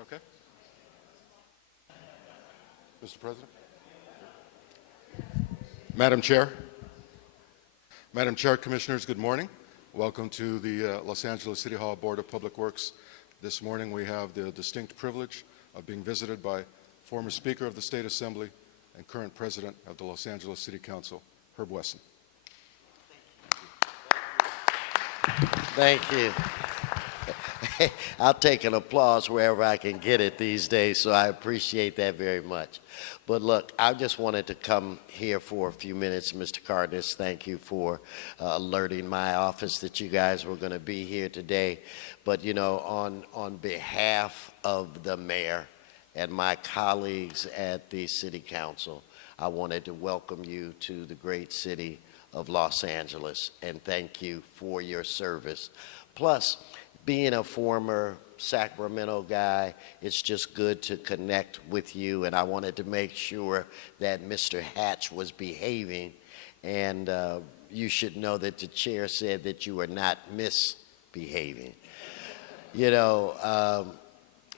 Okay. Mr. President. Madam Chair. Madam Chair, Commissioners, good morning. Welcome to the Los Angeles City Hall Board of Public Works. This morning we have the distinct privilege of being visited by former Speaker of the State Assembly and current President of the Los Angeles City Council, Herb Wesson. Thank you. I'll take an applause wherever I can get it these days, so I appreciate that very much. But look, I just wanted to come here for a few minutes. Mr. Cardenas, thank you for alerting my office that you guys were going to be here today. But, you know, on behalf of the mayor and my colleagues at the City Council, I wanted to welcome you to the great city of Los Angeles and thank you for your service. Plus, being a former Sacramento guy, it's just good to connect with you, and I wanted to make sure that Mr. Hatch was behaving, and you should know that the chair said that you are not misbehaving. You know,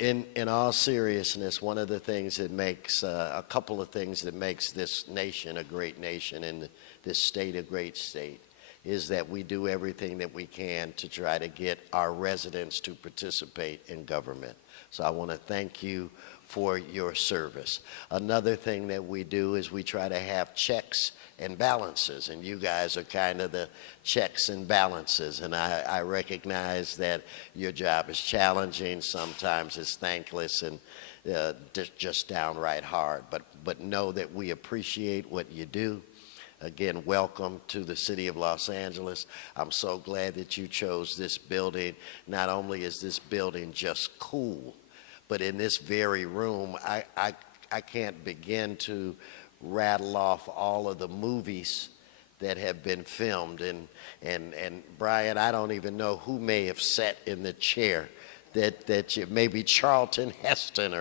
in all seriousness, one of the things that makes, a couple of things that makes this nation a great nation and this state a great state is that we do everything that we can to try to get our residents to participate in government. So I want to thank you for your service. Another thing that we do is we try to have checks and balances, and you guys are kind of the checks and balances, and I recognize that your job is challenging, sometimes it's thankless and just downright hard, but know that we appreciate what you do. Again, welcome to the city of Los Angeles. I'm so glad that you chose this building. Not only is this building just cool, but in this very room, I can't begin to rattle off all of the movies that have been filmed. And Brian, I don't even know who may have sat in the chair that you, maybe Charlton Heston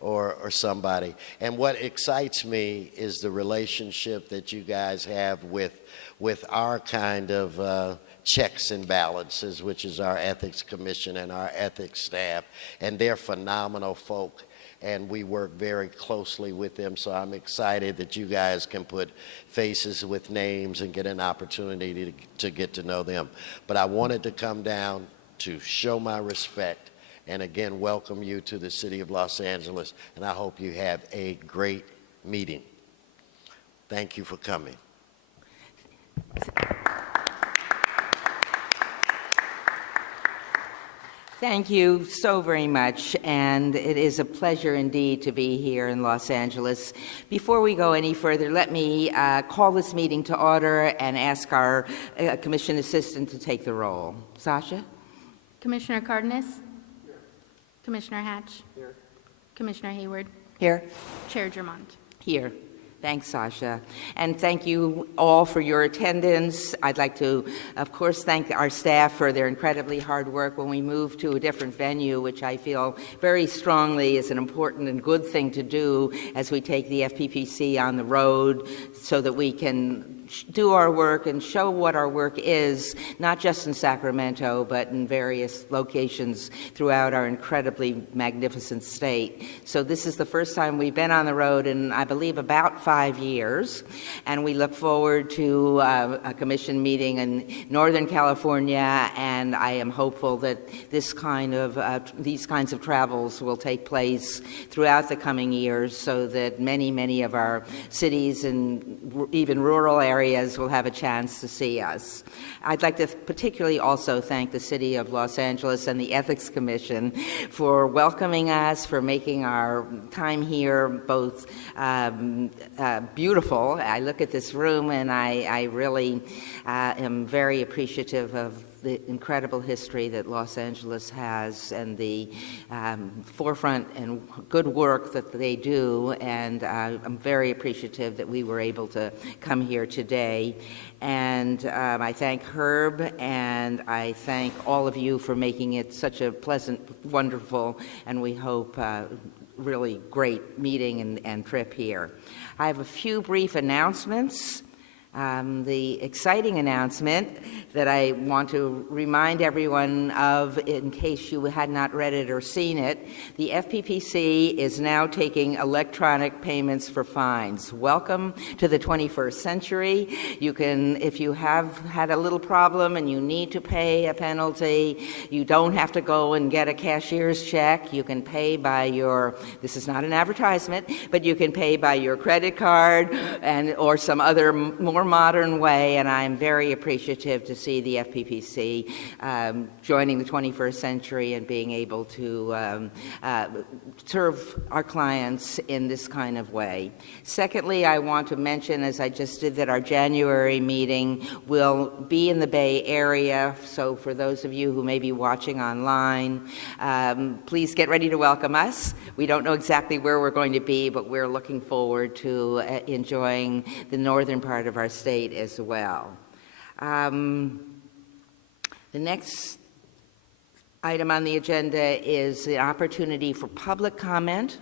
or somebody. And what excites me is the relationship that you guys have with our kind of checks and balances, which is our ethics commission and our ethics staff. And they're phenomenal folk, and we work very closely with them. So I'm excited that you guys can put faces with names and get an opportunity to get to know them. But I wanted to come down to show my respect and again, welcome you to the city of Los Angeles, and I hope you have a great meeting. Thank you for coming. Thank you so very much, and it is a pleasure indeed to be here in Los Angeles. Before we go any further, let me call this meeting to order and ask our commission assistant to take the roll. Sasha? Commissioner Cardenas? Commissioner Hatch? Here. Commissioner Hayward? Here. Chair Germont? Here. Thanks, Sasha. And thank you all for your attendance. I'd like to, of course, thank our staff for their incredibly hard work when we moved to a different venue, which I feel very strongly is an important and good thing to do as we take the FPPC on the road so that we can do our work and show what our work is, not just in Sacramento, but in various locations throughout our incredibly magnificent state. So this is the first time we've been on the road in, I believe, about 5 years, and we look forward to a commission meeting in Northern California, and I am hopeful that these kinds of travels will take place throughout the coming years so that many of our cities and even rural areas will have a chance to see us. I'd like to particularly also thank the City of Los Angeles and the Ethics Commission for welcoming us, for making our time here both beautiful. I look at this room and I really am very appreciative of the incredible history that Los Angeles has and the forefront and good work that they do, and I'm very appreciative that we were able to come here today. And I thank Herb, and I thank all of you for making it such a pleasant, wonderful, and we hope really great meeting and trip here. I have a few brief announcements. The exciting announcement that I want to remind everyone of, in case you had not read it or seen it, the FPPC is now taking electronic payments for fines. Welcome to the 21st century. You can, if you have had a little problem and you need to pay a penalty, you don't have to go and get a cashier's check. You can pay by your, this is not an advertisement, but you can pay by your credit card and or some other more modern way, and I'm very appreciative to see the FPPC joining the 21st century and being able to serve our clients in this kind of way. Secondly, I want to mention, as I just did, that our January meeting will be in the Bay Area, so for those of you who may be watching online, please get ready to welcome us. We don't know exactly where we're going to be, but we're looking forward to enjoying the northern part of our state as well. The next item on the agenda is the opportunity for public comment.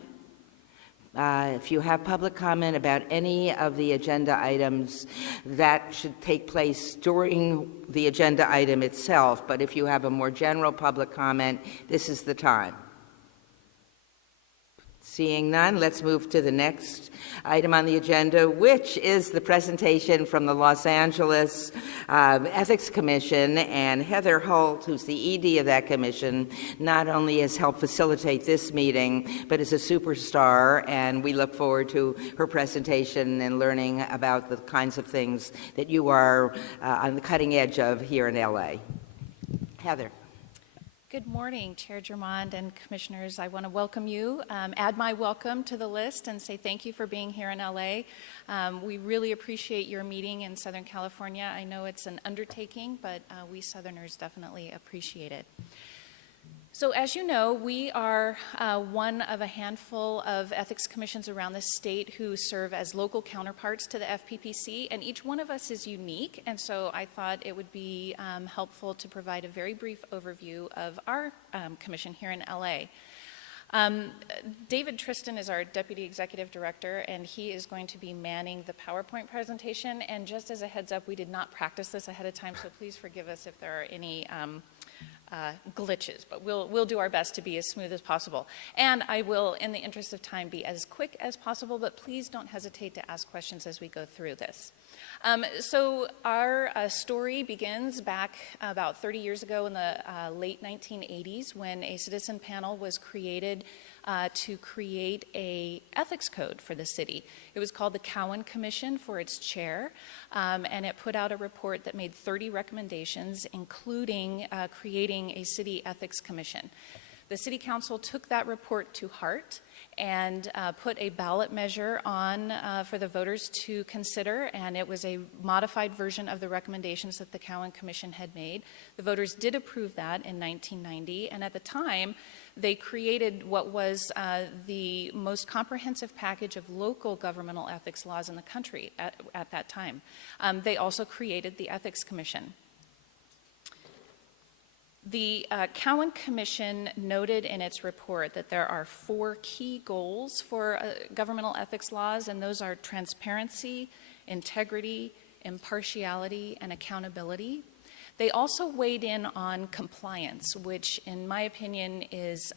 If you have public comment about any of the agenda items, that should take place during the agenda item itself, but if you have a more general public comment, this is the time. Seeing none, let's move to the next item on the agenda, which is the presentation from the Los Angeles Ethics Commission. And Heather Holt, who's the ED of that commission, not only has helped facilitate this meeting, but is a superstar, and we look forward to her presentation and learning about the kinds of things that you are on the cutting edge of here in LA. Heather. Good morning, Chair Drummond and Commissioners. I want to welcome you, add my welcome to the list, and say thank you for being here in LA. We really appreciate your meeting in Southern California. I know it's an undertaking, but we Southerners definitely appreciate it. So as you know, we are one of a handful of ethics commissions around the state who serve as local counterparts to the FPPC, and each one of us is unique, and so I thought it would be helpful to provide a very brief overview of our commission here in LA. David Tristan is our Deputy Executive Director, and he is going to be manning the PowerPoint presentation, and just as a heads up, we did not practice this ahead of time, so please forgive us if there are any glitches, but we'll do our best to be as smooth as possible. And I will, in the interest of time, be as quick as possible, but please don't hesitate to ask questions as we go through this. So our story begins back about 30 years ago in the late 1980s when a citizen panel was created to create an ethics code for the city. It was called the Cowan Commission for its chair, and it put out a report that made 30 recommendations, including creating a city ethics commission. The City Council took that report to heart and put a ballot measure on for the voters to consider, and it was a modified version of the recommendations that the Cowan Commission had made. The voters did approve that in 1990, and at the time, they created what was the most comprehensive package of local governmental ethics laws in the country at that time. They also created the Ethics Commission. The Cowan Commission noted in its report that there are 4 key goals for governmental ethics laws, and those are transparency, integrity, impartiality, and accountability. They also weighed in on compliance, which in my opinion is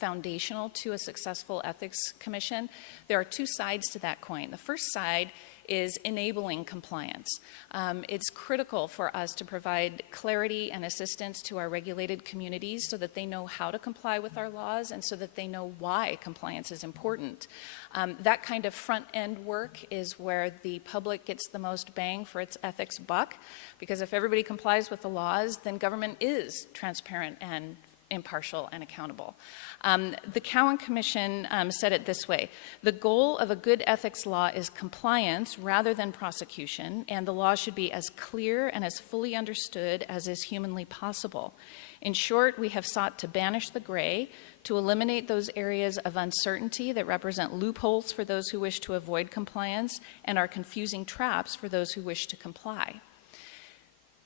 foundational to a successful ethics commission. There are 2 sides to that coin. The first side is enabling compliance. It's critical for us to provide clarity and assistance to our regulated communities so that they know how to comply with our laws and so that they know why compliance is important. That kind of front-end work is where the public gets the most bang for its ethics buck, because if everybody complies with the laws, then government is transparent and impartial and accountable. The Cowan Commission said it this way: the goal of a good ethics law is compliance rather than prosecution, and the law should be as clear and as fully understood as is humanly possible. In short, we have sought to banish the gray, to eliminate those areas of uncertainty that represent loopholes for those who wish to avoid compliance and are confusing traps for those who wish to comply.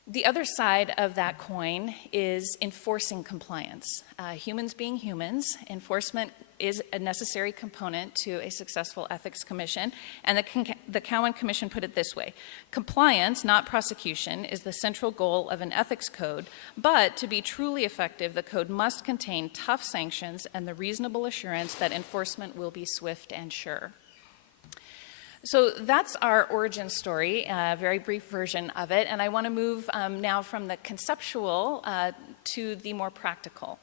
The other side of that coin is enforcing compliance. Humans being humans, enforcement is a necessary component to a successful ethics commission. And the Cowan Commission put it this way: compliance, not prosecution, is the central goal of an ethics code, but to be truly effective, the code must contain tough sanctions and the reasonable assurance that enforcement will be swift and sure. So that's our origin story, a very brief version of it, and I want to move now from the conceptual to the more practical.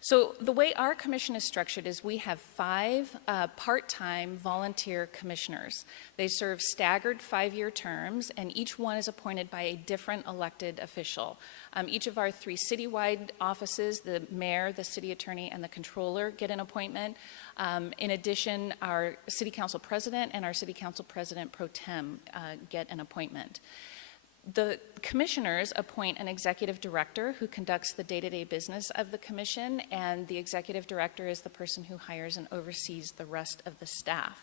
So the way our commission is structured is we have 5 part-time volunteer commissioners. They serve staggered 5-year terms, and each one is appointed by a different elected official. Each of our 3 citywide offices, the mayor, the city attorney, and the controller, get an appointment. In addition, our city council president and our city council president pro tem get an appointment. The commissioners appoint an executive director who conducts the day-to-day business of the commission, and the executive director is the person who hires and oversees the rest of the staff.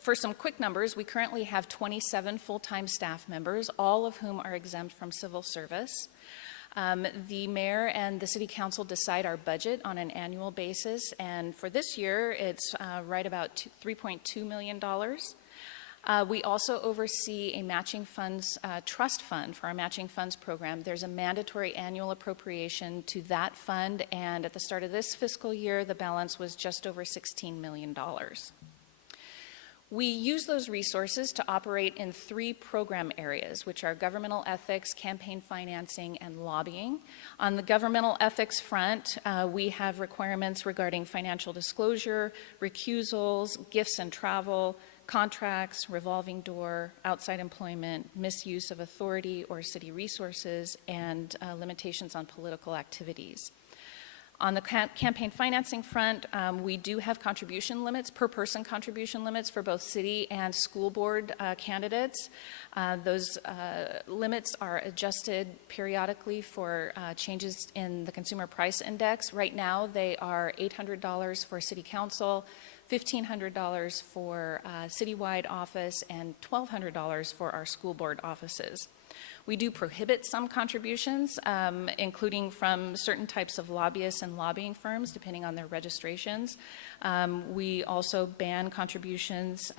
For some quick numbers, we currently have 27 full-time staff members, all of whom are exempt from civil service. The mayor and the city council decide our budget on an annual basis, and for this year, it's right about $3.2 million. We also oversee a matching funds trust fund for our matching funds program. There's a mandatory annual appropriation to that fund, and at the start of this fiscal year, the balance was just over $16 million. We use those resources to operate in 3 program areas, which are governmental ethics, campaign financing, and lobbying. On the governmental ethics front, we have requirements regarding financial disclosure, recusals, gifts and travel, contracts, revolving door, outside employment, misuse of authority or city resources, and limitations on political activities. On the campaign financing front, we do have contribution limits, per person contribution limits for both city and school board candidates. Those limits are adjusted periodically for changes in the consumer price index. Right now, they are $800 for city council, $1,500 for citywide office, and $1,200 for our school board offices. We do prohibit some contributions, including from certain types of lobbyists and lobbying firms, depending on their registrations. We also ban contributions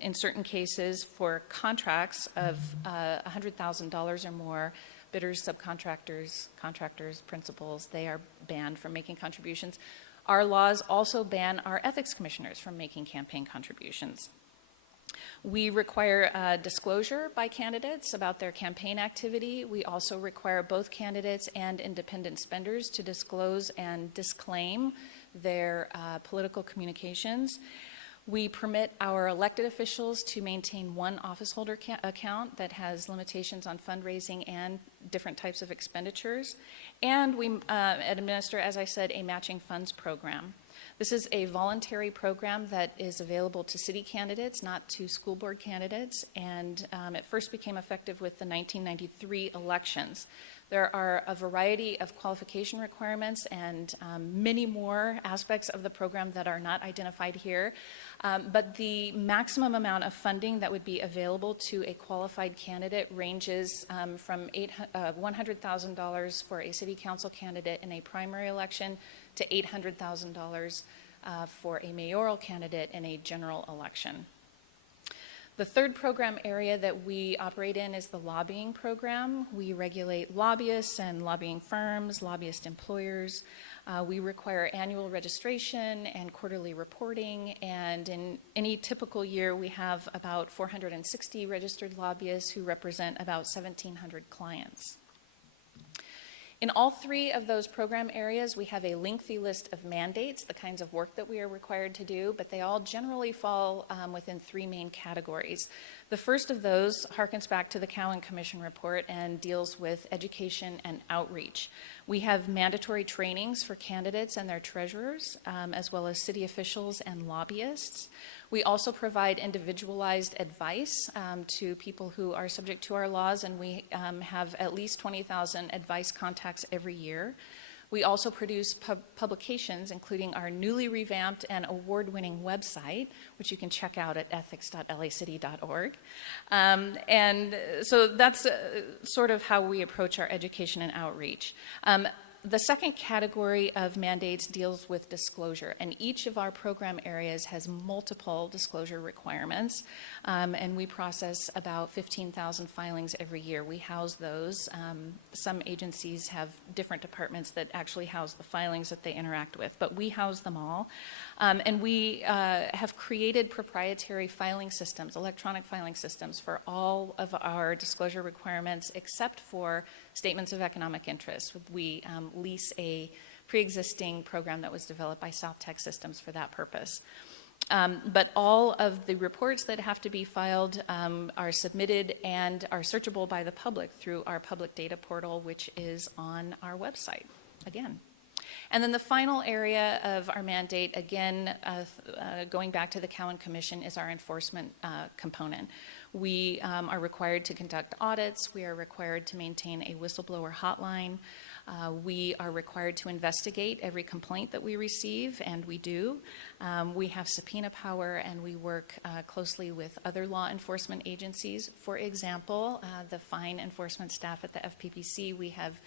in certain cases for contracts of $100,000 or more. Bidders, subcontractors, contractors, principals, they are banned from making contributions. Our laws also ban our ethics commissioners from making campaign contributions. We require disclosure by candidates about their campaign activity. We also require both candidates and independent spenders to disclose and disclaim their political communications. We permit our elected officials to maintain one office holder account that has limitations on fundraising and different types of expenditures. And we administer, as I said, a matching funds program. This is a voluntary program that is available to city candidates, not to school board candidates, and it first became effective with the 1993 elections. There are a variety of qualification requirements and many more aspects of the program that are not identified here, but the maximum amount of funding that would be available to a qualified candidate ranges from $100,000 for a city council candidate in a primary election to $800,000 for a mayoral candidate in a general election. The third program area that we operate in is the lobbying program. We regulate lobbyists and lobbying firms, lobbyist employers. We require annual registration and quarterly reporting, and in any typical year we have about 460 registered lobbyists who represent about 1,700 clients. In all 3 of those program areas, we have a lengthy list of mandates, the kinds of work that we are required to do, but they all generally fall within 3 main categories. The first of those harkens back to the Cowan Commission report and deals with education and outreach. We have mandatory trainings for candidates and their treasurers, as well as city officials and lobbyists. We also provide individualized advice to people who are subject to our laws, and we have at least 20,000 advice contacts every year. We also produce publications, including our newly revamped and award-winning website, which you can check out at ethics.lacity.org. And so that's sort of how we approach our education and outreach. The second category of mandates deals with disclosure, and each of our program areas has multiple disclosure requirements, and we process about 15,000 filings every year. We house those. Some agencies have different departments that actually house the filings that they interact with, but we house them all. And we have created proprietary filing systems, electronic filing systems, for all of our disclosure requirements except for statements of economic interest. We lease a pre-existing program that was developed by South Tech Systems for that purpose. But all of the reports that have to be filed are submitted and are searchable by the public through our public data portal, which is on our website, again. And then the final area of our mandate, again, going back to the Cowan Commission, is our enforcement component. We are required to conduct audits. We are required to maintain a whistleblower hotline. We are required to investigate every complaint that we receive, and we do. We have subpoena power, and we work closely with other law enforcement agencies. For example, the fine enforcement staff at the FPPC, we have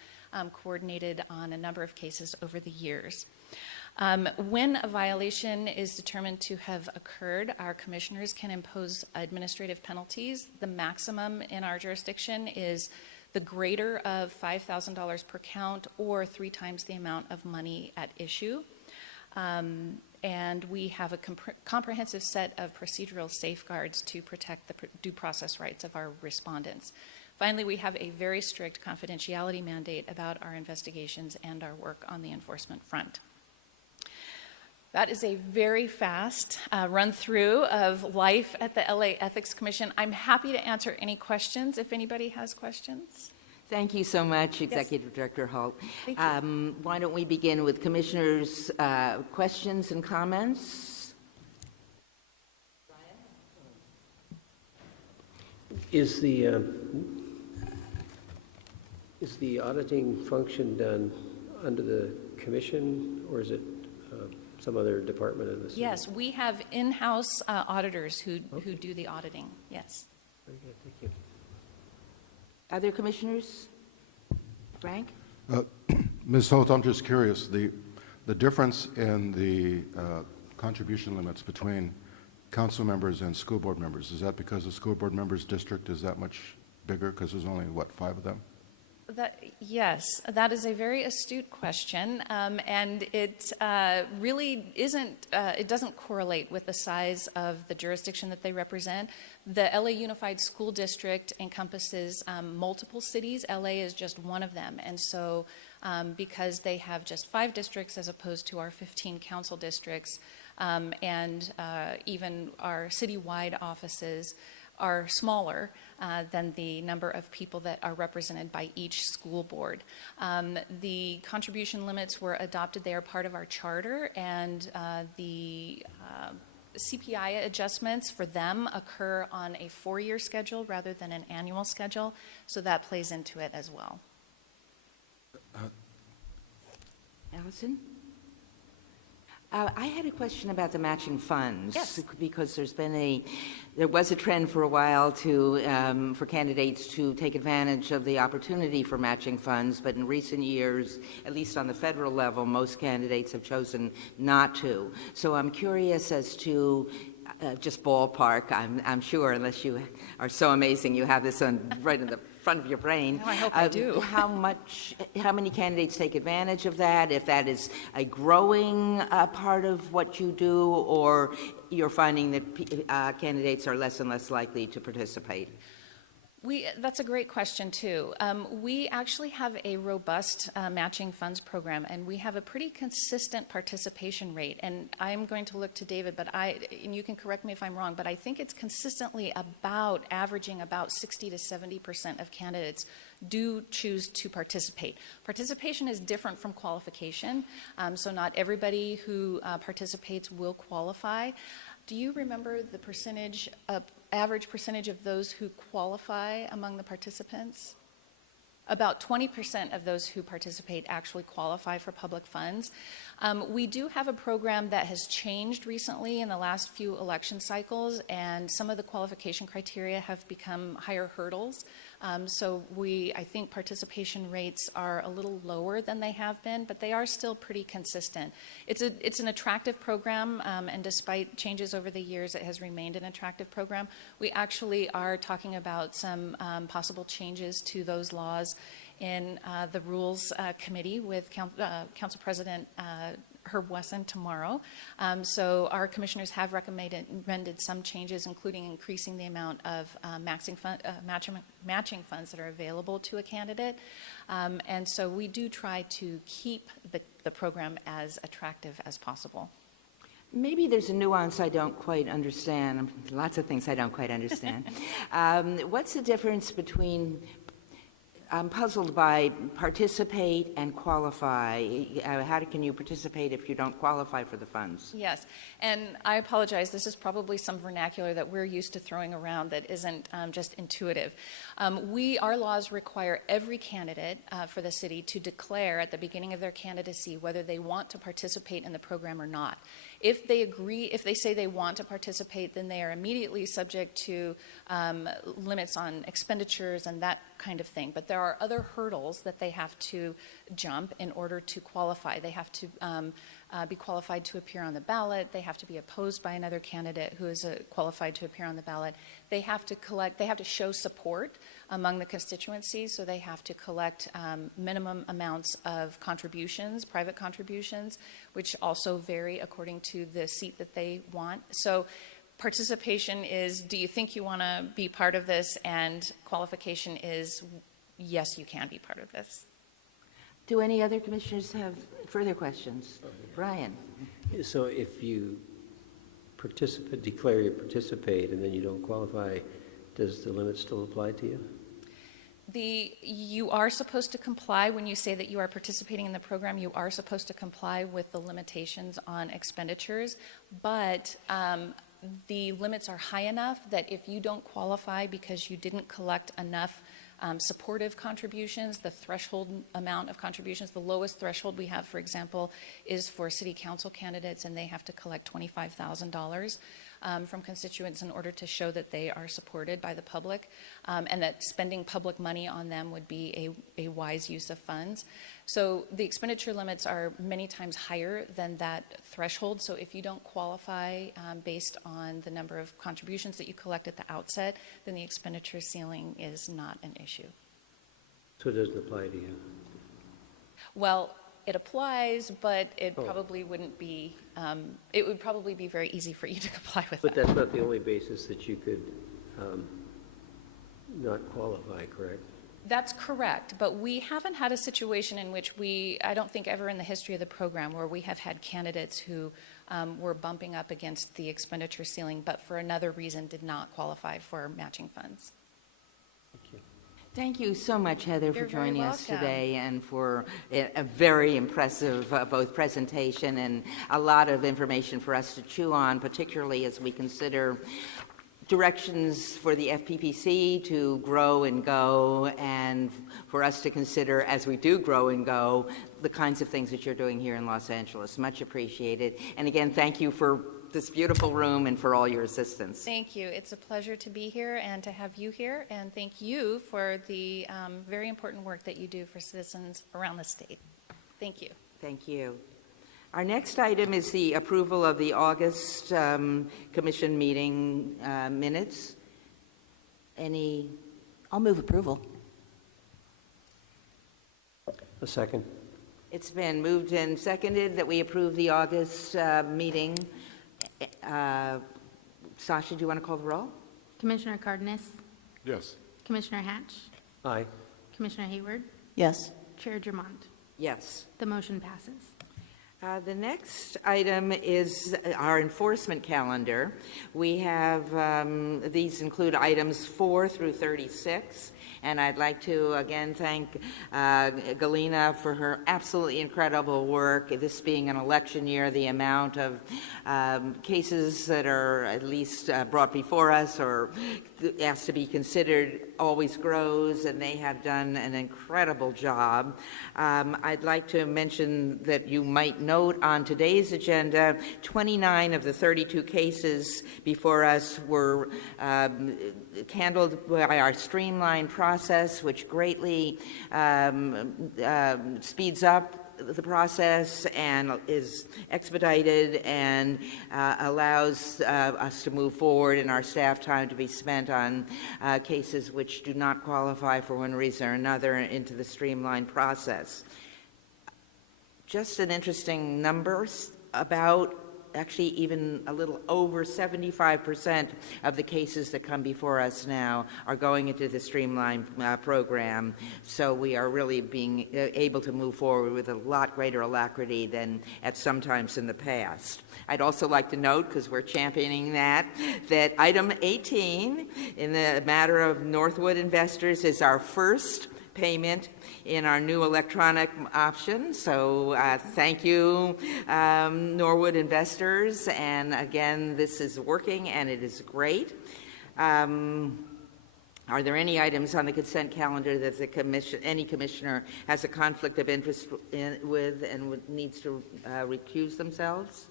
coordinated on a number of cases over the years. When a violation is determined to have occurred, our commissioners can impose administrative penalties. The maximum in our jurisdiction is the greater of $5,000 per count or 3 times the amount of money at issue. And we have a comprehensive set of procedural safeguards to protect the due process rights of our respondents. Finally, we have a very strict confidentiality mandate about our investigations and our work on the enforcement front. That is a very fast run-through of life at the LA Ethics Commission. I'm happy to answer any questions if anybody has questions. Thank you so much, Executive Director Holt. Thank you. Why don't we begin with Commissioners' questions and comments? Is the auditing function done under the commission, or is it some other department of the city? Yes, we have in-house auditors who do the auditing, yes. Very good, thank you. Other commissioners? Frank? Ms. Holt, I'm just curious, the difference in the contribution limits between council members and school board members, is that because the school board members' district is that much bigger, because there's only, what, 5 of them? Yes, that is a very astute question, and it really isn't, it doesn't correlate with the size of the jurisdiction that they represent. The LA Unified School District encompasses multiple cities. LA is just one of them, and so because they have just 5 districts as opposed to our 15 council districts, and even our citywide offices are smaller than the number of people that are represented by each school board. The contribution limits were adopted. They are part of our charter, and the CPI adjustments for them occur on a 4-year schedule rather than an annual schedule, so that plays into it as well. Allison? I had a question about the matching funds. Yes. Because there was a trend for a while for candidates to take advantage of the opportunity for matching funds, but in recent years, at least on the federal level, most candidates have chosen not to. So I'm curious as to, just ballpark, I'm sure, unless you are so amazing you have this right in the front of your brain. No, I hope I do. How many candidates take advantage of that? If that is a growing part of what you do, or you're finding that candidates are less and less likely to participate? That's a great question, too. We actually have a robust matching funds program, and we have a pretty consistent participation rate. And I'm going to look to David, and you can correct me if I'm wrong, but I think it's consistently averaging about 60 to 70% of candidates do choose to participate. Participation is different from qualification, so not everybody who participates will qualify. Do you remember the average percentage of those who qualify among the participants? about 20% of those who participate actually qualify for public funds. We do have a program that has changed recently in the last few election cycles, and some of the qualification criteria have become higher hurdles. So I think participation rates are a little lower than they have been, but they are still pretty consistent. It's an attractive program, and despite changes over the years, it has remained an attractive program. We actually are talking about some possible changes to those laws in the Rules Committee with Council President Herb Wesson tomorrow. So our commissioners have recommended some changes, including increasing the amount of matching funds that are available to a candidate. And so we do try to keep the program as attractive as possible. Maybe there's a nuance I don't quite understand. Lots of things I don't quite understand. What's the difference between, I'm puzzled by participate and qualify. How can you participate if you don't qualify for the funds? Yes, and I apologize. This is probably some vernacular that we're used to throwing around that isn't just intuitive. Our laws require every candidate for the city to declare at the beginning of their candidacy whether they want to participate in the program or not. If they say they want to participate, then they are immediately subject to limits on expenditures and that kind of thing. But there are other hurdles that they have to jump in order to qualify. They have to be qualified to appear on the ballot. They have to be opposed by another candidate who is qualified to appear on the ballot. They have to show support among the constituencies, so they have to collect minimum amounts of contributions, private contributions, which also vary according to the seat that they want. So participation is, do you think you want to be part of this? And qualification is, yes, you can be part of this. Do any other commissioners have further questions? Brian? So if you declare you participate, and then you don't qualify, does the limit still apply to you? You are supposed to comply when you say that you are participating in the program. You are supposed to comply with the limitations on expenditures, but the limits are high enough that if you don't qualify because you didn't collect enough supportive contributions, the threshold amount of contributions, the lowest threshold we have, for example, is for city council candidates, and they have to collect $25,000 from constituents in order to show that they are supported by the public, and that spending public money on them would be a wise use of funds. So the expenditure limits are many times higher than that threshold. So if you don't qualify based on the number of contributions that you collect at the outset, then the expenditure ceiling is not an issue. So it doesn't apply to you? Well, it applies, but it probably wouldn't be, it would probably be very easy for you to comply with But that. that's not the only basis that you could not qualify, correct? That's correct, but we haven't had a situation in which I don't think ever in the history of the program where we have had candidates who were bumping up against the expenditure ceiling, but for another reason did not qualify for matching funds. Thank you. Thank you so much, Heather, for You're very joining us welcome. today and for a very impressive both presentation and a lot of information for us to chew on, particularly as we consider directions for the FPPC to grow and go, and for us to consider, as we do grow and go, the kinds of things that you're doing here in Los Angeles. Much appreciated. And again, thank you for this beautiful room and for all your assistance. Thank you. It's a pleasure to be here and to have you here, and thank you for the very important work that you do for citizens around the state. Thank you. Thank you. Our next item is the approval of the August Commission meeting minutes. I'll move approval. A second. It's been moved and seconded that we approve the August meeting. Sasha, do you want to call the roll? Commissioner Cardenas? Yes. Commissioner Hatch? Aye. Commissioner Hayward? Yes. Chair Drummond? Yes. The motion passes. The next item is our enforcement calendar. We have, these include items 4 through 36, and I'd like to again thank Galina for her absolutely incredible work. This being an election year, the amount of cases that are at least brought before us or asked to be considered always grows, and they have done an incredible job. I'd like to mention that you might note on today's agenda, 29 of the 32 cases before us were handled by our streamlined process, which greatly speeds up the process and is expedited and allows us to move forward and our staff time to be spent on cases which do not qualify for one reason or another into the streamlined process. Just an interesting number, about actually even a little over 75% of the cases that come before us now are going into the streamlined program. So we are really being able to move forward with a lot greater alacrity than at some times in the past. I'd also like to note, because we're championing that item 18 in the matter of Northwood Investors is our first payment in our new electronic option. So thank you, Norwood Investors. And again, this is working and it is great. Are there any items on the consent calendar that the any commissioner has a conflict of interest with and needs to recuse themselves?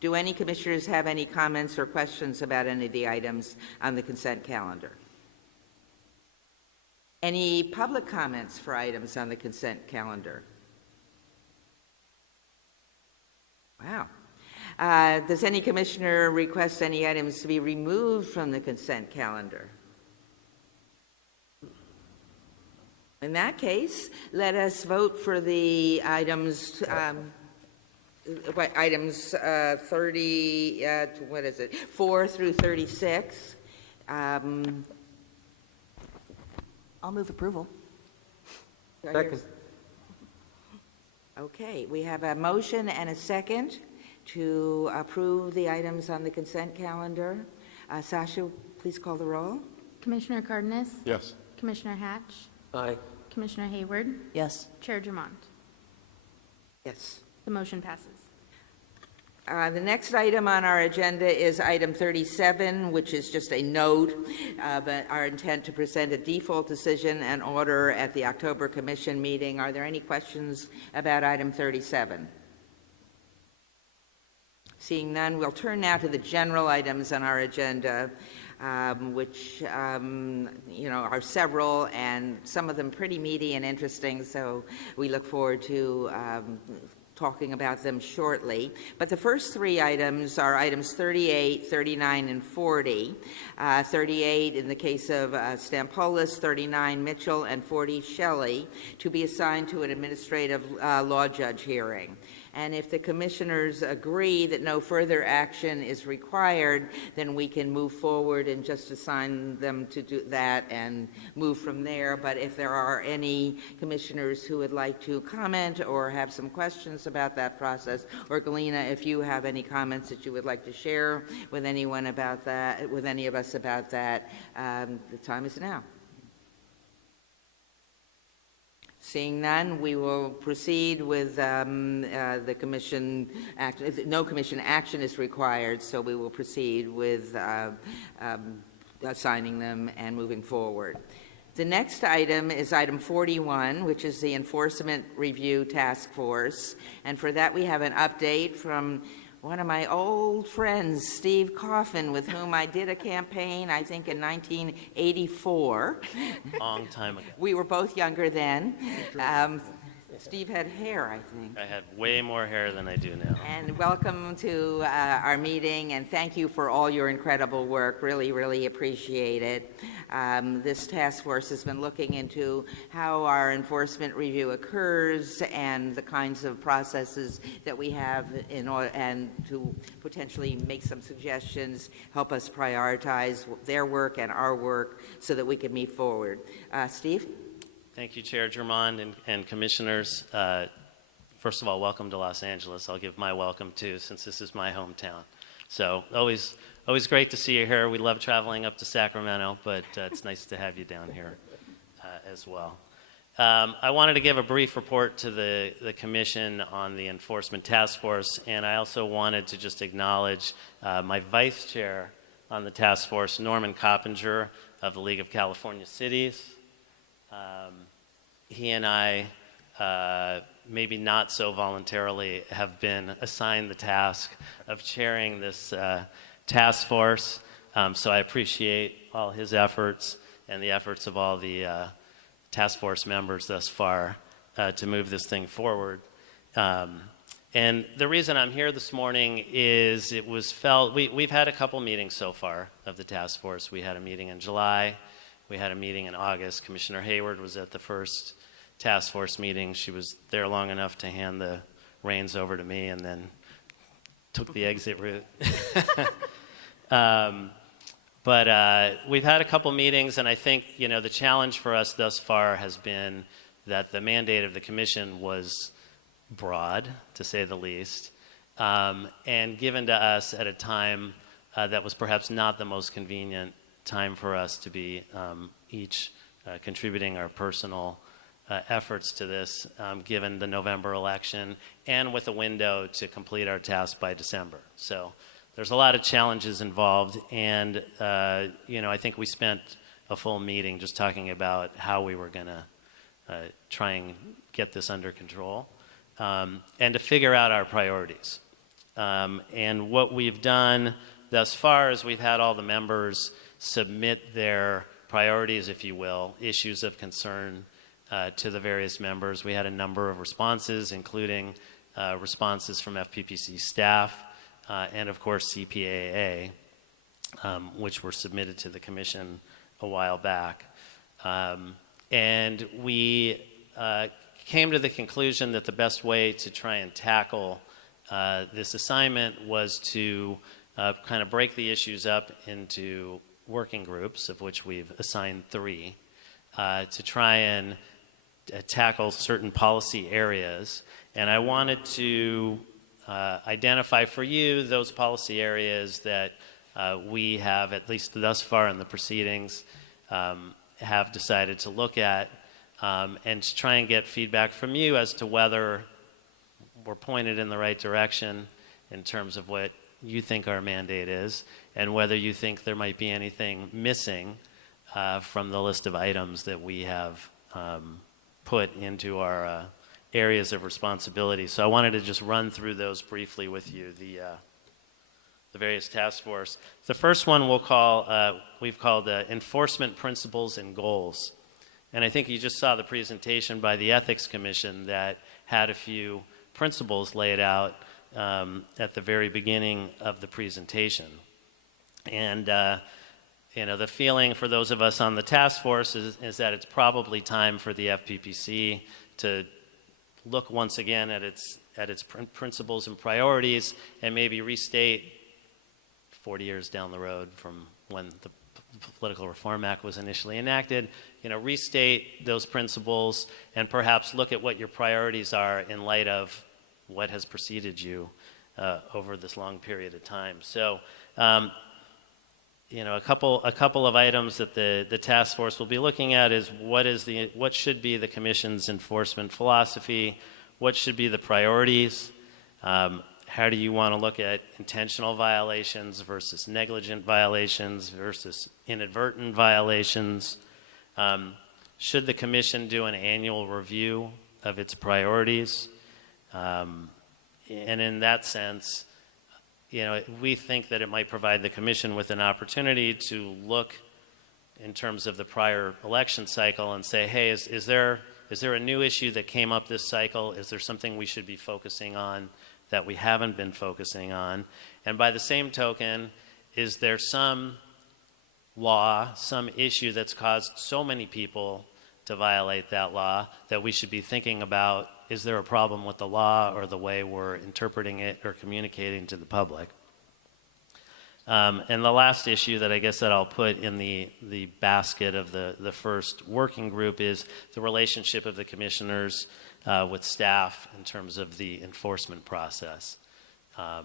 Do any commissioners have any comments or questions about any of the items on the consent calendar? Any public comments for items on the consent calendar? Wow. Does any commissioner request any items to be removed from the consent calendar? In that case, let us vote for the items, items 4 through 36. I'll move approval. Second. Okay, we have a motion and a second to approve the items on the consent calendar. Sasha, please call the roll. Commissioner Cardenas? Yes. Commissioner Hatch? Aye. Commissioner Hayward? Yes. Chair Drummond? Yes. The motion passes. The next item on our agenda is item 37, which is just a note of our intent to present a default decision and order at the October Commission meeting. Are there any questions about item 37? Seeing none, we'll turn now to the general items on our agenda, which are several, and some of them pretty meaty and interesting, so we look forward to talking about them shortly. But the first three items are items 38, 39, and 40. 38 in the case of Stampolis, 39 Mitchell, and 40 Shelley, to be assigned to an administrative law judge hearing. And if the commissioners agree that no further action is required, then we can move forward and just assign them to do that and move from there. But if there are any commissioners who would like to comment or have some questions about that process, or Galina, if you have any comments that you would like to share with anyone about that, with any of us about that, the time is now. Seeing none, we will proceed with the commission act. No commission action is required, so we will proceed with assigning them and moving forward. The next item is item 41, which is the Enforcement Review Task Force. And for that, we have an update from one of my old friends, Steve Coffin, with whom I did a campaign, I think, in 1984. Long time ago. We were both younger then. Steve had hair, I think. I had way more hair than I do now. And welcome to our meeting, and thank you for all your incredible work. Really, really appreciate it. This task force has been looking into how our enforcement review occurs and the kinds of processes that we have in order, and to potentially make some suggestions, help us prioritize their work and our work so that we can move forward. Steve? Thank you, Chair Drummond and commissioners. first of all, welcome to Los Angeles. I'll give my welcome too, since this is my hometown. So always great to see you here. We love traveling up to Sacramento, but it's nice to have you down here as well. I wanted to give a brief report to the Commission on the Enforcement Task Force, and I also wanted to just acknowledge my Vice Chair on the task force, Norman Coppinger of the League of California Cities. He and I, maybe not so voluntarily, have been assigned the task of chairing this task force. So I appreciate all his efforts and the efforts of all the task force members thus far to move this thing forward. And the reason I'm here this morning is it was felt, we've had a couple meetings so far of the task force. We had a meeting in July, we had a meeting in August. Commissioner Hayward was at the first task force meeting. She was there long enough to hand the reins over to me and then took the exit route. But we've had a couple meetings, and I think, the challenge for us thus far has been that the mandate of the Commission was broad, to say the least, and given to us at a time that was perhaps not the most convenient time for us to be each contributing our personal efforts to this, given the November election, and with a window to complete our task by December. So there's a lot of challenges involved, and I think we spent a full meeting just talking about how we were going to try and get this under control, and to figure out our priorities. And what we've done thus far is we've had all the members submit their priorities, if you will, issues of concern to the various members. We had a number of responses, including responses from FPPC staff and, of course, CPAA, which were submitted to the Commission a while back. And we came to the conclusion that the best way to try and tackle this assignment was to kind of break the issues up into working groups, of which we've assigned 3, to try and tackle certain policy areas. And I wanted to identify for you those policy areas that we have, at least thus far in the proceedings, have decided to look at, and to try and get feedback from you as to whether we're pointed in the right direction in terms of what you think our mandate is, and whether you think there might be anything missing from the list of items that we have put into our areas of responsibility. So I wanted to just run through those briefly with you, the various task force. The first one we've called Enforcement Principles and Goals. And I think you just saw the presentation by the Ethics Commission that had a few principles laid out at the very beginning of the presentation. And the feeling for those of us on the task force is that it's probably time for the FPPC to look once again at its principles and priorities, and maybe restate 40 years down the road from when the Political Reform Act was initially enacted, restate those principles and perhaps look at what your priorities are in light of what has preceded you over this long period of time. So, a couple of items that the task force will be looking at is what should be the Commission's enforcement philosophy, what should be the priorities, how do you want to look at intentional violations versus negligent violations versus inadvertent violations? Should the Commission do an annual review of its priorities? And in that sense, we think that it might provide the Commission with an opportunity to look in terms of the prior election cycle and say, hey, is there a new issue that came up this cycle? Is there something we should be focusing on that we haven't been focusing on? And by the same token, is there some law, some issue that's caused so many people to violate that law that we should be thinking about, is there a problem with the law or the way we're interpreting it or communicating to the public? And the last issue that I guess that I'll put in the basket of the first working group is the relationship of the commissioners with staff in terms of the enforcement process. I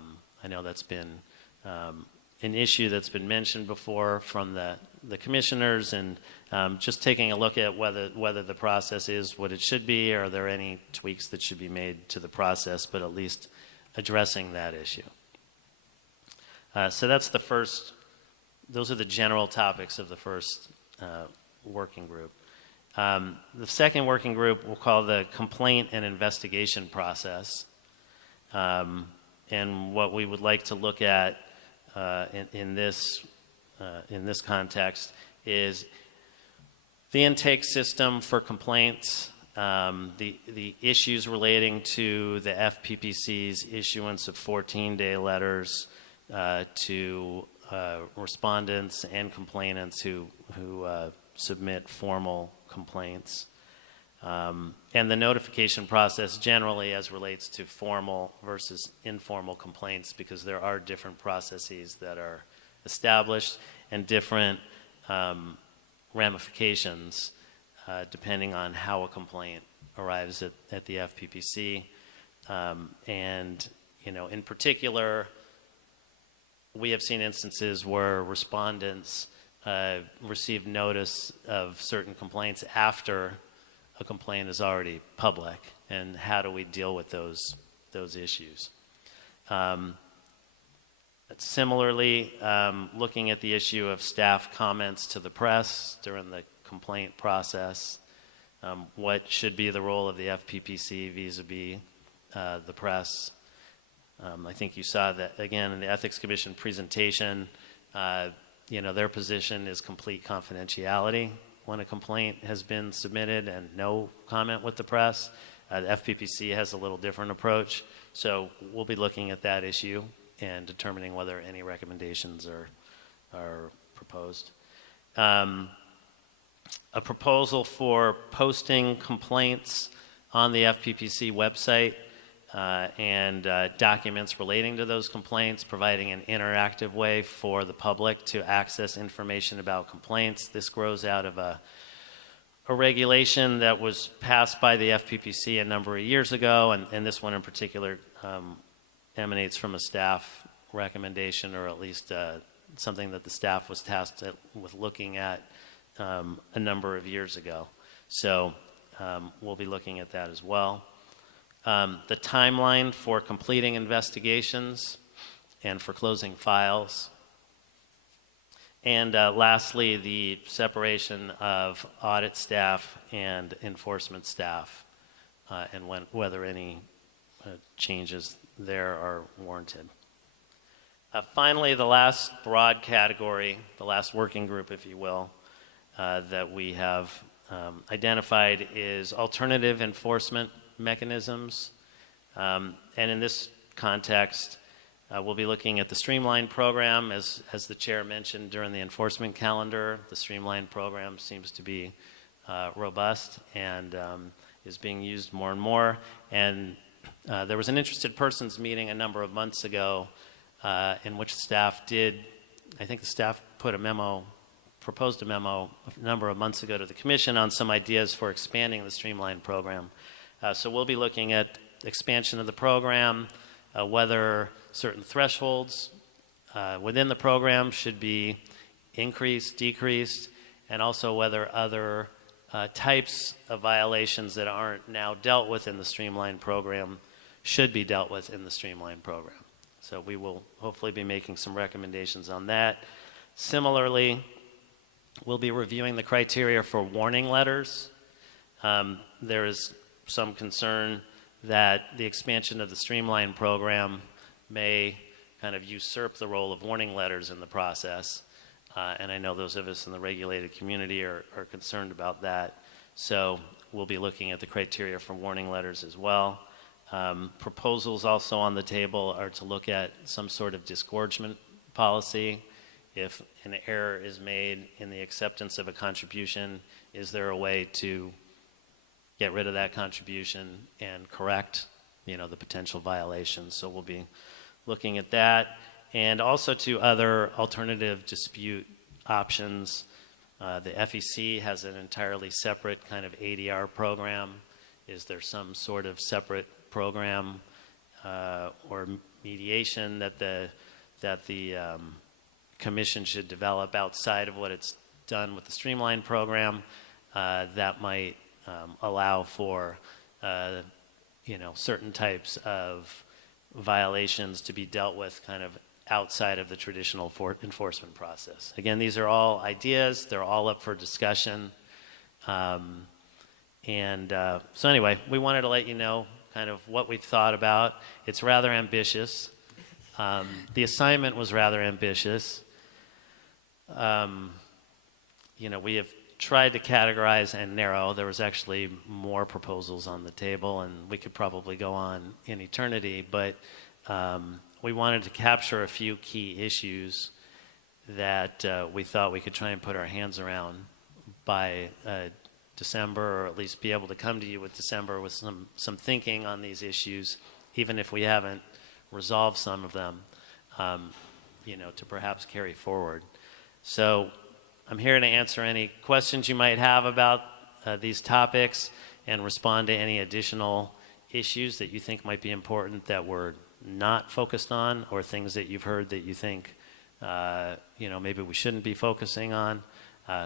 know that's been an issue that's been mentioned before from the commissioners, and just taking a look at whether the process is what it should be, or are there any tweaks that should be made to the process, but at least addressing that issue. So that's the first, those are the general topics of the first working group. The second working group we'll call the complaint and investigation process. And what we would like to look at in this context is the intake system for complaints, the issues relating to the FPPC's issuance of 14-day letters to respondents and complainants who submit formal complaints, and the notification process generally as relates to formal versus informal complaints, because there are different processes that are established and different ramifications depending on how a complaint arrives at the FPPC. And, in particular, we have seen instances where respondents receive notice of certain complaints after a complaint is already public, and how do we deal with those issues? Similarly, looking at the issue of staff comments to the press during the complaint process, what should be the role of the FPPC vis-a-vis the press? I think you saw that, again, in the Ethics Commission presentation, their position is complete confidentiality when a complaint has been submitted and no comment with the press. The FPPC has a little different approach, so we'll be looking at that issue and determining whether any recommendations are proposed. A proposal for posting complaints on the FPPC website and documents relating to those complaints, providing an interactive way for the public to access information about complaints. This grows out of a regulation that was passed by the FPPC a number of years ago, and this one in particular emanates from a staff recommendation, or at least something that the staff was tasked with looking at a number of years ago. So we'll be looking at that as well. The timeline for completing investigations and for closing files. And lastly, the separation of audit staff and enforcement staff, and whether any changes there are warranted. Finally, the last broad category, the last working group, if you will, that we have identified is alternative enforcement mechanisms. And in this context, we'll be looking at the Streamline program. As the chair mentioned during the enforcement calendar, the Streamline program seems to be robust and is being used more and more. And there was an interested persons meeting a number of months ago in which staff I think the staff proposed a memo a number of months ago to the commission on some ideas for expanding the Streamline program. So we'll be looking at expansion of the program, whether certain thresholds within the program should be increased, decreased, and also whether other types of violations that aren't now dealt with in the Streamline program should be dealt with in the Streamline program. So we will hopefully be making some recommendations on that. Similarly, we'll be reviewing the criteria for warning letters. There is some concern that the expansion of the Streamline program may kind of usurp the role of warning letters in the process. And I know those of us in the regulated community are concerned about that. So we'll be looking at the criteria for warning letters as well. Proposals also on the table are to look at some sort of disgorgement policy. If an error is made in the acceptance of a contribution, is there a way to get rid of that contribution and correct, the potential violations? So we'll be looking at that. and also to other alternative dispute options. The FEC has an entirely separate kind of ADR program. Is there some sort of separate program or mediation that the commission should develop outside of what it's done with the Streamline program that might allow for certain types of violations to be dealt with kind of outside of the traditional enforcement process. Again, these are all ideas. They're all up for discussion. So anyway, we wanted to let you know kind of what we've thought about. It's rather ambitious. The assignment was rather ambitious. We have tried to categorize and narrow. There was actually more proposals on the table, and we could probably go on in eternity, but we wanted to capture a few key issues that we thought we could try and put our hands around by December, or at least be able to come to you with December with some thinking on these issues, even if we haven't resolved some of them, to perhaps carry forward. So I'm here to answer any questions you might have about these topics and respond to any additional issues that you think might be important that we're not focused on, or things that you've heard that you think maybe we shouldn't be focusing on.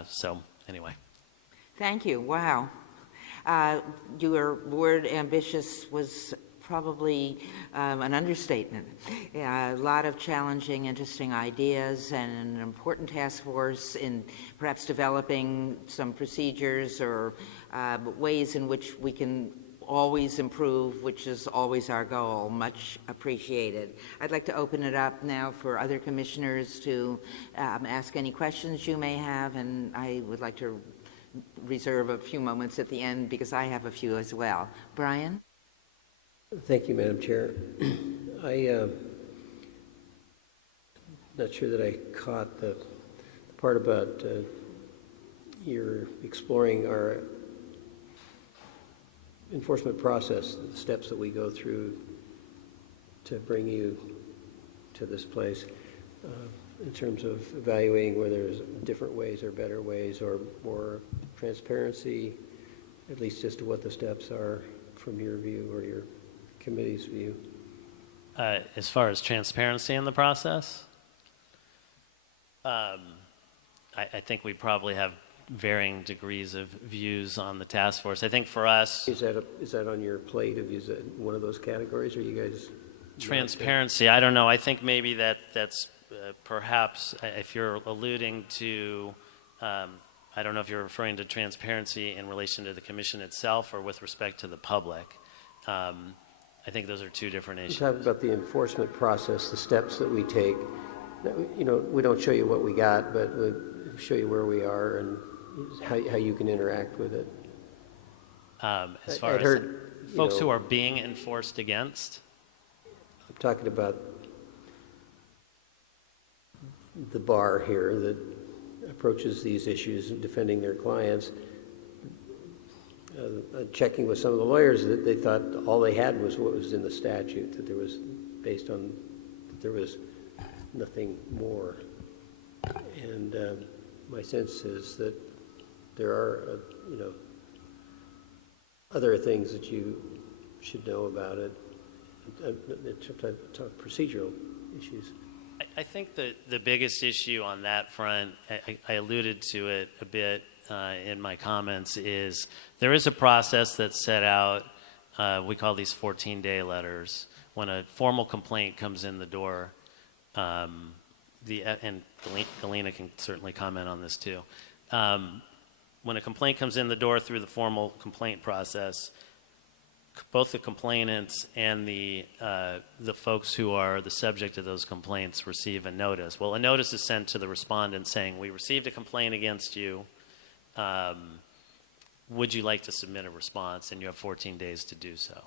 So anyway. Thank you. Wow. Your word ambitious was probably an understatement. A lot of challenging, interesting ideas, and an important task force in perhaps developing some procedures or ways in which we can always improve, which is always our goal. Much appreciated. I'd like to open it up now for other commissioners to ask any questions you may have, and I would like to reserve a few moments at the end because I have a few as well. Brian? Thank you, Madam Chair. I'm not sure that I caught the part about your exploring our enforcement process, the steps that we go through to bring you to this place, in terms of evaluating whether there's different ways or better ways or more transparency, at least as to what the steps are from your view or your committee's view. As far as transparency in the process, I think we probably have varying degrees of views on the task force. I think for us, Is that on your plate? Is that one of those categories, or you guys? transparency, I don't know. I think maybe that's perhaps, if you're alluding to, I don't know if you're referring to transparency in relation to the commission itself or with respect to the public. I think those are two different issues. Talk about the enforcement process, the steps that we take. We don't show you what we got, but we show you where we are and how you can interact with it. As far as folks who are being enforced against? I'm talking about the bar here that approaches these issues and defending their clients. Checking with some of the lawyers, that they thought all they had was what was in the statute, that there was, based on, that there was nothing more. And my sense is that there are, other things that you should know about it, procedural issues. I think the biggest issue on that front, I alluded to it a bit in my comments, is there is a process that's set out. We call these 14-day letters. When a formal complaint comes in the door, and Galena can certainly comment on this too. When a complaint comes in the door through the formal complaint process, both the complainants and the folks who are the subject of those complaints receive a notice. Well, a notice is sent to the respondent saying, we received a complaint against you. Would you like to submit a response? And you have 14 days to do so.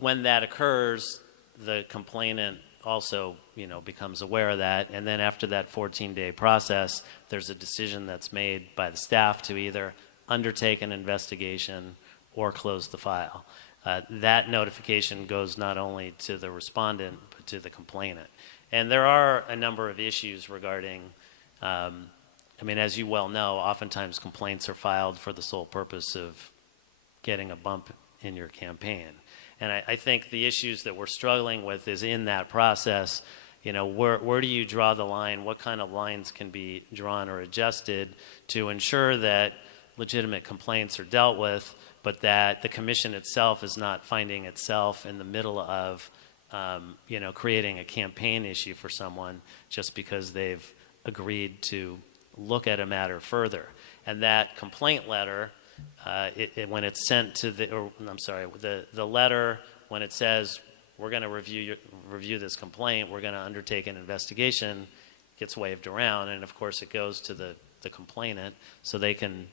When that occurs, the complainant also, becomes aware of that. And then after that 14-day process, there's a decision that's made by the staff to either undertake an investigation or close the file. that notification goes not only to the respondent, but to the complainant. And there are a number of issues regarding, as you well know, oftentimes complaints are filed for the sole purpose of getting a bump in your campaign. And I think the issues that we're struggling with is in that process, where do you draw the line? What kind of lines can be drawn or adjusted to ensure that legitimate complaints are dealt with, but that the commission itself is not finding itself in the middle of, creating a campaign issue for someone just because they've agreed to look at a matter further. And that complaint letter, when it's sent to the letter, when it says, we're going to review this complaint, we're going to undertake an investigation, gets waved around, and of course it goes to the complainant so they can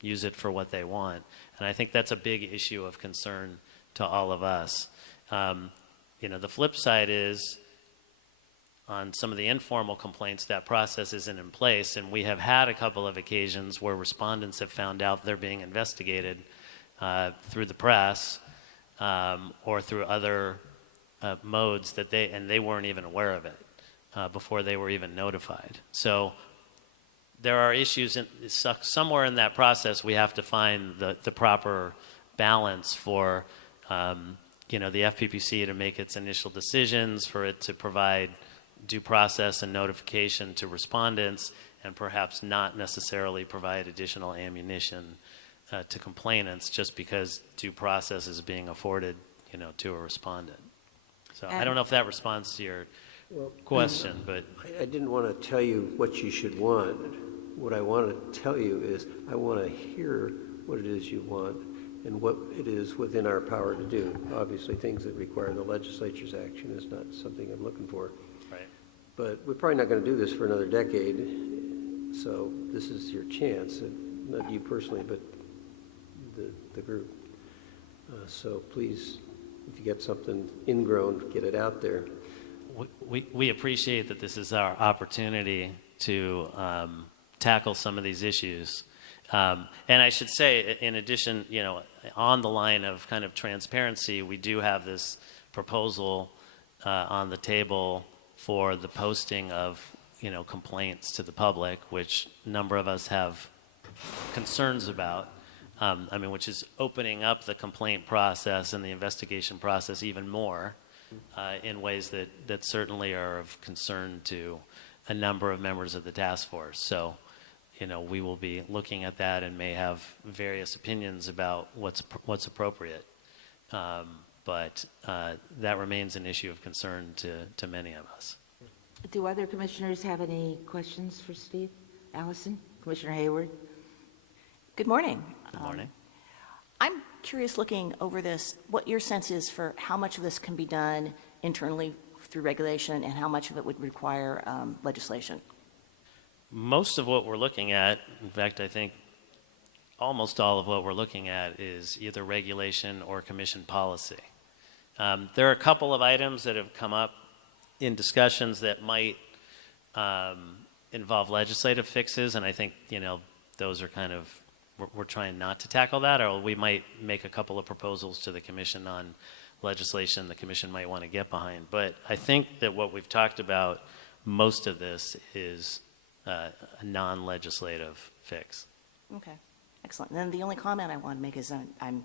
use it for what they want. And I think that's a big issue of concern to all of us. The flip side is, on some of the informal complaints, that process isn't in place, and we have had a couple of occasions where respondents have found out they're being investigated through the press or through other modes that they weren't even aware of it before they were even notified. So there are issues somewhere in that process. We have to find the proper balance for the FPPC to make its initial decisions, for it to provide due process and notification to respondents, and perhaps not necessarily provide additional ammunition to complainants just because due process is being afforded, to a respondent. So I don't know if that responds to your question, but I didn't want to tell you what you should want. What I want to tell you is I want to hear what it is you want and what it is within our power to do. Obviously, things that require the legislature's action is not something I'm looking for. right. But we're probably not going to do this for another decade, so this is your chance, not you personally, but the group. So please, if you get something ingrown, get it out there. We appreciate that this is our opportunity to tackle some of these issues. And I should say, in addition, on the line of kind of transparency, we do have this proposal on the table for the posting of, complaints to the public, which a number of us have concerns about. Which is opening up the complaint process and the investigation process even more in ways that certainly are of concern to a number of members of the task force. So, we will be looking at that and may have various opinions about what's appropriate. But that remains an issue of concern to many of us. Do other commissioners have any questions for Steve? Allison? Commissioner Hayward? Good morning. Good morning. I'm curious, looking over this, what your sense is for how much of this can be done internally through regulation and how much of it would require legislation? Most of what we're looking at, in fact, I think almost all of what we're looking at is either regulation or commission policy. There are a couple of items that have come up in discussions that might involve legislative fixes, and I think, those are kind of, we're trying not to tackle that, or we might make a couple of proposals to the commission on legislation the commission might want to get behind. But I think that what we've talked about, most of this is a non-legislative fix. Okay, excellent. And then the only comment I want to make is I'm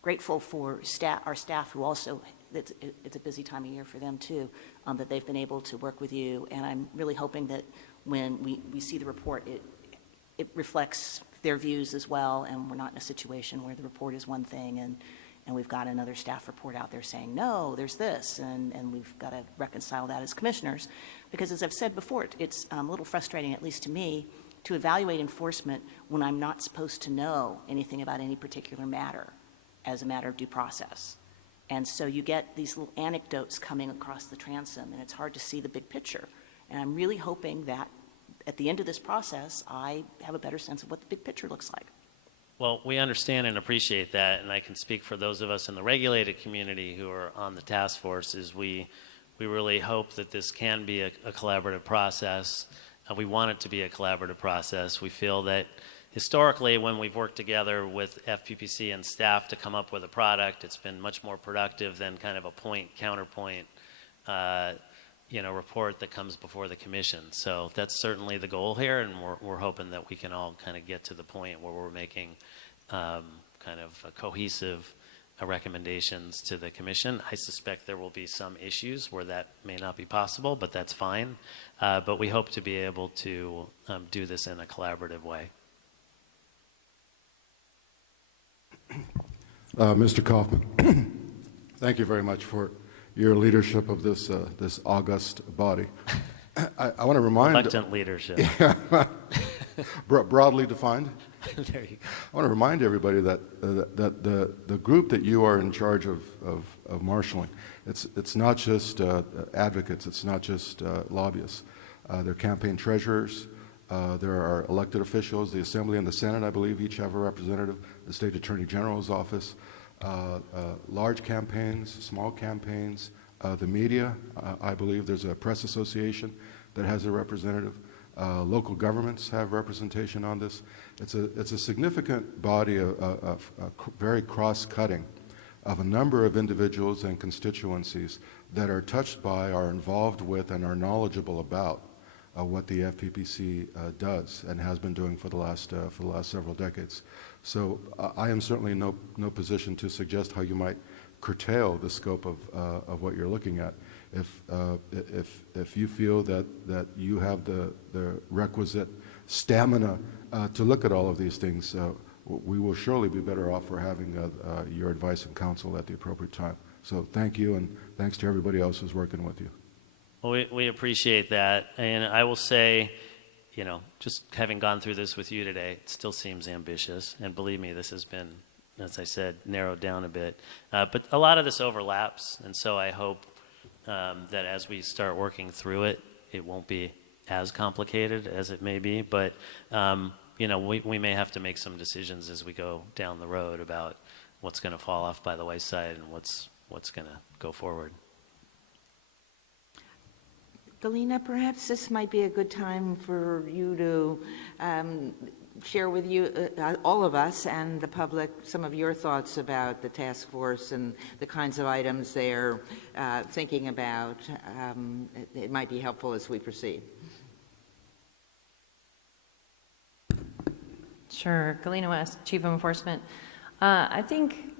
grateful for our staff who also, it's a busy time of year for them too, that they've been able to work with you. And I'm really hoping that when we see the report, it reflects their views as well, and we're not in a situation where the report is one thing and we've got another staff report out there saying, no, there's this, and we've got to reconcile that as commissioners. Because as I've said before, it's a little frustrating, at least to me, to evaluate enforcement when I'm not supposed to know anything about any particular matter as a matter of due process. And so you get these little anecdotes coming across the transom, and it's hard to see the big picture. And I'm really hoping that at the end of this process, I have a better sense of what the big picture looks like. Well, we understand and appreciate that, and I can speak for those of us in the regulated community who are on the task force, is we really hope that this can be a collaborative process. We want it to be a collaborative process. We feel that, historically, when we've worked together with FPPC and staff to come up with a product, it's been much more productive than kind of a point-counterpoint report that comes before the commission. So that's certainly the goal here, and we're hoping that we can all kind of get to the point where we're making kind of cohesive recommendations to the commission. I suspect there will be some issues where that may not be possible, but that's fine. But we hope to be able to do this in a collaborative way. Mr. Kaufman, thank you very much for your leadership of this this august body. I want to remind Reluctant leadership. broadly defined. There you go. I want to remind everybody that the group that you are in charge of marshaling, it's not just advocates, it's not just lobbyists. They're campaign treasurers. There are elected officials. The Assembly and the Senate, I believe, each have a representative. The State Attorney General's office. Large campaigns, small campaigns. The media, I believe there's a press association that has a representative. Local governments have representation on this. It's a significant body of very cross-cutting of a number of individuals and constituencies that are touched by, are involved with, and are knowledgeable about what the FPPC does and has been doing for the last several decades. So I am certainly in no position to suggest how you might curtail the scope of what you're looking at. If you feel that you have the requisite stamina to look at all of these things, we will surely be better off for having your advice and counsel at the appropriate time. So thank you, and thanks to everybody else who's working with you. Well, we appreciate that. And I will say, just having gone through this with you today, it still seems ambitious. And believe me, this has been, as I said, narrowed down a bit. But a lot of this overlaps. And so I hope that as we start working through it, it won't be as complicated as it may be. But, we may have to make some decisions as we go down the road about what's going to fall off by the wayside and what's going to go forward. Galina, perhaps this might be a good time for you to share with you, all of us and the public, some of your thoughts about the task force and the kinds of items they're thinking about. It might be helpful as we proceed. Sure. Galina West, Chief of Enforcement. I think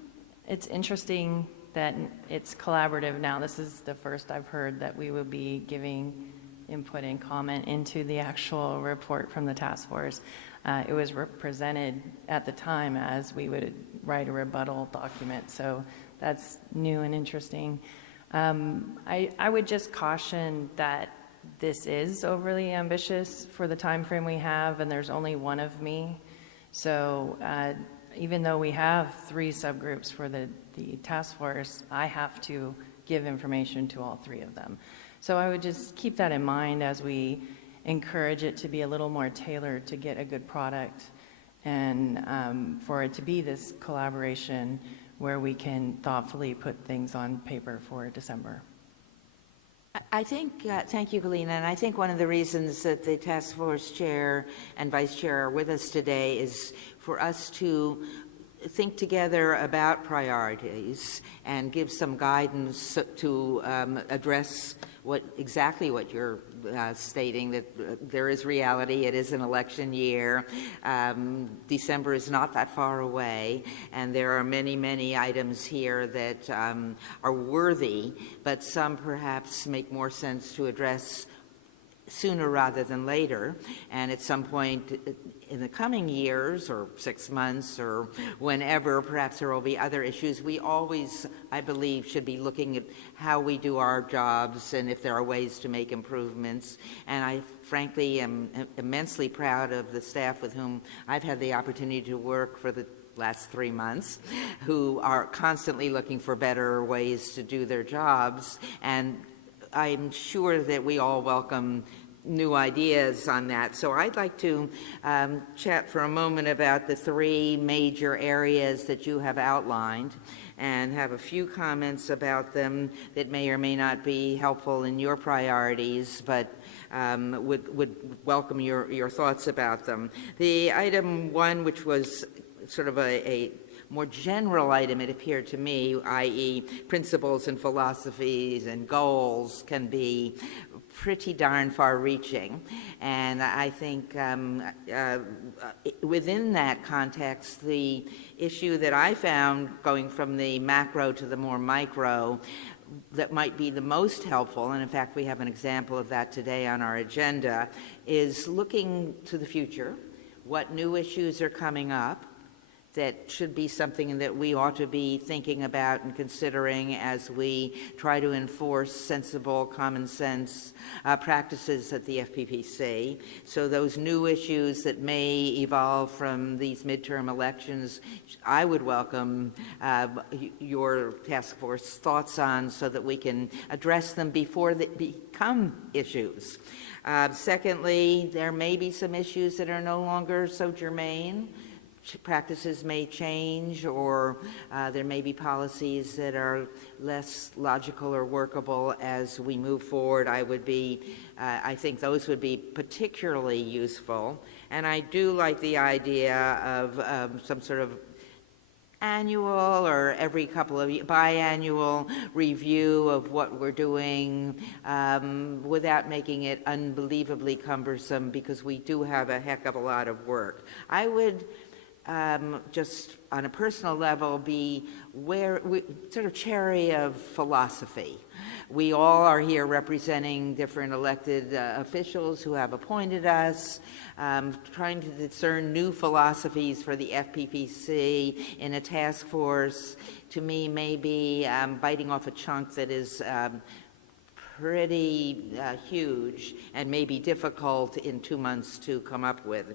it's interesting that it's collaborative now. This is the first I've heard that we will be giving input and comment into the actual report from the task force. It was presented at the time as we would write a rebuttal document, so that's new and interesting. I would just caution that this is overly ambitious for the time frame we have, and there's only one of me. So even though we have 3 subgroups for the task force, I have to give information to all 3 of them. So I would just keep that in mind as we encourage it to be a little more tailored to get a good product, and for it to be this collaboration where we can thoughtfully put things on paper for December. I think, thank you, Galina, and I think one of the reasons that the task force chair and vice chair are with us today is for us to think together about priorities and give some guidance to address exactly what you're stating, that there is reality. It is an election year. December is not that far away, and there are many, many items here that are worthy, but some perhaps make more sense to address sooner rather than later. And at some point in the coming years or 6 months or whenever, perhaps there will be other issues. We always, I believe, should be looking at how we do our jobs and if there are ways to make improvements. And I frankly am immensely proud of the staff with whom I've had the opportunity to work for the last 3 months, who are constantly looking for better ways to do their jobs. And I'm sure that we all welcome new ideas on that. So I'd like to chat for a moment about the 3 major areas that you have outlined and have a few comments about them that may or may not be helpful in your priorities, but would welcome your thoughts about them. The item one, which was sort of a more general item, it appeared to me, i.e. principles and philosophies and goals, can be pretty darn far-reaching. And I think within that context, the issue that I found going from the macro to the more micro that might be the most helpful, and in fact we have an example of that today on our agenda, is looking to the future. What new issues are coming up that should be something that we ought to be thinking about and considering as we try to enforce sensible, common sense practices at the FPPC. So those new issues that may evolve from these midterm elections, I would welcome your task force thoughts on so that we can address them before they become issues. Secondly, there may be some issues that are no longer so germane. Practices may change, or there may be policies that are less logical or workable as we move forward. I think those would be particularly useful. And I do like the idea of some sort of annual or every couple of biannual review of what we're doing without making it unbelievably cumbersome, because we do have a heck of a lot of work. I would just on a personal level be sort of chary of philosophy. We all are here representing different elected officials who have appointed us, trying to discern new philosophies for the FPPC in a task force, to me may be biting off a chunk that is pretty huge and may be difficult in 2 months to come up with.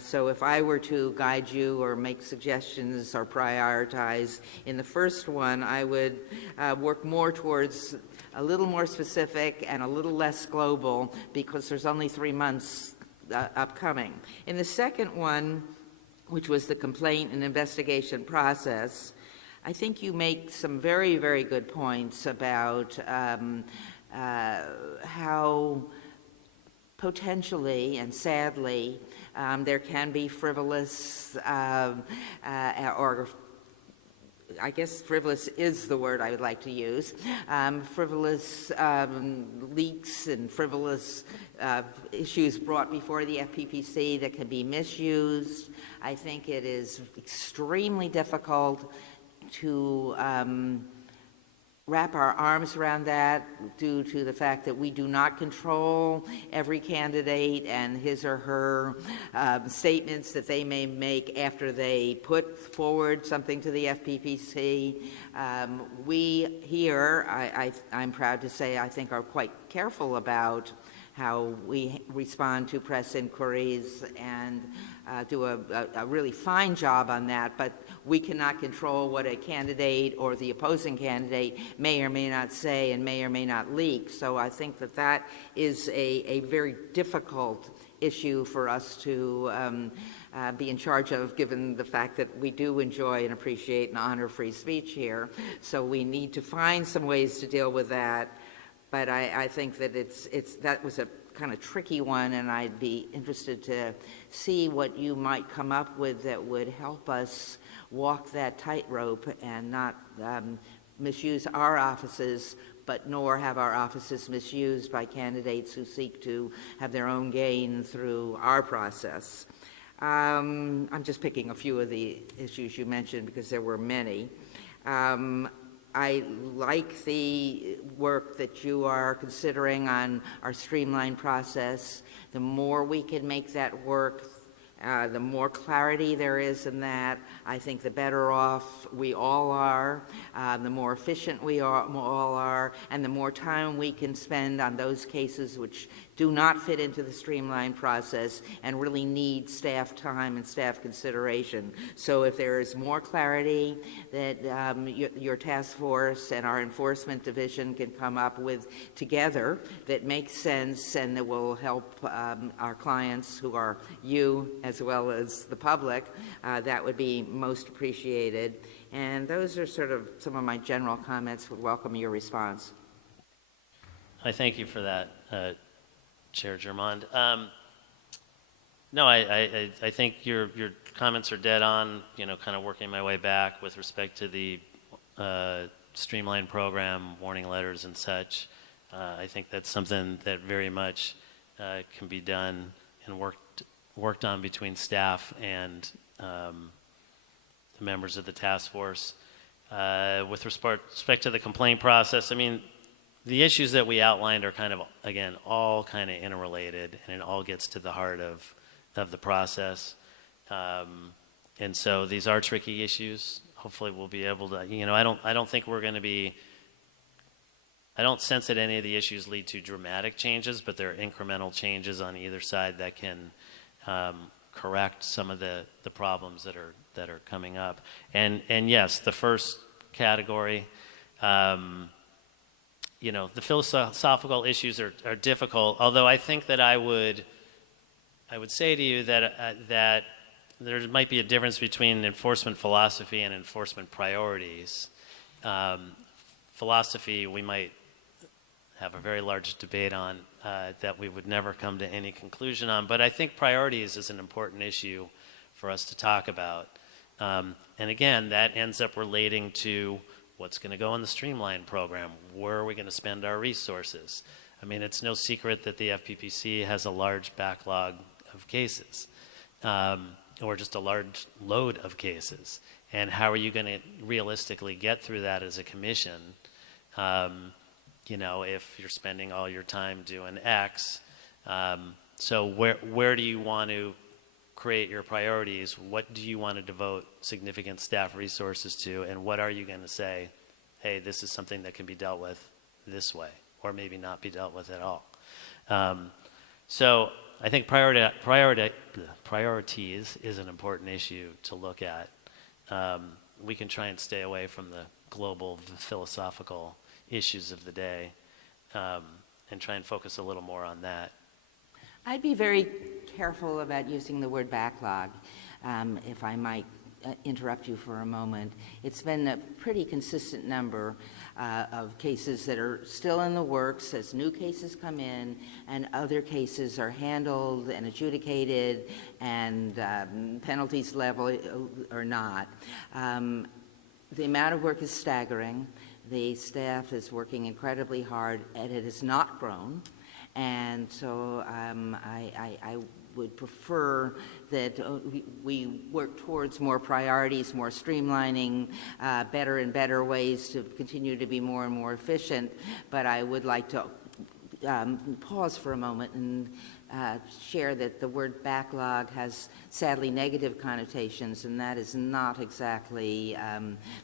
So if I were to guide you or make suggestions or prioritize in the first one, I would work more towards a little more specific and a little less global, because there's only 3 months upcoming. In the second one, which was the complaint and investigation process, I think you make some very, very good points about how potentially and sadly there can be frivolous or I guess frivolous is the word I would like to use, frivolous leaks and frivolous issues brought before the FPPC that can be misused. I think it is extremely difficult to wrap our arms around that due to the fact that we do not control every candidate and his or her statements that they may make after they put forward something to the FPPC. We here, I'm proud to say, I think are quite careful about how we respond to press inquiries and do a really fine job on that, but we cannot control what a candidate or the opposing candidate may or may not say and may or may not leak. So I think that that is a very difficult issue for us to be in charge of, given the fact that we do enjoy and appreciate and honor free speech here. So we need to find some ways to deal with that. But I think that that was a kind of tricky one, and I'd be interested to see what you might come up with that would help us walk that tightrope and not misuse our offices, but nor have our offices misused by candidates who seek to have their own gain through our process. I'm just picking a few of the issues you mentioned because there were many. I like the work that you are considering on our streamlined process. The more we can make that work, the more clarity there is in that, I think the better off we all are, the more efficient we all are, and the more time we can spend on those cases which do not fit into the streamlined process and really need staff time and staff consideration. So if there is more clarity that your task force and our enforcement division can come up with together that makes sense and that will help our clients, who are you as well as the public, that would be most appreciated. And those are sort of some of my general comments. Would welcome your response. I thank you for that, Chair Germond. No, I think your comments are dead on, kind of working my way back with respect to the streamlined program, warning letters and such. I think that's something that very much can be done and worked on between staff and the members of the task force. With respect to the complaint process, I mean, the issues that we outlined are kind of, again, all kind of interrelated, and it all gets to the heart of the process. And so these are tricky issues. Hopefully we'll be able to, I don't think we're going to be, I don't sense that any of the issues lead to dramatic changes, but there are incremental changes on either side that can correct some of the problems that are coming up. And yes, the first category, the philosophical issues are difficult, although I think that I would say to you that there might be a difference between enforcement philosophy and enforcement priorities. Philosophy, we might have a very large debate on that we would never come to any conclusion on, but I think priorities is an important issue for us to talk about. And again, that ends up relating to what's going to go in the Streamline program. Where are we going to spend our resources? I mean, it's no secret that the FPPC has a large backlog of cases, or just a large load of cases. And how are you going to realistically get through that as a commission? If you're spending all your time doing X. So where do you want to create your priorities? What do you want to devote significant staff resources to? And what are you going to say, hey, this is something that can be dealt with this way, or maybe not be dealt with at all? So I think priorities is an important issue to look at. We can try and stay away from the global philosophical issues of the day and try and focus a little more on that. I'd be very careful about using the word backlog, if I might interrupt you for a moment. It's been a pretty consistent number of cases that are still in the works as new cases come in and other cases are handled and adjudicated and penalties level or not. The amount of work is staggering. The staff is working incredibly hard, and it has not grown. And so I would prefer that we work towards more priorities, more streamlining, better and better ways to continue to be more and more efficient. But I would like to pause for a moment and share that the word backlog has sadly negative connotations, and that is not exactly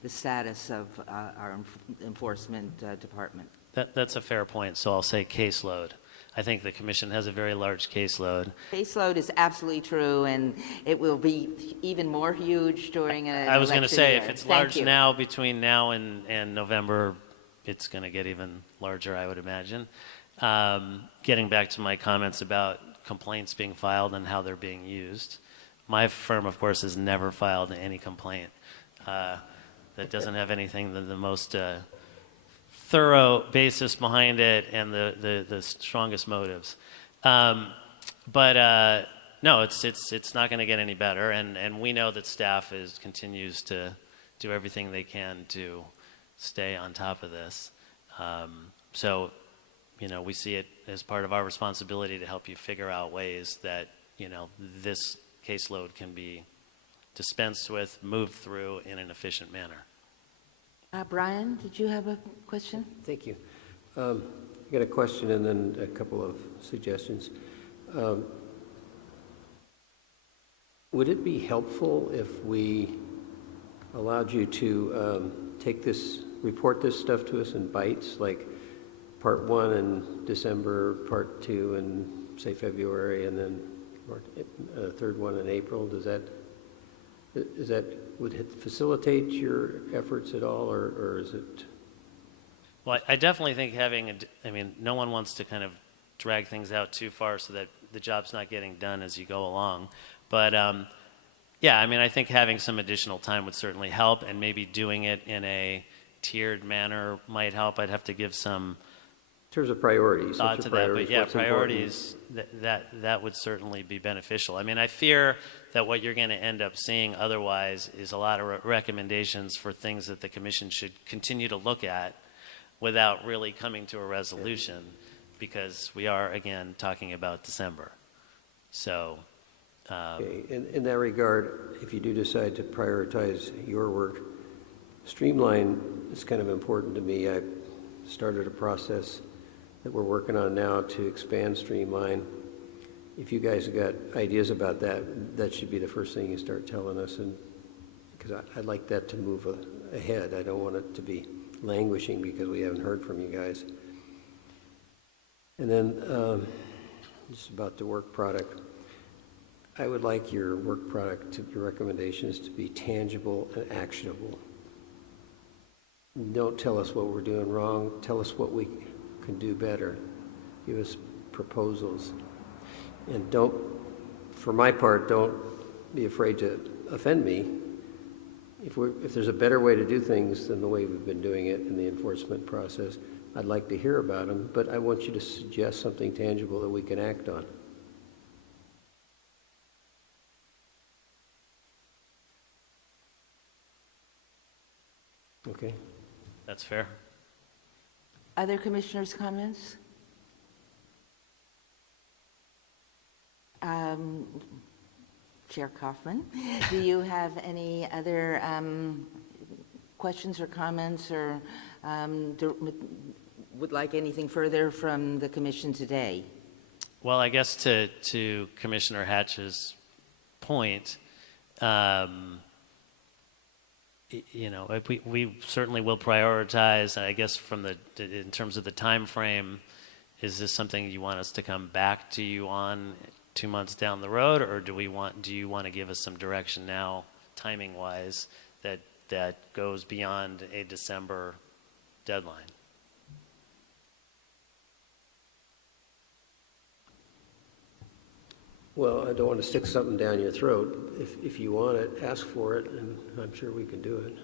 the status of our enforcement department. That's a fair point, so I'll say caseload. I think the commission has a very large caseload. Caseload is absolutely true, and it will be even more huge during an I was going to say, year. if it's Thank large you. now, between now and November, it's going to get even larger, I would imagine. Getting back to my comments about complaints being filed and how they're being used, my firm, of course, has never filed any complaint that doesn't have anything than the most thorough basis behind it and the strongest motives. But no, it's not going to get any better, and we know that staff continues to do everything they can to stay on top of this. So, we see it as part of our responsibility to help you figure out ways that, this caseload can be dispensed with, moved through in an efficient manner. Brian, did you have a question? Thank you. I got a question and then a couple of suggestions. Would it be helpful if we allowed you to report this stuff to us in bites, like part 1 in December, part 2 in, say, February, and then third one in April? Would it facilitate your efforts at all, or is it? Well, I definitely think no one wants to kind of drag things out too far so that the job's not getting done as you go along. But I think having some additional time would certainly help, and maybe doing it in a tiered manner might help. I'd have to give some terms of priorities, thought what's to your that, priorities? but yeah, What's important? priorities, that would certainly be beneficial. I mean, I fear that what you're going to end up seeing otherwise is a lot of recommendations for things that the commission should continue to look at without really coming to a resolution, because we are, again, talking about December. So, Okay, in that regard, if you do decide to prioritize your work, streamline is kind of important to me. I started a process that we're working on now to expand Streamline. If you guys have got ideas about that, that should be the first thing you start telling us, and because I'd like that to move ahead. I don't want it to be languishing because we haven't heard from you guys. And then just about the work product, I would like your work product, your recommendations to be tangible and actionable. Don't tell us what we're doing wrong. Tell us what we can do better. Give us proposals. And don't, for my part, don't be afraid to offend me. If there's a better way to do things than the way we've been doing it in the enforcement process, I'd like to hear about them, but I want you to suggest something tangible that we can act on. Okay? that's fair. Other commissioners' comments? Chair Kaufman, do you have any other questions or comments, or would like anything further from the commission today? Well, I guess to Commissioner Hatch's point, you know, we certainly will prioritize. I guess in terms of the time frame, is this something you want us to come back to you on 2 months down the road, or do you want to give us some direction now, timing wise, that goes beyond a December deadline? Well, I don't want to stick something down your throat. If you want it, ask for it, and I'm sure we can do it.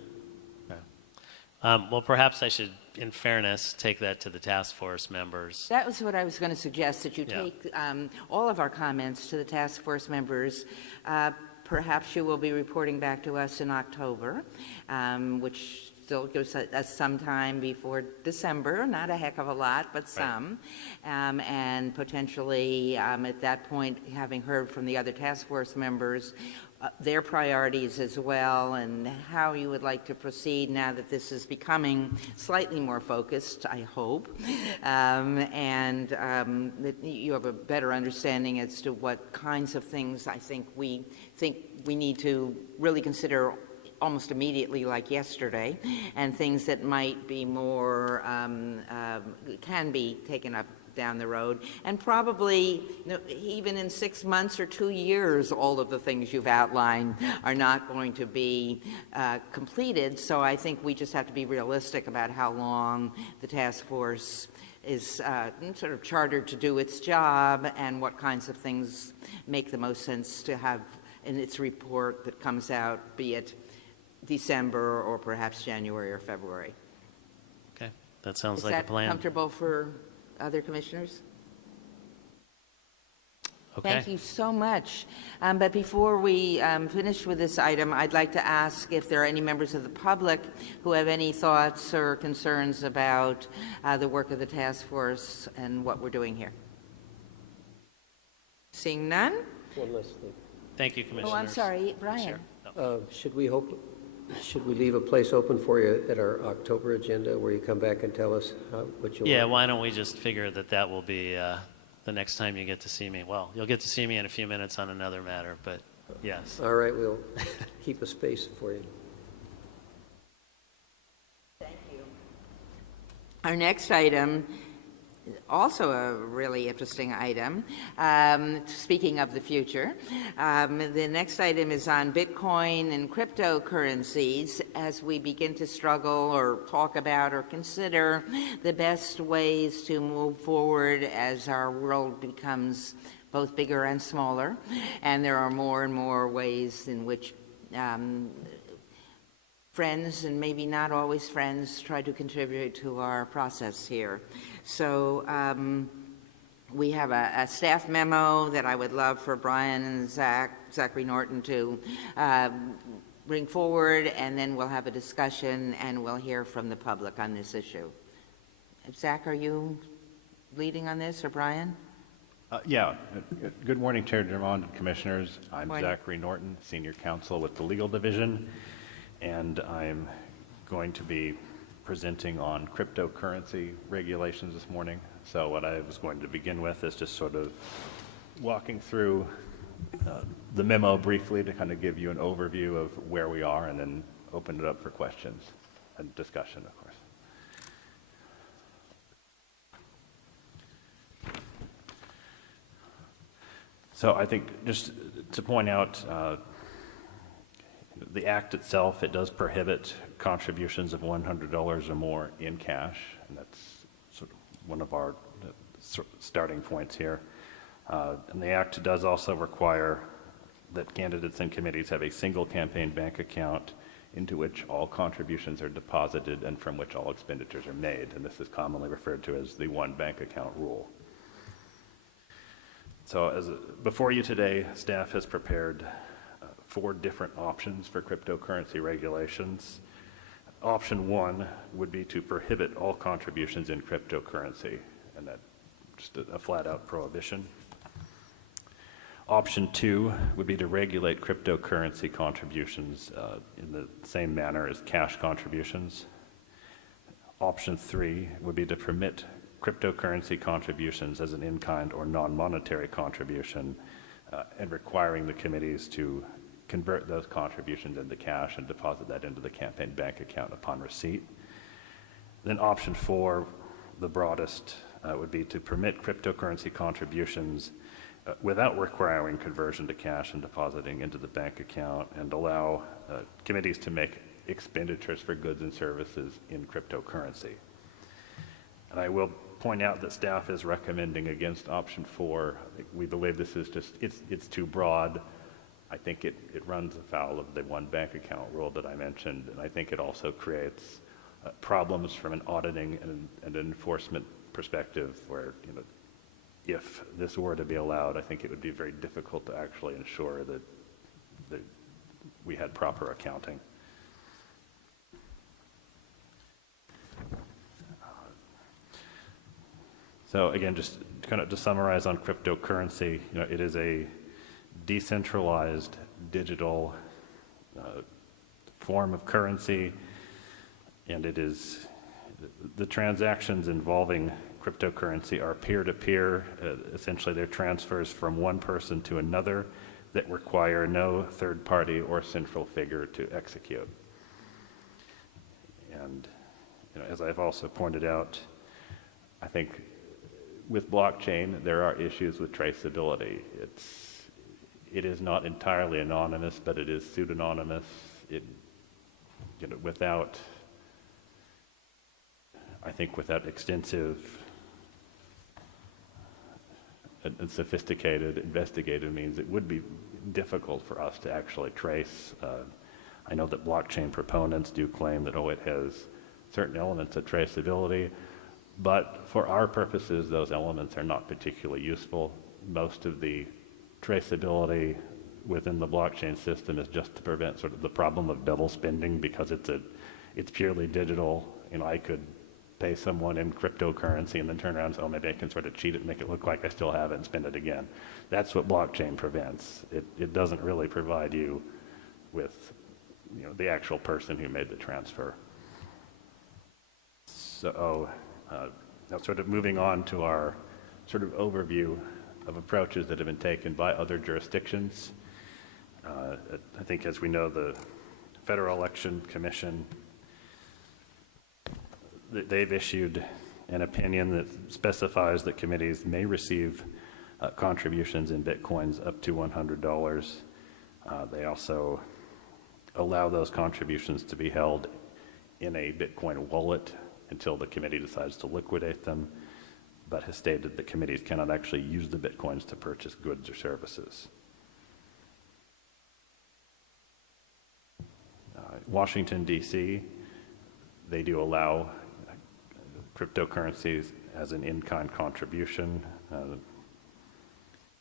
Okay. Well, perhaps I should, in fairness, take that to the task force members. That was what I was going to suggest, that you Yeah. take all of our comments to the task force members. Perhaps you will be reporting back to us in October, which still gives us some time before December, not a heck of a lot, but some. And potentially, at that point, having heard from the other task force members, their priorities as well, and how you would like to proceed now that this is becoming slightly more focused, I hope, and that you have a better understanding as to what kinds of things I think we need to really consider almost immediately, like yesterday, and things that might be more, can be taken up down the road, and probably even in 6 months or 2 years, all of the things you've outlined are not going to be completed. So I think we just have to be realistic about how long the task force is sort of chartered to do its job, and what kinds of things make the most sense to have in its report that comes out, be it December or perhaps January or February. Okay, that sounds Is like a that plan. comfortable for other commissioners? Okay. Thank you so much. But before we finish with this item, I'd like to ask if there are any members of the public who have any thoughts or concerns about the work of the task force and what we're doing here. Seeing none? One last thing. Thank you, Commissioners. Oh, I'm sorry, Brian. Sure. Should we leave a place open for you at our October agenda where you come back and tell us what you Yeah, want? why don't we just figure that will be the next time you get to see me. Well, you'll get to see me in a few minutes on another matter, but yes. All right, we'll keep a space for you. Thank you. Our next item, also a really interesting item, speaking of the future. The next item is on Bitcoin and cryptocurrencies as we begin to struggle or talk about or consider the best ways to move forward as our world becomes both bigger and smaller. And there are more and more ways in which friends and maybe not always friends try to contribute to our process here. So we have a staff memo that I would love for Brian and Zachary Norton to bring forward, and then we'll have a discussion and we'll hear from the public on this issue. Zach, are you leading on this, or Brian? Yeah. Good morning, Chair Drummond and Commissioners. I'm Morning. Zachary Norton, Senior Counsel with the Legal Division, and I'm going to be presenting on cryptocurrency regulations this morning. So what I was going to begin with is just sort of walking through the memo briefly to kind of give you an overview of where we are, and then open it up for questions and discussion, of course. So I think just to point out, the Act itself, it does prohibit contributions of $100 or more in cash, and that's sort of one of our starting points here. And the Act does also require that candidates and committees have a single campaign bank account into which all contributions are deposited and from which all expenditures are made, and this is commonly referred to as the one bank account rule. So before you today, staff has prepared 4 different options for cryptocurrency regulations. Option 1 would be to prohibit all contributions in cryptocurrency, and that's just a flat-out prohibition. Option 2 would be to regulate cryptocurrency contributions in the same manner as cash contributions. Option 3 would be to permit cryptocurrency contributions as an in-kind or non-monetary contribution, and requiring the committees to convert those contributions into cash and deposit that into the campaign bank account upon receipt. Then option 4, the broadest, would be to permit cryptocurrency contributions without requiring conversion to cash and depositing into the bank account, and allow committees to make expenditures for goods and services in cryptocurrency. And I will point out that staff is recommending against option 4. We believe this is just, it's too broad. I think it runs afoul of the one bank account rule that I mentioned, and I think it also creates problems from an auditing and an enforcement perspective where, if this were to be allowed, I think it would be very difficult to actually ensure that we had proper accounting. So again, just kind of to summarize on cryptocurrency, it is a decentralized digital form of currency, and it is, the transactions involving cryptocurrency are peer-to-peer. Essentially, they're transfers from one person to another that require no third party or central figure to execute. And as I've also pointed out, I think with blockchain, there are issues with traceability. It is not entirely anonymous, but it is pseudonymous. Without extensive and sophisticated investigative means, it would be difficult for us to actually trace. I know that blockchain proponents do claim that, it has certain elements of traceability, but for our purposes, those elements are not particularly useful. Most of the traceability within the blockchain system is just to prevent sort of the problem of double spending, because it's purely digital. I could pay someone in cryptocurrency and then turn around and say, maybe I can sort of cheat it and make it look like I still have it and spend it again. That's what blockchain prevents. It doesn't really provide you with the actual person who made the transfer. So now sort of moving on to our sort of overview of approaches that have been taken by other jurisdictions. I think, as we know, the Federal Election Commission, they've issued an opinion that specifies that committees may receive contributions in Bitcoins up to $100. They also allow those contributions to be held in a Bitcoin wallet until the committee decides to liquidate them, but has stated that committees cannot actually use the Bitcoins to purchase goods or services. Washington, D.C., they do allow cryptocurrencies as an in-kind contribution.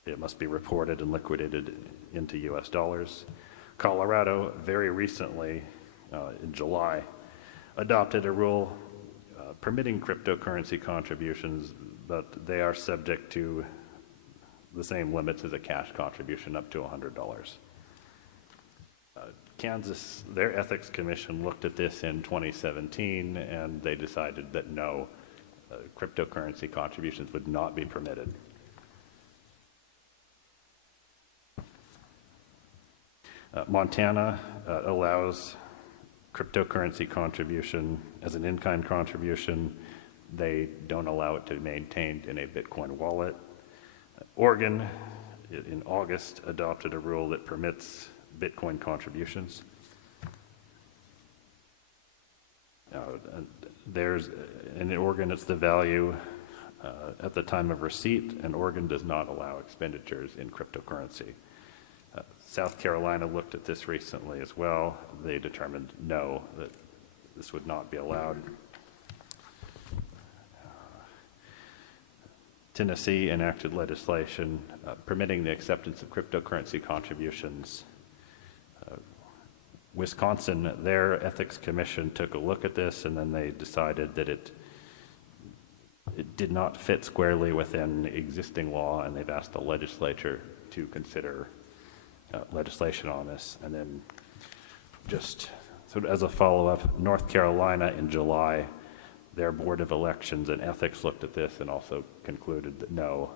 It must be reported and liquidated into U.S. dollars. Colorado, very recently, in July, adopted a rule permitting cryptocurrency contributions, but they are subject to the same limits as a cash contribution up to $100. Kansas, their ethics commission looked at this in 2017, and they decided that no, cryptocurrency contributions would not be permitted. Montana allows cryptocurrency contribution as an in-kind contribution. They don't allow it to be maintained in a Bitcoin wallet. Oregon, in August, adopted a rule that permits Bitcoin contributions. In Oregon, it's the value at the time of receipt, and Oregon does not allow expenditures in cryptocurrency. South Carolina looked at this recently as well. They determined no, that this would not be allowed. Tennessee enacted legislation permitting the acceptance of cryptocurrency contributions. Wisconsin, their ethics commission took a look at this, and then they decided that it did not fit squarely within existing law, and they've asked the legislature to consider legislation on this. And then just sort of as a follow-up, North Carolina in July, their Board of Elections and Ethics looked at this and also concluded that no,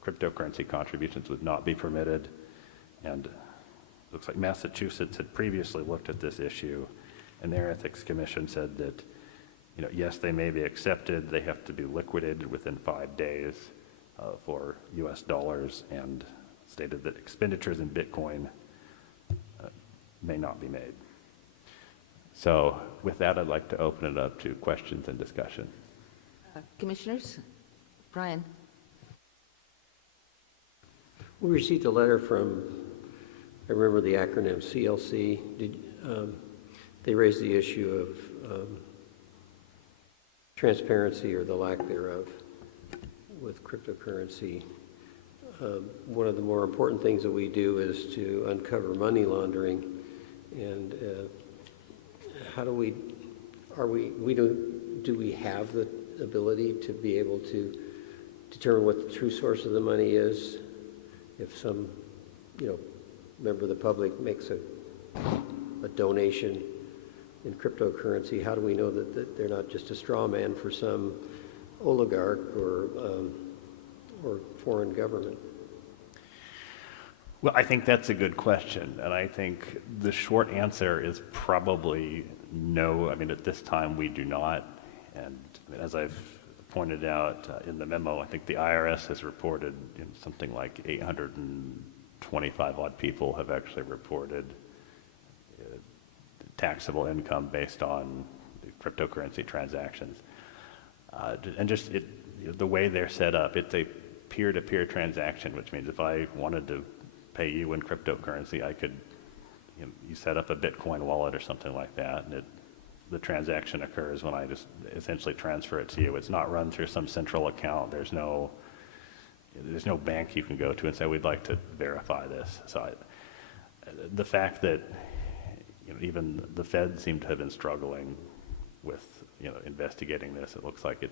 cryptocurrency contributions would not be permitted. And it looks like Massachusetts had previously looked at this issue, and their Ethics Commission said that, yes, they may be accepted, they have to be liquidated within 5 days for US dollars, and stated that expenditures in Bitcoin may not be made. So with that, I'd like to open it up to questions and discussion. Commissioners? Brian? We received a letter from, I remember the acronym CLC. They raised the issue of transparency or the lack thereof with cryptocurrency. One of the more important things that we do is to uncover money laundering, and how do we have the ability to be able to determine what the true source of the money is? If some, member of the public makes a donation in cryptocurrency, how do we know that they're not just a straw man for some oligarch or foreign government? Well, I think that's a good question, and I think the short answer is probably no. I mean, at this time, we do not. And as I've pointed out in the memo, I think the IRS has reported something like 825 odd people have actually reported taxable income based on cryptocurrency transactions. And just the way they're set up, it's a peer-to-peer transaction, which means if I wanted to pay you in cryptocurrency, I could, you set up a Bitcoin wallet or something like that, and the transaction occurs when I just essentially transfer it to you. It's not run through some central account. There's no bank you can go to and say, we'd like to verify this. So the fact that even the Fed seem to have been struggling with investigating this, it looks like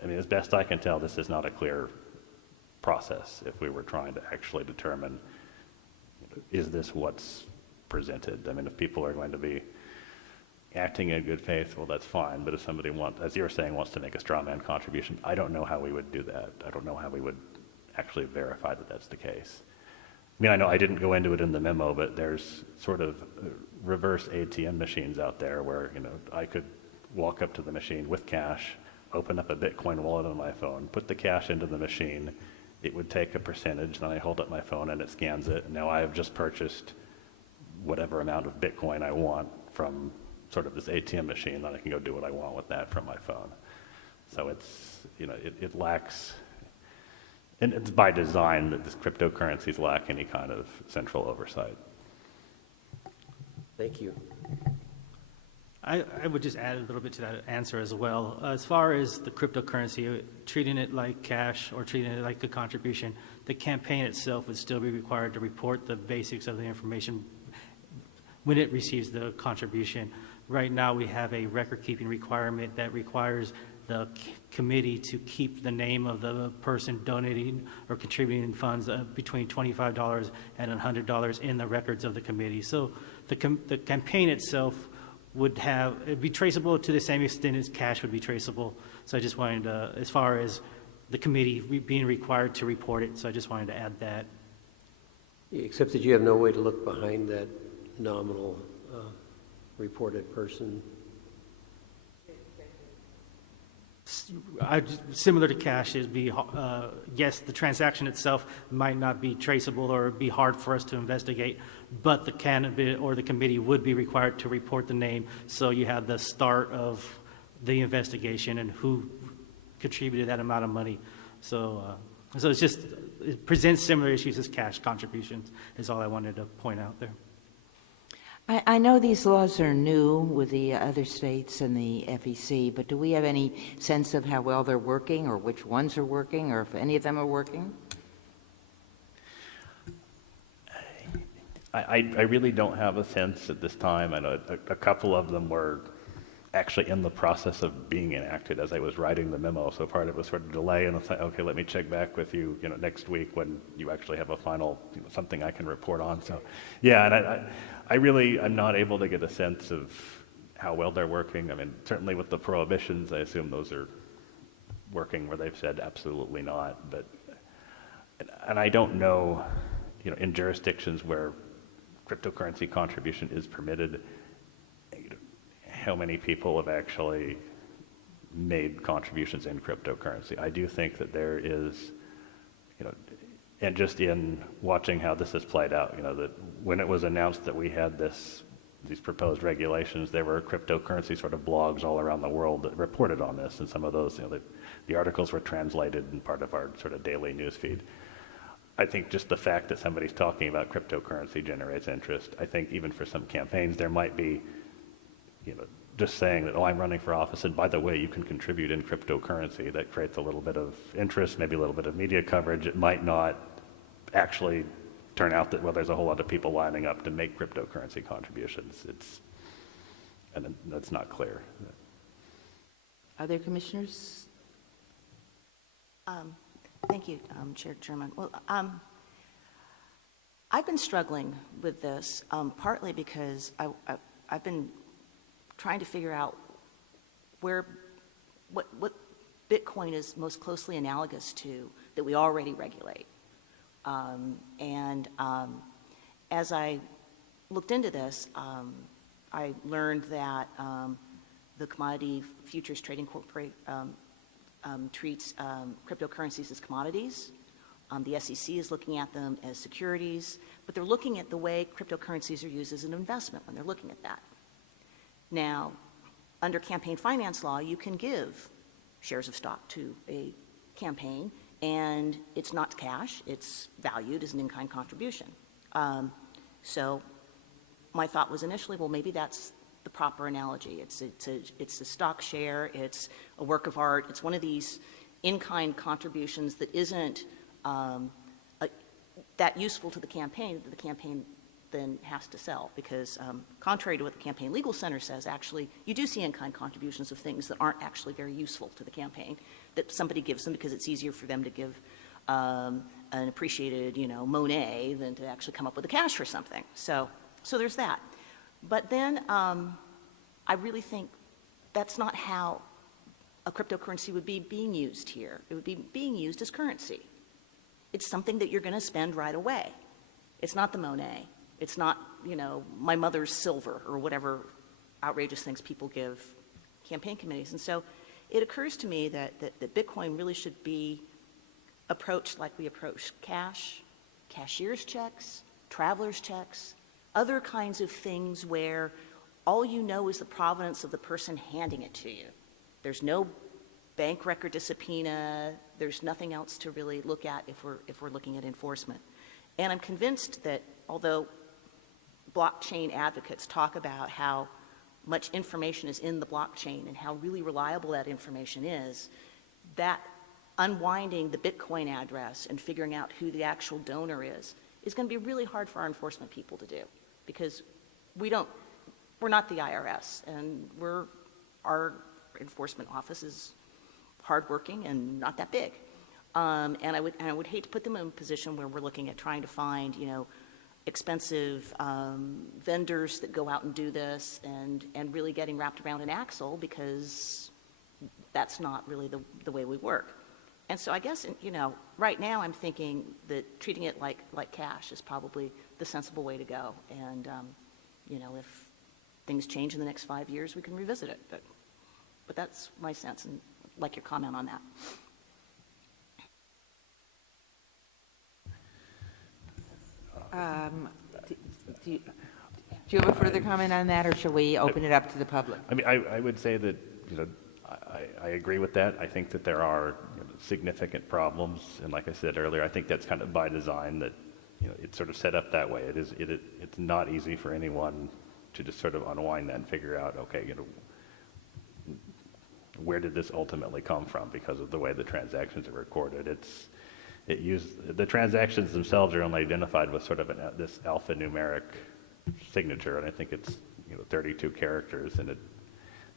as best I can tell, this is not a clear process if we were trying to actually determine, is this what's presented? I mean, if people are going to be acting in good faith, well, that's fine. But if somebody as you were saying, wants to make a straw man contribution, I don't know how we would do that. I don't know how we would actually verify that that's the case. I mean, I know I didn't go into it in the memo, but there's sort of reverse ATM machines out there where, I could walk up to the machine with cash, open up a Bitcoin wallet on my phone, put the cash into the machine. It would take a percentage, then I hold up my phone and it scans it. And now I have just purchased whatever amount of Bitcoin I want from sort of this ATM machine, then I can go do what I want with that from my phone. So it's, it lacks, and it's by design that this cryptocurrencies lack any kind of central oversight. Thank you. I would just add a little bit to that answer as well. As far as the cryptocurrency, treating it like cash or treating it like a contribution, the campaign itself would still be required to report the basics of the information when it receives the contribution. Right now, we have a record-keeping requirement that requires the committee to keep the name of the person donating or contributing funds between $25 and $100 in the records of the committee. So the campaign itself would it'd be traceable to the same extent as cash would be traceable. So I just wanted to, as far as the committee being required to report it, so I just wanted to add that. Except that you have no way to look behind that nominal reported person. Similar to cash, it'd be, yes, the transaction itself might not be traceable or be hard for us to investigate, but the candidate or the committee would be required to report the name, so you have the start of the investigation and who contributed that amount of money. So it's just, it presents similar issues as cash contributions, is all I wanted to point out there. I know these laws are new with the other states and the FEC, but do we have any sense of how well they're working, or which ones are working, or if any of them are working? I really don't have a sense at this time. I know a couple of them were actually in the process of being enacted as I was writing the memo, so part of it was sort of delay, and it's like, okay, let me check back with you, next week when you actually have a final, something I can report on. So, yeah, and I'm not able to get a sense of how well they're working. I mean, certainly with the prohibitions, I assume those are working where they've said absolutely not. But, and I don't know, in jurisdictions where cryptocurrency contribution is permitted, how many people have actually made contributions in cryptocurrency. I do think that there is, and just in watching how this has played out, that when it was announced that we had these proposed regulations, there were cryptocurrency sort of blogs all around the world that reported on this, and some of those, the articles were translated and part of our sort of daily news feed. I think just the fact that somebody's talking about cryptocurrency generates interest. I think even for some campaigns, there might be, just saying that, I'm running for office, and by the way, you can contribute in cryptocurrency. That creates a little bit of interest, maybe a little bit of media coverage. It might not actually turn out that, there's a whole lot of people lining up to make cryptocurrency contributions. And that's not clear. Other commissioners? Thank you, Chair Chairman. Well, I've been struggling with this, partly because I've been trying to figure out what Bitcoin is most closely analogous to that we already regulate. As I looked into this, I learned that the Commodity Futures Trading Corporation treats cryptocurrencies as commodities. The SEC is looking at them as securities, but they're looking at the way cryptocurrencies are used as an investment when they're looking at that. Now, under campaign finance law, you can give shares of stock to a campaign, and it's not cash, it's valued as an in-kind contribution. So my thought was initially, well, maybe that's the proper analogy. It's a stock share, it's a work of art, it's one of these in-kind contributions that isn't that useful to the campaign that the campaign then has to sell, because contrary to what the Campaign Legal Center says, actually, you do see in-kind contributions of things that aren't actually very useful to the campaign, that somebody gives them because it's easier for them to give an appreciated, Monet than to actually come up with the cash for something. So there's that. But then I really think that's not how a cryptocurrency would be being used here. It would be being used as currency. It's something that you're going to spend right away. It's not the Monet. It's not, my mother's silver or whatever outrageous things people give campaign committees. And so it occurs to me that Bitcoin really should be approached like we approach cash, cashier's checks, traveler's checks, other kinds of things where all you know is the provenance of the person handing it to you. There's no bank record to subpoena. There's nothing else to really look at if we're looking at enforcement. And I'm convinced that although blockchain advocates talk about how much information is in the blockchain and how really reliable that information is, that unwinding the Bitcoin address and figuring out who the actual donor is going to be really hard for our enforcement people to do, because we're not the IRS, and our enforcement office is hardworking and not that big. And I would hate to put them in a position where we're looking at trying to find, expensive vendors that go out and do this and really getting wrapped around an axle, because that's not really the way we work. And so I guess, right now I'm thinking that treating it like cash is probably the sensible way to go. And, if things change in the next 5 years, we can revisit it. But that's my sense, and I'd like your comment on that. Do you have a further comment on that, or shall we open it up to the public? I mean, I would say that, I agree with that. I think that there are significant problems, and like I said earlier, I think that's kind of by design, that it's sort of set up that way. It's not easy for anyone to just sort of unwind that and figure out, okay, where did this ultimately come from, because of the way the transactions are recorded. The transactions themselves are only identified with sort of this alphanumeric signature, and I think it's 32 characters, and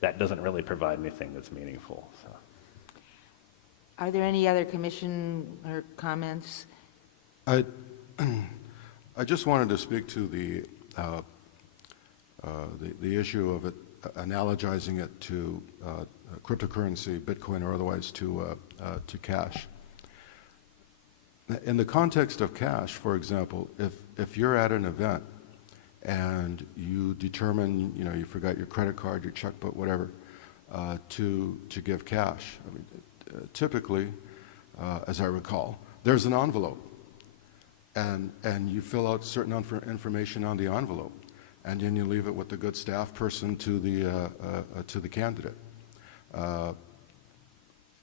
that doesn't really provide anything that's meaningful. So. Are there any other commission or comments? I just wanted to speak to the issue of it, analogizing it to cryptocurrency, Bitcoin or otherwise, to cash. In the context of cash, for example, if you're at an event and you determine, you forgot your credit card, your checkbook, whatever, to give cash, I mean, typically, as I recall, there's an envelope, and you fill out certain information on the envelope, and then you leave it with the good staff person to the candidate.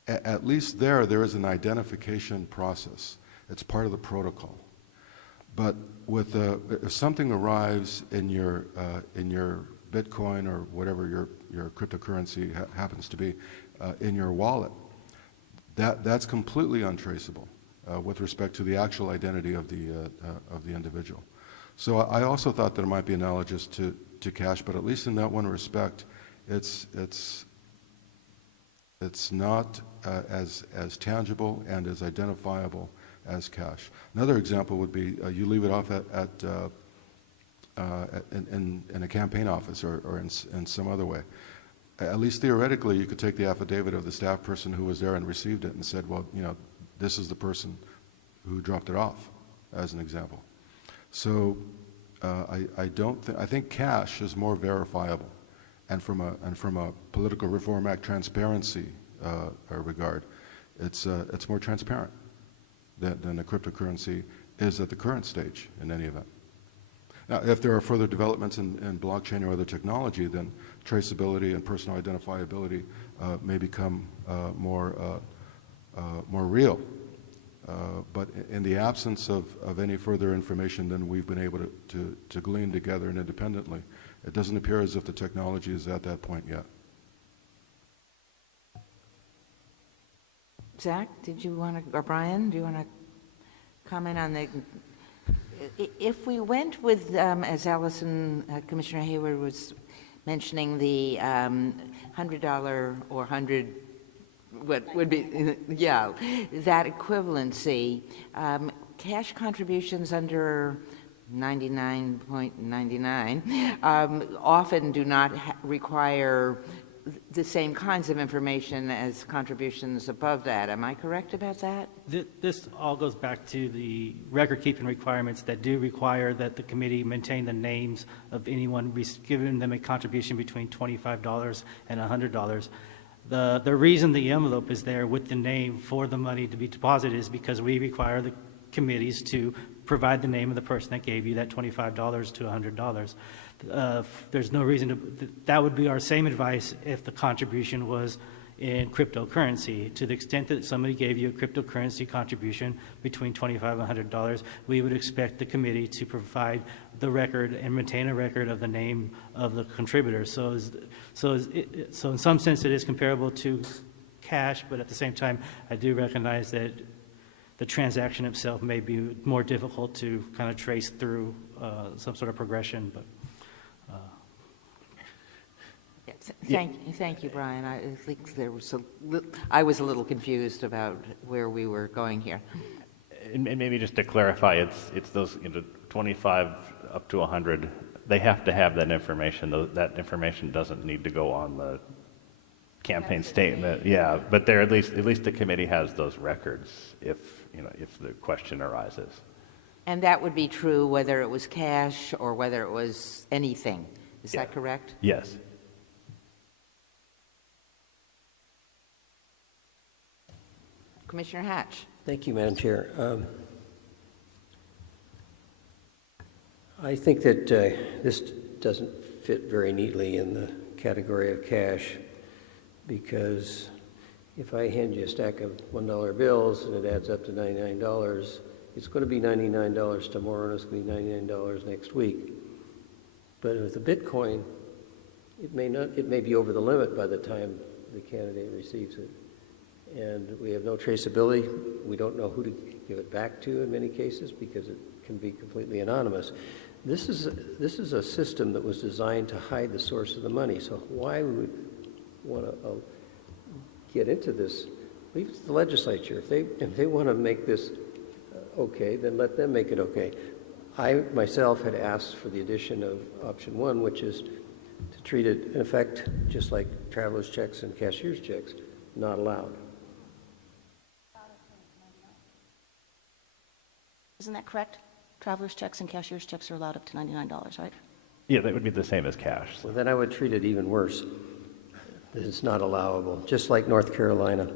At least there is an identification process. It's part of the protocol. But if something arrives in your Bitcoin or whatever your cryptocurrency happens to be in your wallet, that's completely untraceable with respect to the actual identity of the individual. So I also thought that it might be analogous to cash, but at least in that one respect, it's not as tangible and as identifiable as cash. Another example would be you leave it off in a campaign office or in some other way. At least theoretically, you could take the affidavit of the staff person who was there and received it and said, well, this is the person who dropped it off, as an example. So I think cash is more verifiable, and from a Political Reform Act transparency regard, it's more transparent than a cryptocurrency is at the current stage in any event. Now, if there are further developments in blockchain or other technology, then traceability and personal identifiability may become more real. But in the absence of any further information than we've been able to glean together and independently, it doesn't appear as if the technology is at that point yet. Zach, or Brian, do you want to comment on if we went with, as Commissioner Hayward was mentioning, the $100 or 100, what would be, that equivalency, cash contributions under 99.99 often do not require the same kinds of information as contributions above that. Am I correct about that? This all goes back to the record-keeping requirements that do require that the committee maintain the names of anyone giving them a contribution between $25 and $100. The reason the envelope is there with the name for the money to be deposited is because we require the committees to provide the name of the person that gave you that $25 to $100. There's no reason that would be our same advice if the contribution was in cryptocurrency. To the extent that somebody gave you a cryptocurrency contribution between $25 and $100, we would expect the committee to provide the record and maintain a record of the name of the contributor. So in some sense, it is comparable to cash, but at the same time, I do recognize that the transaction itself may be more difficult to kind of trace through some sort of progression, but Thank you, Brian. I think there was I was a little confused about where we were going here. And maybe just to clarify, it's those 25 up to 100. They have to have that information. That information doesn't need to go on the campaign statement. Yeah, but at least the committee has those records if the question arises. And that would be true whether it was cash or whether it was anything. Is that correct? Yes. Commissioner Hatch. Thank you, Madam Chair. I think that this doesn't fit very neatly in the category of cash, because if I hand you a stack of $1 bills and it adds up to $99, it's going to be $99 tomorrow and it's going to be $99 next week. But with the Bitcoin, it may be over the limit by the time the candidate receives it. And we have no traceability. We don't know who to give it back to in many cases because it can be completely anonymous. This is a system that was designed to hide the source of the money. So why would we want to get into this? Leave it to the legislature. If they want to make this okay, then let them make it okay. I myself had asked for the addition of option 1, which is to treat it in effect just like traveler's checks and cashier's checks, not allowed. Isn't that correct? Traveler's checks and cashier's checks are allowed up to $99, right? Yeah, that would be the same as cash. Well, then I would treat it even worse. It's not allowable, just like North Carolina.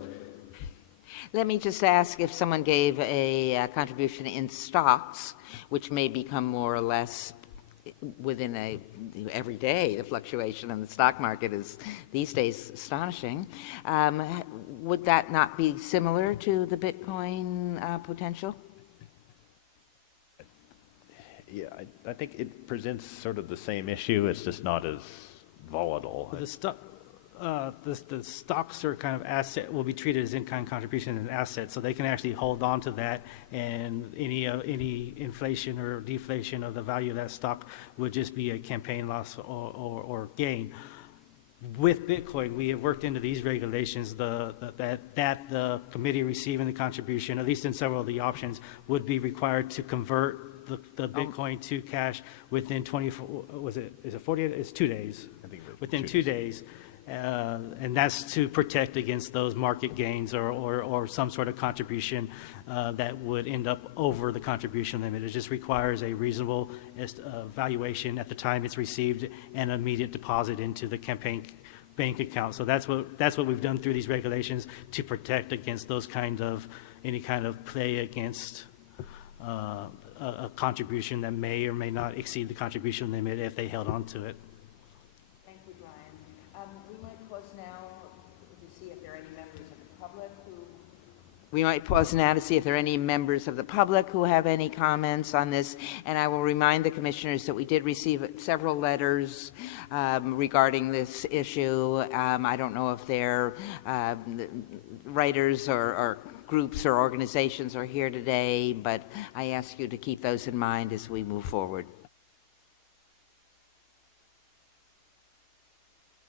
Let me just ask if someone gave a contribution in stocks, which may become more or less within every day. The fluctuation in the stock market is these days astonishing. Would that not be similar to the Bitcoin potential? Yeah, I think it presents sort of the same issue. It's just not as volatile. the stocks are kind of asset, will be treated as in-kind contribution and assets, so they can actually hold on to that, and any inflation or deflation of the value of that stock would just be a campaign loss or gain. With Bitcoin, we have worked into these regulations that the committee receiving the contribution, at least in several of the options, would be required to convert the Bitcoin to cash within 24, is it 48? It's 2 days. I think within 2 days. And that's to protect against those market gains or some sort of contribution that would end up over the contribution limit. It just requires a reasonable valuation at the time it's received and immediate deposit into the campaign bank account. So that's what we've done through these regulations to protect against those any kind of play against a contribution that may or may not exceed the contribution limit if they held on to it. Thank you, Brian. We might pause now to see if there are any members of the public who have any comments on this. And I will remind the commissioners that we did receive several letters regarding this issue. I don't know if they're writers or groups or organizations are here today, but I ask you to keep those in mind as we move forward.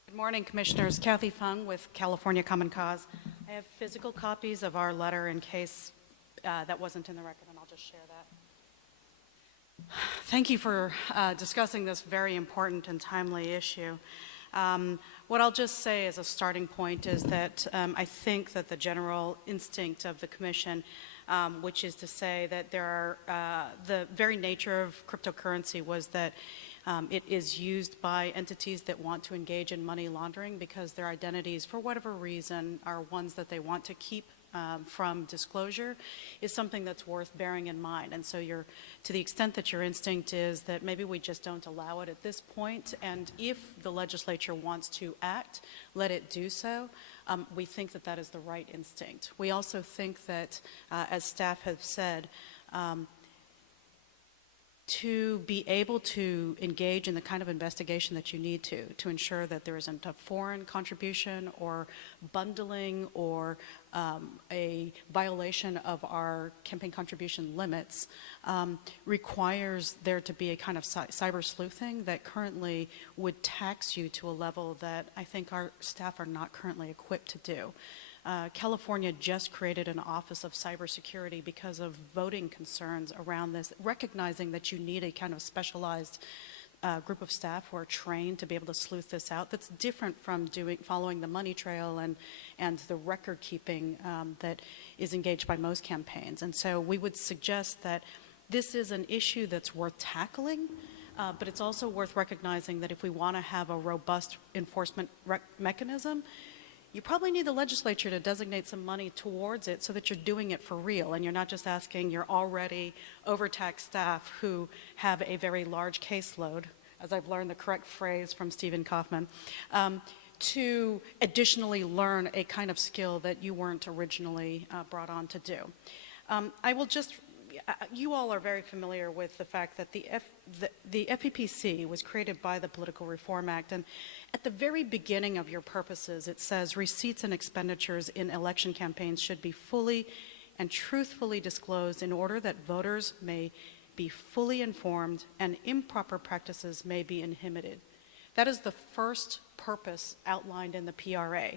Good morning, Commissioners. Kathy Fung with California Common Cause. I have physical copies of our letter in case that wasn't in the record, and I'll just share that. Thank you for discussing this very important and timely issue. What I'll just say as a starting point is that I think that the general instinct of the Commission, which is to say that there are, the very nature of cryptocurrency was that it is used by entities that want to engage in money laundering because their identities, for whatever reason, are ones that they want to keep from disclosure, is something that's worth bearing in mind. And so to the extent that your instinct is that maybe we just don't allow it at this point, and if the legislature wants to act, let it do so. we think that that is the right instinct. We also think that, as staff have said, to be able to engage in the kind of investigation that you need to ensure that there isn't a foreign contribution or bundling or a violation of our campaign contribution limits, requires there to be a kind of cyber sleuthing that currently would tax you to a level that I think our staff are not currently equipped to do. California just created an Office of Cybersecurity because of voting concerns around this, recognizing that you need a kind of specialized group of staff who are trained to be able to sleuth this out. That's different from following the money trail and the record keeping that is engaged by most campaigns. And so we would suggest that this is an issue that's worth tackling, but it's also worth recognizing that if we want to have a robust enforcement mechanism, you probably need the legislature to designate some money towards it so that you're doing it for real and you're not just asking your already overtaxed staff who have a very large caseload, as I've learned the correct phrase from Stephen Kaufman, to additionally learn a kind of skill that you weren't originally brought on to do. I will just, you all are very familiar with the fact that the FPPC was created by the Political Reform Act, and at the very beginning of your purposes, it says receipts and expenditures in election campaigns should be fully and truthfully disclosed in order that voters may be fully informed and improper practices may be inhibited. That is the first purpose outlined in the PRA,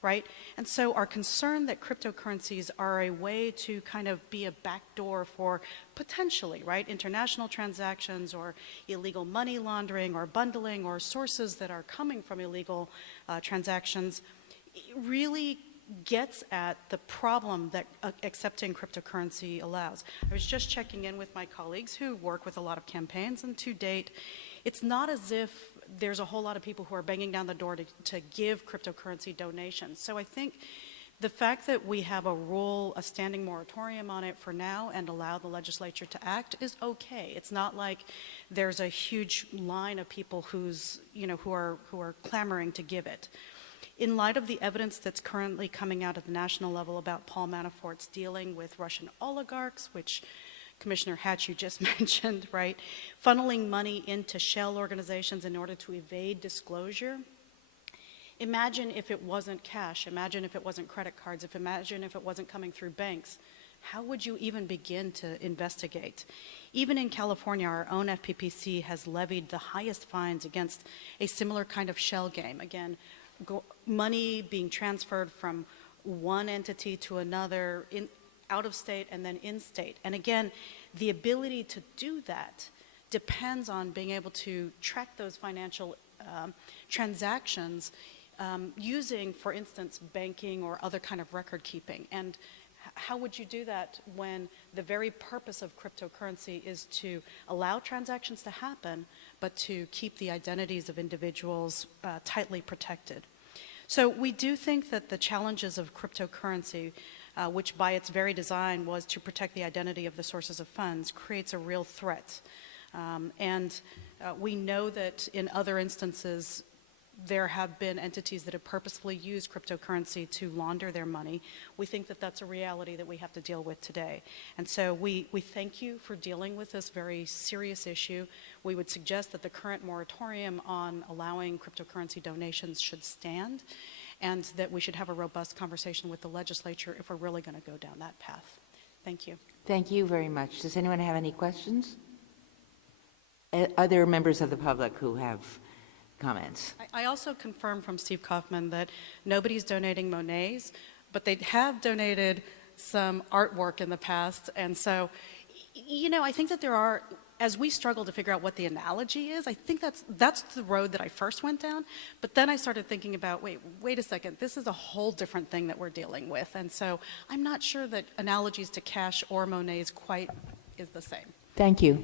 right? And so our concern that cryptocurrencies are a way to kind of be a backdoor for potentially, right, international transactions or illegal money laundering or bundling or sources that are coming from illegal transactions really gets at the problem that accepting cryptocurrency allows. I was just checking in with my colleagues who work with a lot of campaigns, and to date, it's not as if there's a whole lot of people who are banging down the door to give cryptocurrency donations. So I think the fact that we have a rule, a standing moratorium on it for now and allow the legislature to act is okay. It's not like there's a huge line of people who are clamoring to give it. In light of the evidence that's currently coming out at the national level about Paul Manafort's dealing with Russian oligarchs, which Commissioner Hatch, you just mentioned, right? Funneling money into shell organizations in order to evade disclosure. Imagine if it wasn't cash. Imagine if it wasn't credit cards. Imagine if it wasn't coming through banks. How would you even begin to investigate? Even in California, our own FPPC has levied the highest fines against a similar kind of shell game. Again, money being transferred from one entity to another out of state and then in state. And again, the ability to do that depends on being able to track those financial transactions using, for instance, banking or other kind of record keeping. And how would you do that when the very purpose of cryptocurrency is to allow transactions to happen, but to keep the identities of individuals tightly protected? So we do think that the challenges of cryptocurrency, which by its very design was to protect the identity of the sources of funds, creates a real threat. And we know that in other instances, there have been entities that have purposefully used cryptocurrency to launder their money. We think that that's a reality that we have to deal with today. And so we thank you for dealing with this very serious issue. We would suggest that the current moratorium on allowing cryptocurrency donations should stand, and that we should have a robust conversation with the legislature if we're really going to go down that path. Thank you. Thank you very much. Does anyone have any questions? Other members of the public who have comments? I also confirm from Steve Kaufman that nobody's donating Monets, but they have donated some artwork in the past. And so, I think that there are, as we struggle to figure out what the analogy is, I think that's the road that I first went down. But then I started thinking about, wait a second, this is a whole different thing that we're dealing with. And so I'm not sure that analogies to cash or Monets quite is the same. Thank you.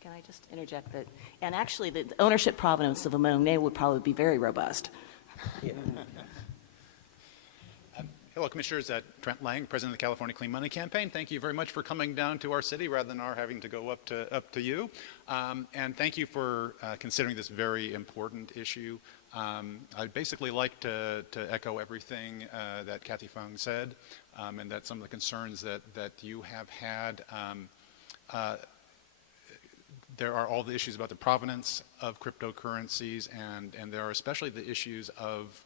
Can I just interject that? And actually, the ownership provenance of a Monet would probably be very robust. Yeah. Hello, Commissioners. Trent Lang, President of the California Clean Money Campaign. Thank you very much for coming down to our city rather than our having to go up to you. And thank you for considering this very important issue. I'd basically like to echo everything that Kathy Fung said, and that some of the concerns that you have had. There are all the issues about the provenance of cryptocurrencies, and there are especially the issues of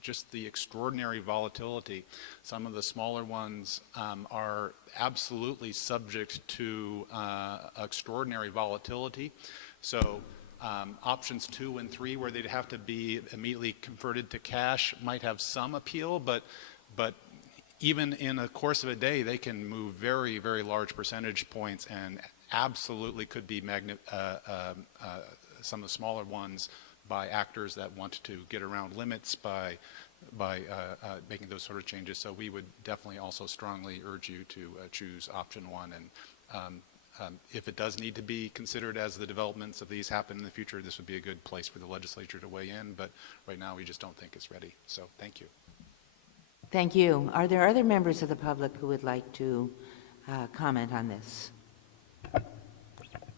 just the extraordinary volatility. Some of the smaller ones are absolutely subject to extraordinary volatility. So options 2 and 3, where they'd have to be immediately converted to cash, might have some appeal, but even in the course of a day, they can move very, very large percentage points, and absolutely could be some of the smaller ones by actors that want to get around limits by making those sort of changes. So we would definitely also strongly urge you to choose option 1. And if it does need to be considered as the developments of these happen in the future, this would be a good place for the legislature to weigh in. But right now, we just don't think it's ready. So thank you. Thank you. Are there other members of the public who would like to comment on this?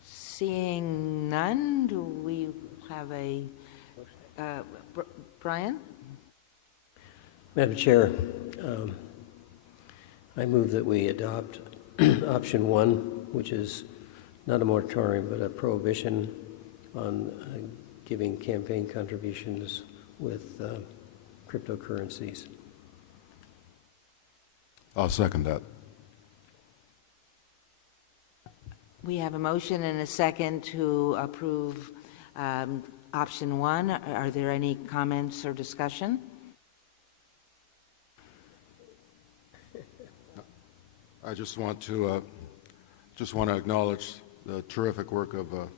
Seeing none, do we have a Brian? Madam Chair, I move that we adopt option 1, which is not a moratorium, but a prohibition on giving campaign contributions with cryptocurrencies. I'll second that. We have a motion and a second to approve option 1. Are there any comments or discussion? I just want to acknowledge the terrific work of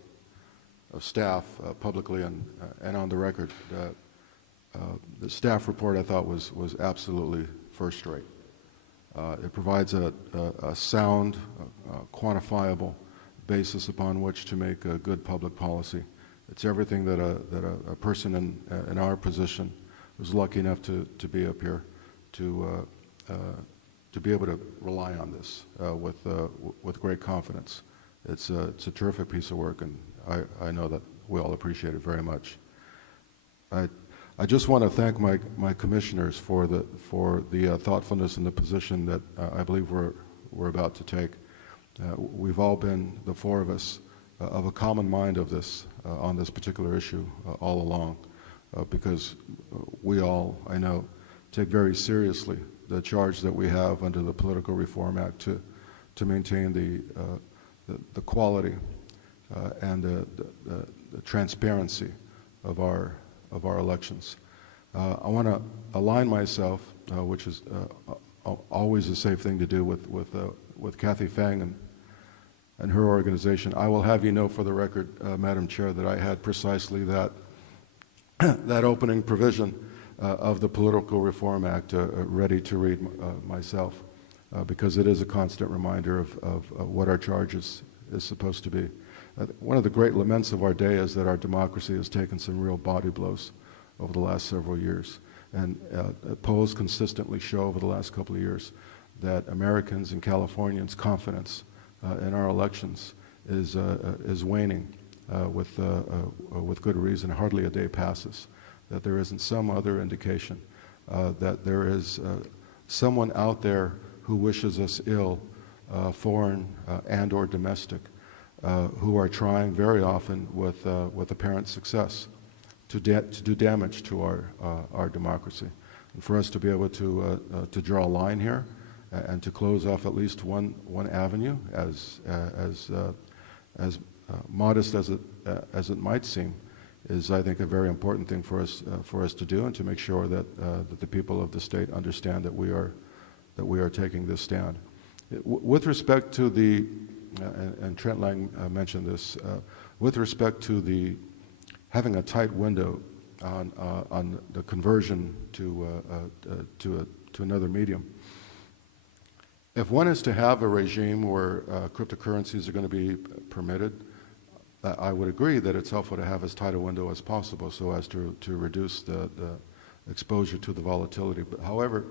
staff publicly and on the record. The staff report I thought was absolutely first rate. It provides a sound, quantifiable basis upon which to make a good public policy. It's everything that a person in our position who's lucky enough to be up here to be able to rely on this with great confidence. It's a terrific piece of work, and I know that we all appreciate it very much. I just want to thank my commissioners for the thoughtfulness and the position that I believe we're about to take. We've all been, the 4 of us, of a common mind of this on this particular issue all along, because we all, I know, take very seriously the charge that we have under the Political Reform Act to maintain the quality and the transparency of our elections. I want to align myself, which is always a safe thing to do with Kathy Fang and her organization. I will have you know, for the record, Madam Chair, that I had precisely that opening provision of the Political Reform Act ready to read myself, because it is a constant reminder of what our charge is supposed to be. One of the great laments of our day is that our democracy has taken some real body blows over the last several years. And polls consistently show over the last couple of years that Americans and Californians' confidence in our elections is waning with good reason. Hardly a day passes that there isn't some other indication that there is someone out there who wishes us ill, foreign and or domestic, who are trying very often with apparent success to do damage to our democracy. And for us to be able to draw a line here and to close off at least one avenue, as modest as it might seem, is, I think, a very important thing for us to do, and to make sure that the people of the state understand that we are taking this stand. With respect to the, and Trent Lang mentioned this, with respect to the having a tight window on the conversion to another medium. If one is to have a regime where cryptocurrencies are going to be permitted, I would agree that it's helpful to have as tight a window as possible so as to reduce the exposure to the volatility. But however,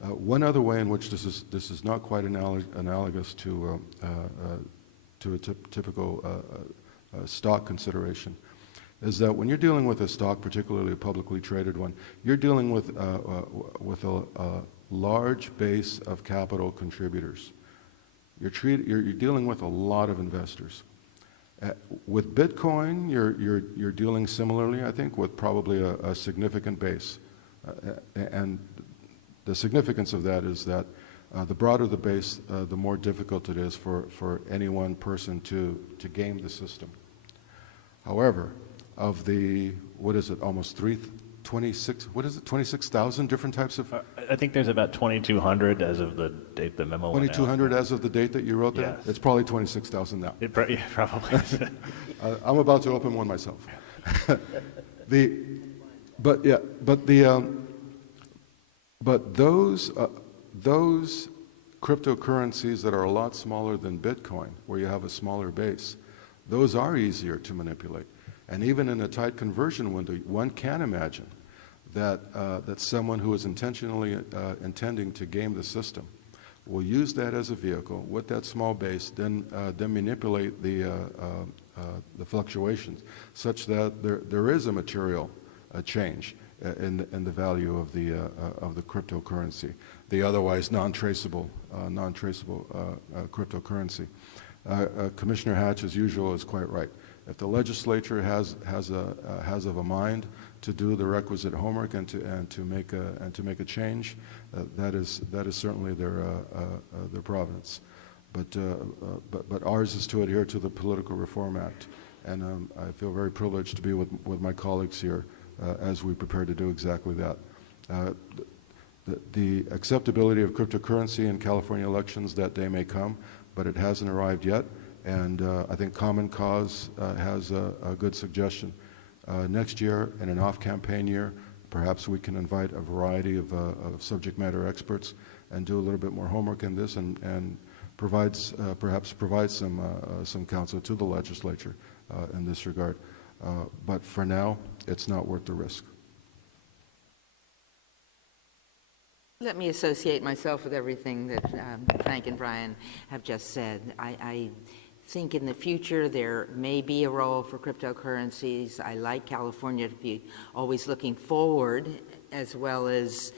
one other way in which this is not quite analogous to a typical stock consideration is that when you're dealing with a stock, particularly a publicly traded one, you're dealing with a large base of capital contributors. You're dealing with a lot of investors. With Bitcoin, you're dealing similarly, I think, with probably a significant base. And the significance of that is that the broader the base, the more difficult it is for any one person to game the system. However, of the, what is it, almost 26,000 different types of? I think there's about 2,200 as of the date the memo went out. 2,200 as of the date that you wrote that? Yes. It's probably 26,000 now. Yeah, probably. I'm about to open one myself. But those cryptocurrencies that are a lot smaller than Bitcoin, where you have a smaller base, those are easier to manipulate. And even in a tight conversion window, one can imagine that someone who is intentionally intending to game the system will use that as a vehicle with that small base, then manipulate the fluctuations such that there is a material change in the value of the cryptocurrency, the otherwise non-traceable cryptocurrency. Commissioner Hatch, as usual, is quite right. If the legislature has of a mind to do the requisite homework and to make a change, that is certainly their province. But ours is to adhere to the Political Reform Act, and I feel very privileged to be with my colleagues here as we prepare to do exactly that. The acceptability of cryptocurrency in California elections, that day may come, but it hasn't arrived yet. And I think Common Cause has a good suggestion. Next year, in an off-campaign year, perhaps we can invite a variety of subject matter experts and do a little bit more homework in this, and perhaps provide some counsel to the legislature in this regard. But for now, it's not worth the risk. Let me associate myself with everything that Frank and Brian have just said. I think in the future there may be a role for cryptocurrencies. I like California to be always looking forward, as well as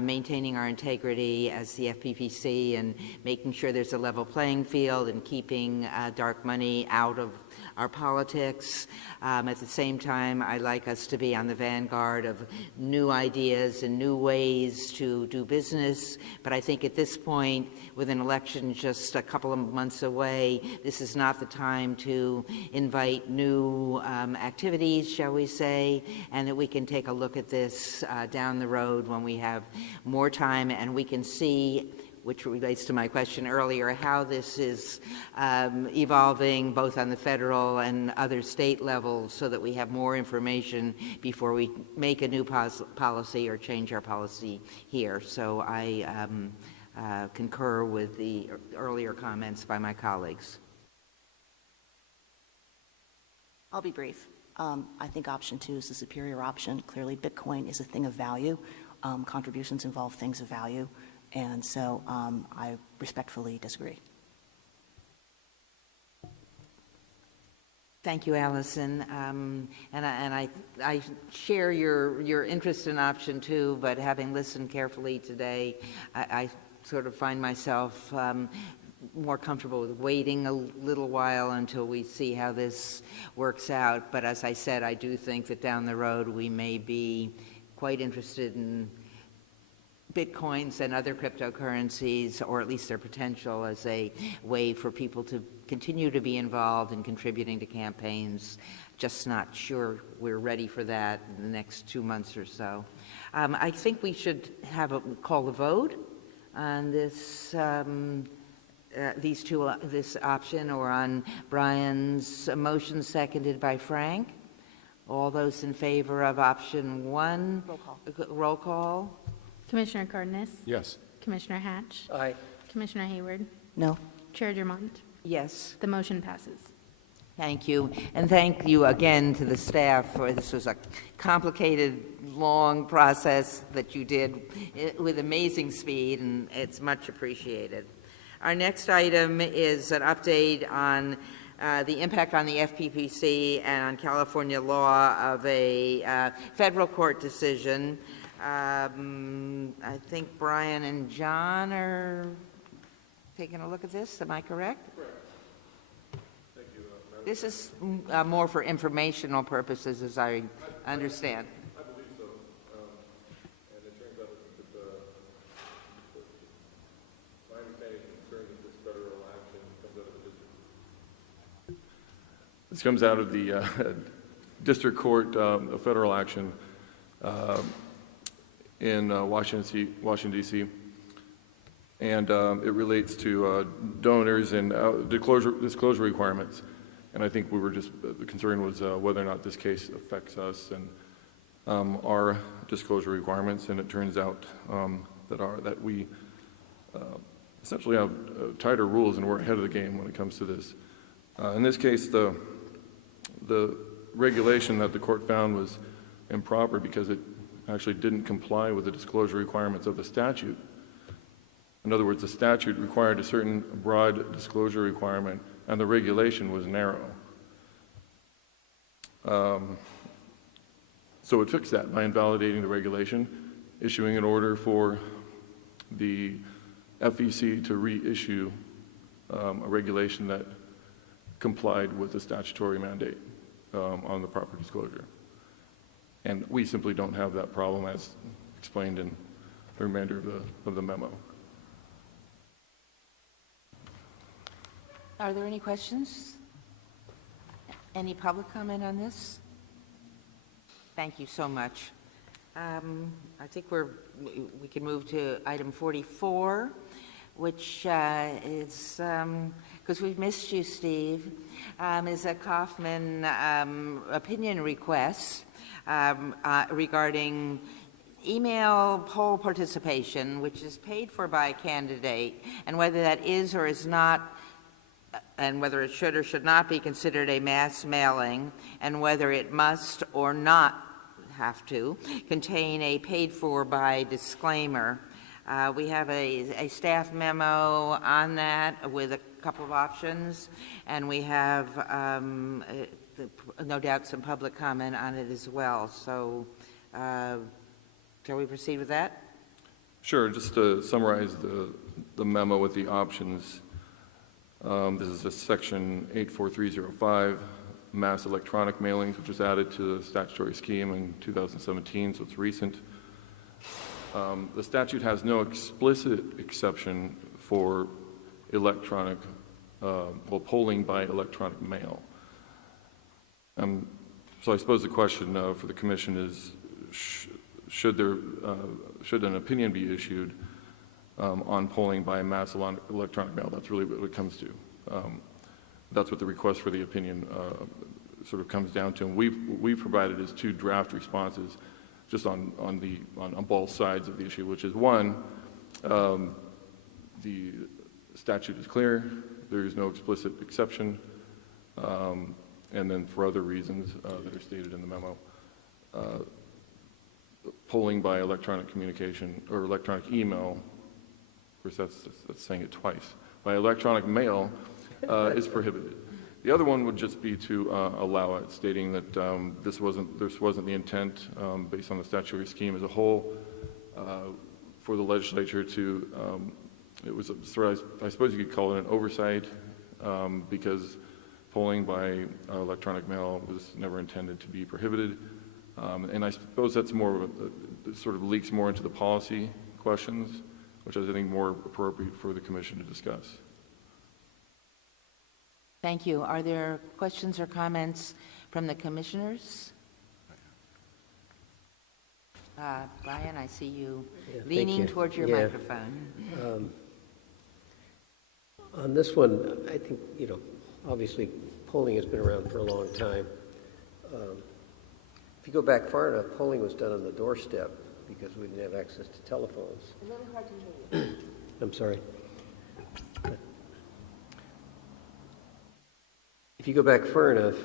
maintaining our integrity as the FPPC and making sure there's a level playing field and keeping dark money out of our politics. At the same time, I like us to be on the vanguard of new ideas and new ways to do business. But I think at this point, with an election just a couple of months away, this is not the time to invite new activities, shall we say, and that we can take a look at this down the road when we have more time and we can see, which relates to my question earlier, how this is evolving both on the federal and other state levels so that we have more information before we make a new policy or change our policy here. So I concur with the earlier comments by my colleagues. I'll be brief. I think option 2 is the superior option. Clearly, Bitcoin is a thing of value. Contributions involve things of value. And so I respectfully disagree. Thank you, Allison. And I share your interest in option 2, but having listened carefully today, I sort of find myself more comfortable with waiting a little while until we see how this works out. But as I said, I do think that down the road we may be quite interested in Bitcoins and other cryptocurrencies, or at least their potential as a way for people to continue to be involved in contributing to campaigns. Just not sure we're ready for that in the next 2 months or so. I think we should call a vote on this this option, or on Brian's motion seconded by Frank. All those in favor of option 1? Roll call. Roll call. Commissioner Cardenas? Yes. Commissioner Hatch? Aye. Commissioner Hayward? No. Chair Dumont? Yes. The motion passes. Thank you. And thank you again to the staff for this. Was a complicated, long process that you did with amazing speed, and it's much appreciated. Our next item is an update on the impact on the FPPC and on California law of a federal court decision. I think Brian and John are taking a look at this. Am I correct? Correct. Thank you. This is more for informational purposes, as I understand. I believe so. And it turns out that my understanding is concerned that this federal action comes out of the district. This comes out of the district court, a federal action in Washington, D.C., and it relates to donors and disclosure requirements. And I think the concern was whether or not this case affects us and our disclosure requirements. And it turns out that we essentially have tighter rules and we're ahead of the game when it comes to this. In this case, the regulation that the court found was improper because it actually didn't comply with the disclosure requirements of the statute. In other words, the statute required a certain broad disclosure requirement, and the regulation was narrow. So it fixed that by invalidating the regulation, issuing an order for the FEC to reissue a regulation that complied with the statutory mandate on the proper disclosure. And we simply don't have that problem as explained in the remainder of the memo. Are there any questions? Any public comment on this? Thank you so much. I think we can move to item 44, which is, because we've missed you, Steve, is a Kaufman opinion request regarding email poll participation, which is paid for by a candidate, and whether that is or is not, and whether it should or should not be considered a mass mailing, and whether it must or not have to contain a paid for by disclaimer. We have a staff memo on that with a couple of options, and we have no doubt some public comment on it as well. So shall we proceed with that? Sure. Just to summarize the memo with the options, this is a section 84305, mass electronic mailings, which was added to the statutory scheme in 2017, so it's recent. The statute has no explicit exception for electronic, polling by electronic mail. So I suppose the question for the Commission is, should an opinion be issued on polling by mass electronic mail? That's really what it comes to. That's what the request for the opinion sort of comes down to. And we've provided as two draft responses, just on both sides of the issue, which is one, the statute is clear, there is no explicit exception, and then for other reasons that are stated in the memo, polling by electronic communication or electronic email, of course that's saying it twice, by electronic mail is prohibited. The other one would just be to allow it, stating that this wasn't the intent based on the statutory scheme as a whole for the legislature to, it was sort of, I suppose you could call it an oversight because polling by electronic mail was never intended to be prohibited. And I suppose that's more of it sort of leaks more into the policy questions, which is, I think, more appropriate for the Commission to discuss. Thank you. Are there questions or comments from the commissioners? Brian, I see you leaning towards your microphone. On this one, I think, obviously polling has been around for a long time. If you go back far enough, polling was done on the doorstep because we didn't have access to telephones. A little hard to hear you. I'm sorry. If you go back far enough,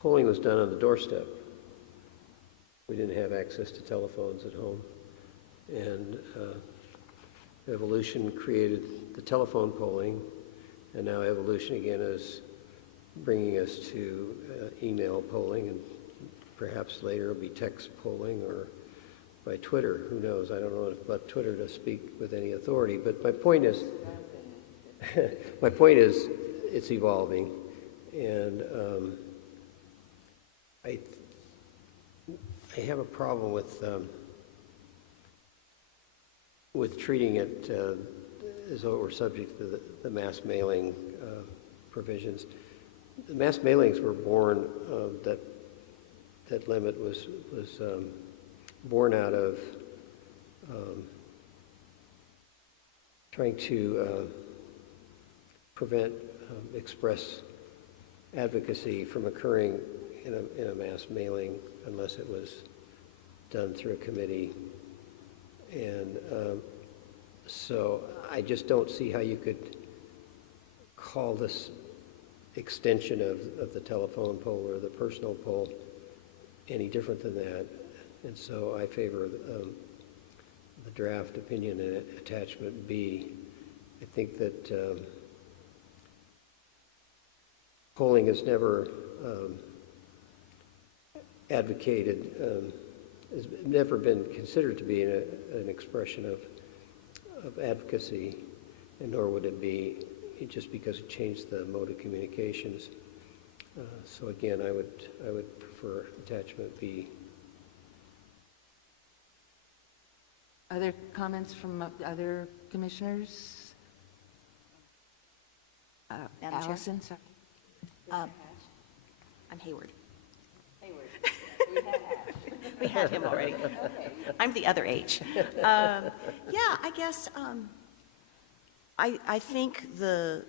polling was done on the doorstep. We didn't have access to telephones at home. And evolution created the telephone polling, And now evolution again is bringing us to email polling, and perhaps later it'll be text polling or by Twitter. Who knows? I don't know about Twitter to speak with any authority. But my point is, it's evolving, and I have a problem with treating it as though it were subject to the mass mailing provisions. The mass mailings were born, that limit was born out of trying to prevent express advocacy from occurring in a mass mailing unless it was done through a committee. And so I just don't see how you could call this extension of the telephone poll or the personal poll any different than that. And so I favor the draft opinion in attachment B. I think that polling has never advocated, has never been considered to be an expression of advocacy, and nor would it be just because it changed the mode of communications. So again, I would prefer attachment B. Other comments from other commissioners? Madam Chair? Allison, sorry. I'm Hayward. We had him already. I'm the other H. Yeah, I guess I think the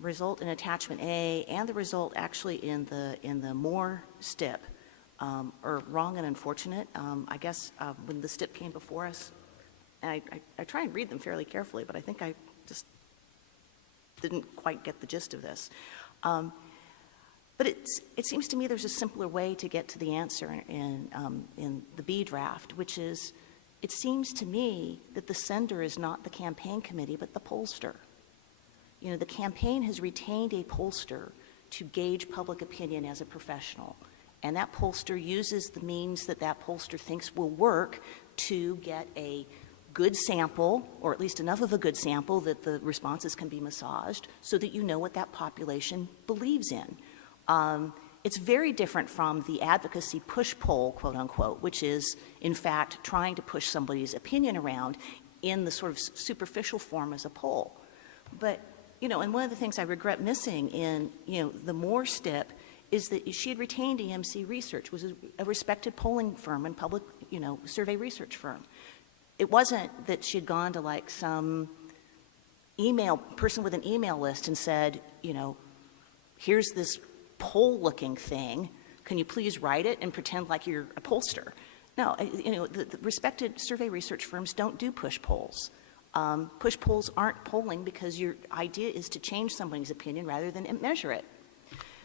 result in attachment A and the result actually in the Moore STIP are wrong and unfortunate. I guess when the STIP came before us, and I try and read them fairly carefully, but I think I just didn't quite get the gist of this. But it seems to me there's a simpler way to get to the answer in the B draft, which is, it seems to me that the sender is not the campaign committee, but the pollster. You know, the campaign has retained a pollster to gauge public opinion as a professional, and that pollster uses the means that that pollster thinks will work to get a good sample, or at least enough of a good sample that the responses can be massaged so that you know what that population believes in. It's very different from the advocacy push poll, quote unquote, which is in fact trying to push somebody's opinion around in the sort of superficial form as a poll. But, you know, and one of the things I regret missing in, you know, the Moore STIP is that she had retained EMC Research, which was a respected polling firm and public, you know, survey research firm. It wasn't that she had gone to like some email person with an email list and said, you know, here's this poll-looking thing. Can you please write it and pretend like you're a pollster? No, you know, the respected survey research firms don't do push polls. Push polls aren't polling because your idea is to change somebody's opinion rather than measure it.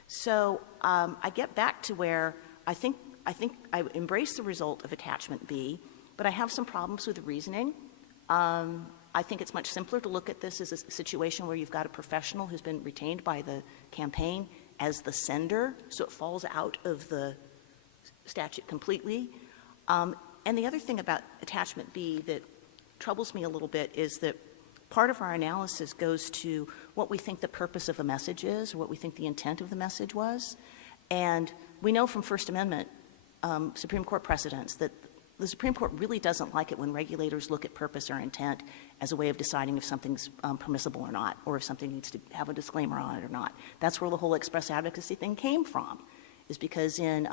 So I get back to where I think I embrace the result of attachment B, but I have some problems with the reasoning. I think it's much simpler to look at this as a situation where you've got a professional who's been retained by the campaign as the sender, so it falls out of the statute completely. And the other thing about attachment B that troubles me a little bit is that part of our analysis goes to what we think the purpose of a message is, or what we think the intent of the message was. And we know from First Amendment Supreme Court precedents that the Supreme Court really doesn't like it when regulators look at purpose or intent as a way of deciding if something's permissible or not, or if something needs to have a disclaimer on it or not. That's where the whole express advocacy thing came from, is because in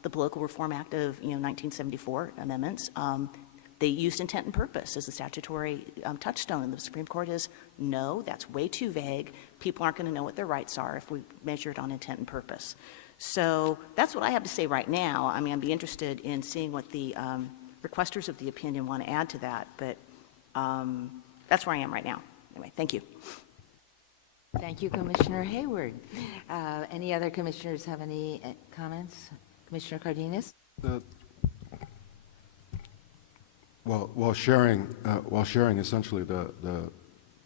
the Political Reform Act of 1974 amendments, they used intent and purpose as the statutory touchstone, and the Supreme Court is, no, that's way too vague. People aren't going to know what their rights are if we measure it on intent and purpose. So that's what I have to say right now. I mean, I'd be interested in seeing what the requesters of the opinion want to add to that, but that's where I am right now. Anyway, thank you. Thank you, Commissioner Hayward. Any other commissioners have any comments? Commissioner Cardenas? While sharing essentially the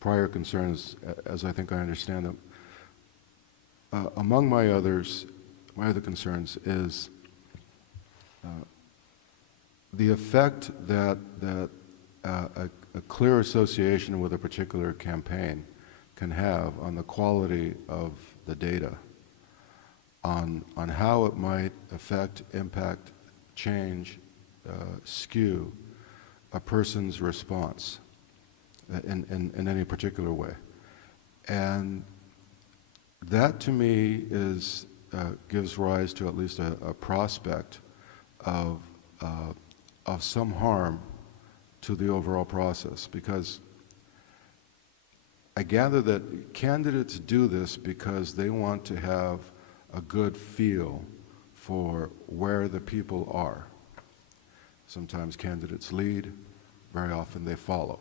prior concerns, as I think I understand them. Among my other concerns is the effect that a clear association with a particular campaign can have on the quality of the data, on how it might affect, impact, change, skew a person's response in any particular way. And that to me gives rise to at least a prospect of some harm to the overall process, because I gather that candidates do this because they want to have a good feel for where the people are. Sometimes candidates lead, very often they follow.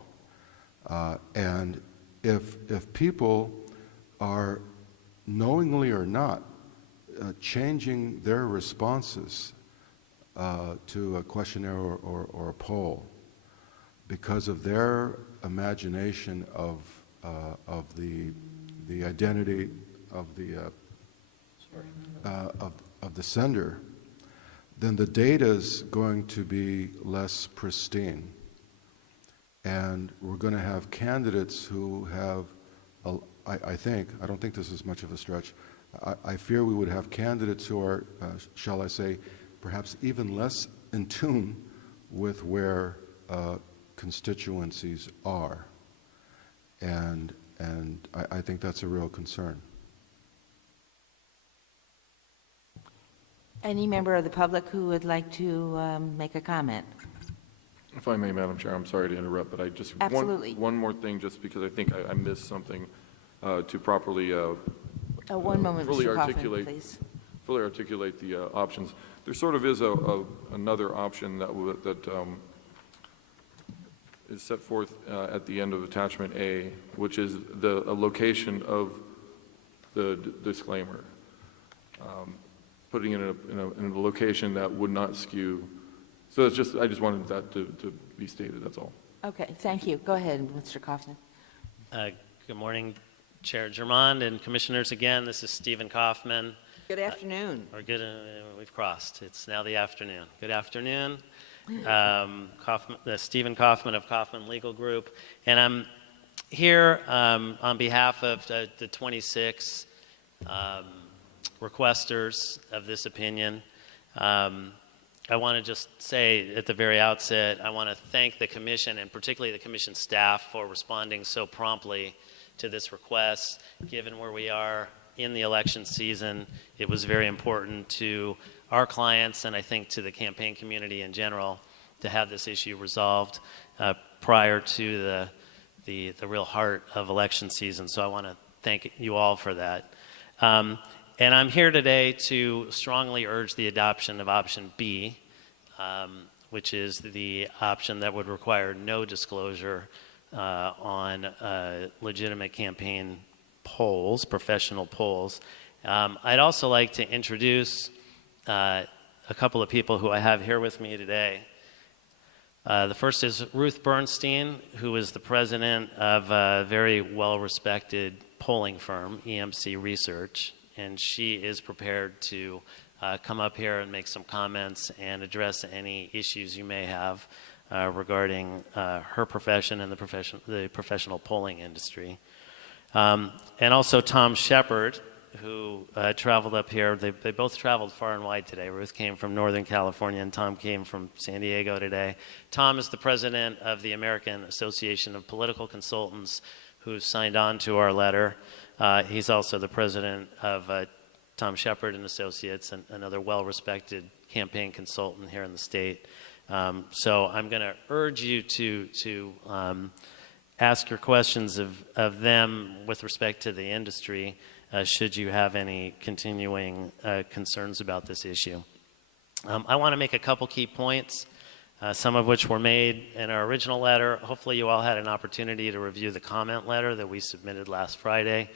And if people are knowingly or not changing their responses to a questionnaire or a poll because of their imagination of the identity of the sender, then the data is going to be less pristine. And we're going to have candidates who have, I don't think this is much of a stretch, I fear we would have candidates who are, shall I say, perhaps even less in tune with where constituencies are. And I think that's a real concern. Any member of the public who would like to make a comment? If I may, Madam Chair, I'm sorry to interrupt, but I just, Absolutely. one more thing, just because I think I missed something to properly One moment, fully Mr. Kaufman, articulate, please. fully articulate the options. There sort of is another option that is set forth at the end of attachment A, which is a location of the disclaimer, putting it in a location that would not skew. So it's just, I just wanted that to be stated, that's all. Okay, thank you. Go ahead, Mr. Kaufman. Good morning, Chair Germond and Commissioners. Again, this is Stephen Kaufman. Good afternoon. Or good, we've crossed. It's now the afternoon. Good afternoon. Stephen Kaufman of Kaufman Legal Group. And I'm here on behalf of the 26 requesters of this opinion. I want to just say at the very outset, I want to thank the Commission and particularly the Commission staff for responding so promptly to this request. Given where we are in the election season, it was very important to our clients and I think to the campaign community in general to have this issue resolved prior to the real heart of election season. So I want to thank you all for that. And I'm here today to strongly urge the adoption of option B, which is the option that would require no disclosure on legitimate campaign polls, professional polls. I'd also like to introduce a couple of people who I have here with me today. The first is Ruth Bernstein, who is the president of a very well-respected polling firm, EMC Research, and she is prepared to come up here and make some comments and address any issues you may have regarding her profession and the professional polling industry. And also Tom Shepard, who traveled up here. They both traveled far and wide today. Ruth came from Northern California and Tom came from San Diego today. Tom is the president of the American Association of Political Consultants, who signed on to our letter. He's also the president of Tom Shepard and Associates, another well-respected campaign consultant here in the state. So I'm going to urge you to ask your questions of them with respect to the industry, should you have any continuing concerns about this issue. I want to make a couple key points, some of which were made in our original letter. Hopefully you all had an opportunity to review the comment letter that we submitted last Friday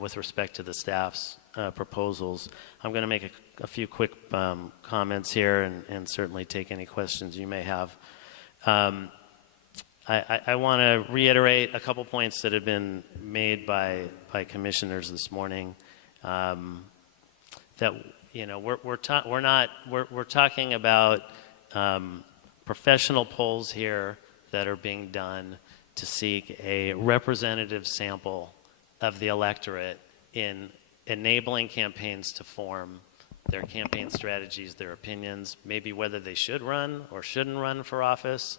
with respect to the staff's proposals. I'm going to make a few quick comments here and certainly take any questions you may have. I want to reiterate a couple points that have been made by commissioners this morning. That we're talking about professional polls here that are being done to seek a representative sample of the electorate in enabling campaigns to form their campaign strategies, their opinions, maybe whether they should run or shouldn't run for office.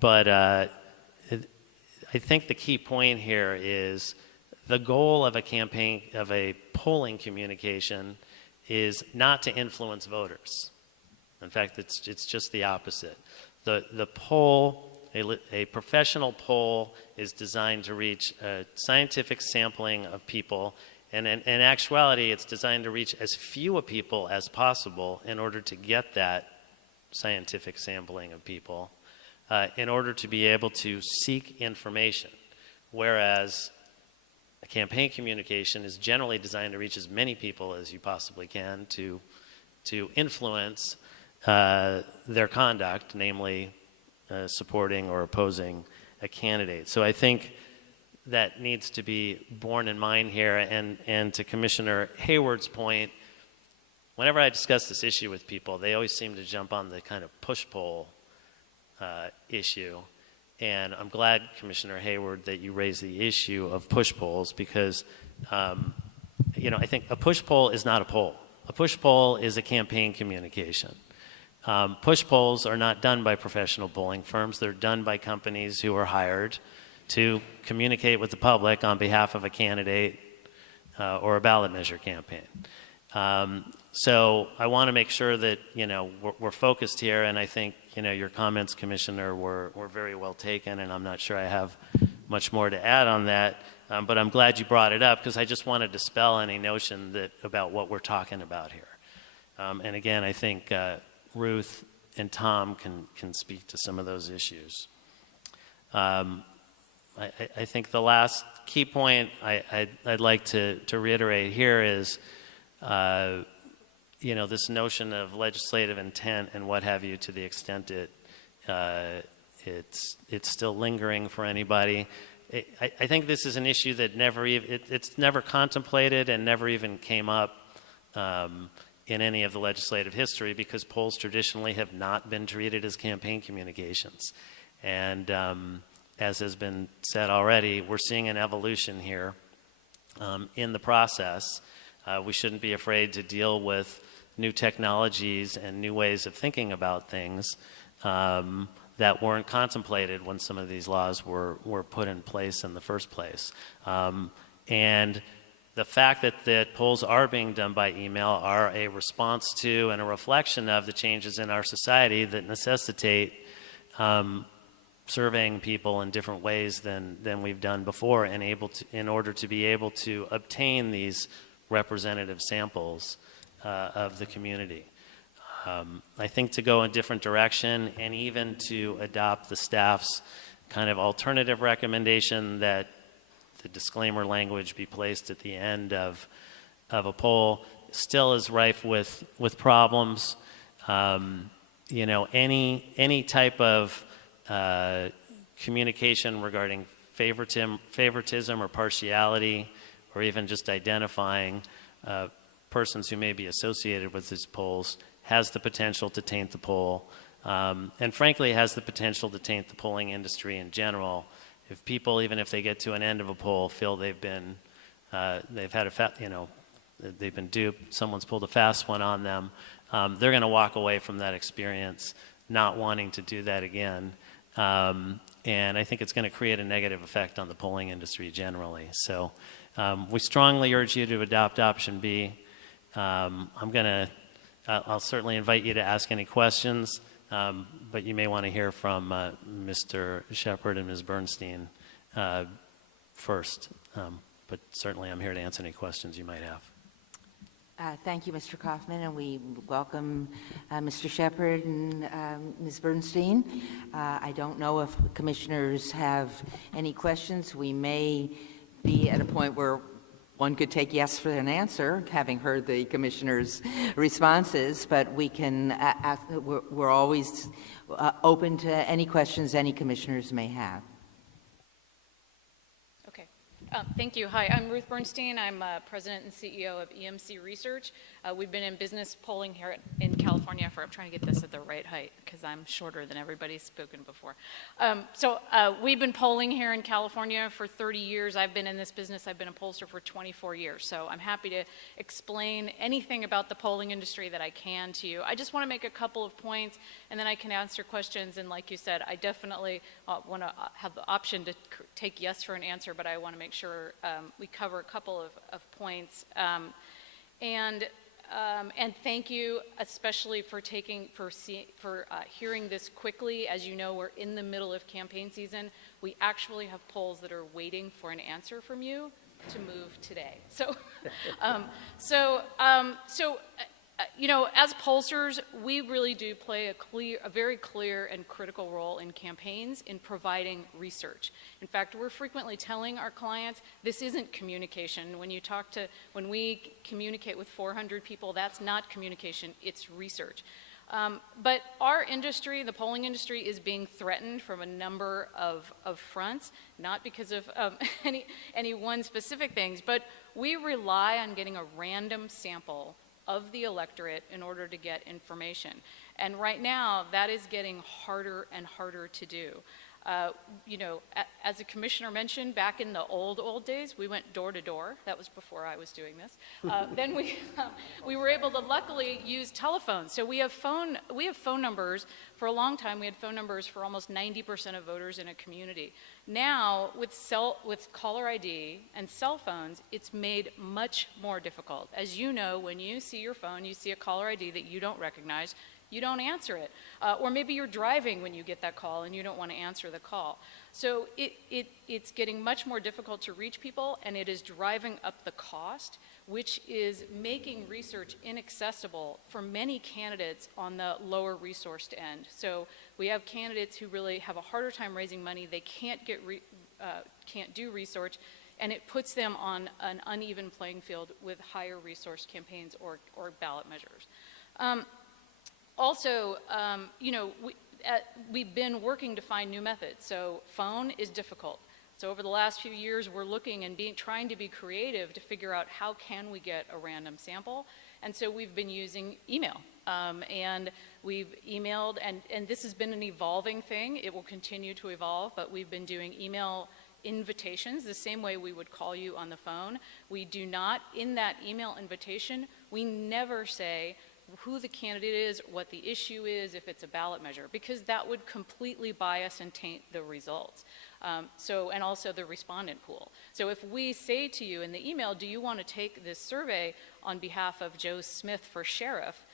But I think the key point here is the goal of a campaign, of a polling communication, is not to influence voters. In fact, it's just the opposite. The poll, a professional poll, is designed to reach a scientific sampling of people, and in actuality, it's designed to reach as few people as possible in order to get that scientific sampling of people, in order to be able to seek information, whereas a campaign communication is generally designed to reach as many people as you possibly can to influence their conduct, namely supporting or opposing a candidate. So I think that needs to be borne in mind here. And to Commissioner Hayward's point, whenever I discuss this issue with people, they always seem to jump on the kind of push-pull issue. And I'm glad, Commissioner Hayward, that you raised the issue of push polls because, I think a push poll is not a poll. A push poll is a campaign communication. Push polls are not done by professional polling firms. They're done by companies who are hired to communicate with the public on behalf of a candidate or a ballot measure campaign. So I want to make sure that, we're focused here, and I think, your comments, Commissioner, were very well taken, and I'm not sure I have much more to add on that, but I'm glad you brought it up because I just want to dispel any notion about what we're talking about here. And again, I think Ruth and Tom can speak to some of those issues. I think the last key point I'd like to reiterate here is, this notion of legislative intent and what have you, to the extent it's still lingering for anybody. I think this is an issue that it's never contemplated and never even came up in any of the legislative history because polls traditionally have not been treated as campaign communications. And as has been said already, we're seeing an evolution here in the process. We shouldn't be afraid to deal with new technologies and new ways of thinking about things that weren't contemplated when some of these laws were put in place in the first place. And the fact that polls are being done by email are a response to and a reflection of the changes in our society that necessitate surveying people in different ways than we've done before in order to be able to obtain these representative samples of the community. I think to go in a different direction and even to adopt the staff's kind of alternative recommendation that the disclaimer language be placed at the end of a poll still is rife with problems. Any type of communication regarding favoritism or partiality, or even just identifying persons who may be associated with these polls, has the potential to taint the poll, and frankly has the potential to taint the polling industry in general. If people, even if they get to an end of a poll, feel they've been duped, someone's pulled a fast one on them, they're going to walk away from that experience not wanting to do that again. And I think it's going to create a negative effect on the polling industry generally. So we strongly urge you to adopt option B. I'll certainly invite you to ask any questions, but you may want to hear from Mr. Shepard and Ms. Bernstein first. But certainly I'm here to answer any questions you might have. Thank you, Mr. Kaufman, and we welcome Mr. Shepard and Ms. Bernstein. I don't know if commissioners have any questions. We may be at a point where one could take yes for an answer, having heard the commissioners' responses, but we can. We're always open to any questions any commissioners may have. Okay. Thank you. Hi, I'm Ruth Bernstein. I'm President and CEO of EMC Research. We've been in business polling here in California for, I'm trying to get this at the right height because I'm shorter than everybody's spoken before. We've been polling here in California for 30 years. I've been in this business. I've been a pollster for 24 years. So I'm happy to explain anything about the polling industry that I can to you. I just want to make a couple of points and then I can answer questions. And like you said, I definitely want to have the option to take yes for an answer, but I want to make sure we cover a couple of points. And thank you especially for hearing this quickly. As you know, we're in the middle of campaign season. We actually have polls that are waiting for an answer from you to move today. You know, as pollsters, we really do play a very clear and critical role in campaigns in providing research. In fact, we're frequently telling our clients, this isn't communication. When we communicate with 400 people, that's not communication, it's research. But our industry, the polling industry, is being threatened from a number of fronts, not because of any one specific things, but we rely on getting a random sample of the electorate in order to get information. And right now, that is getting harder and harder to do. You know, as a commissioner mentioned, back in the old days, we went door to door. That was before I was doing this. Then we were able to luckily use telephones. So we have phone numbers. For a long time, we had phone numbers for almost 90% of voters in a community. Now, with caller ID and cell phones, it's made much more difficult. As you know, when you see your phone, you see a caller ID that you don't recognize, you don't answer it. Or maybe you're driving when you get that call and you don't want to answer the call. So it's getting much more difficult to reach people, and it is driving up the cost, which is making research inaccessible for many candidates on the lower resourced end. So we have candidates who really have a harder time raising money. They can't do research, and it puts them on an uneven playing field with higher resource campaigns or ballot measures. You know, we've been working to find new methods. So phone is difficult. So over the last few years, we're looking and trying to be creative to figure out how can we get a random sample. And so we've been using email. And we've emailed, and this has been an evolving thing. It will continue to evolve, but we've been doing email invitations the same way we would call you on the phone. We do not, in that email invitation, we never say who the candidate is, what the issue is, if it's a ballot measure, because that would completely bias and taint the results. And also the respondent pool. So if we say to you in the email, do you want to take this survey on behalf of Joe Smith for sheriff,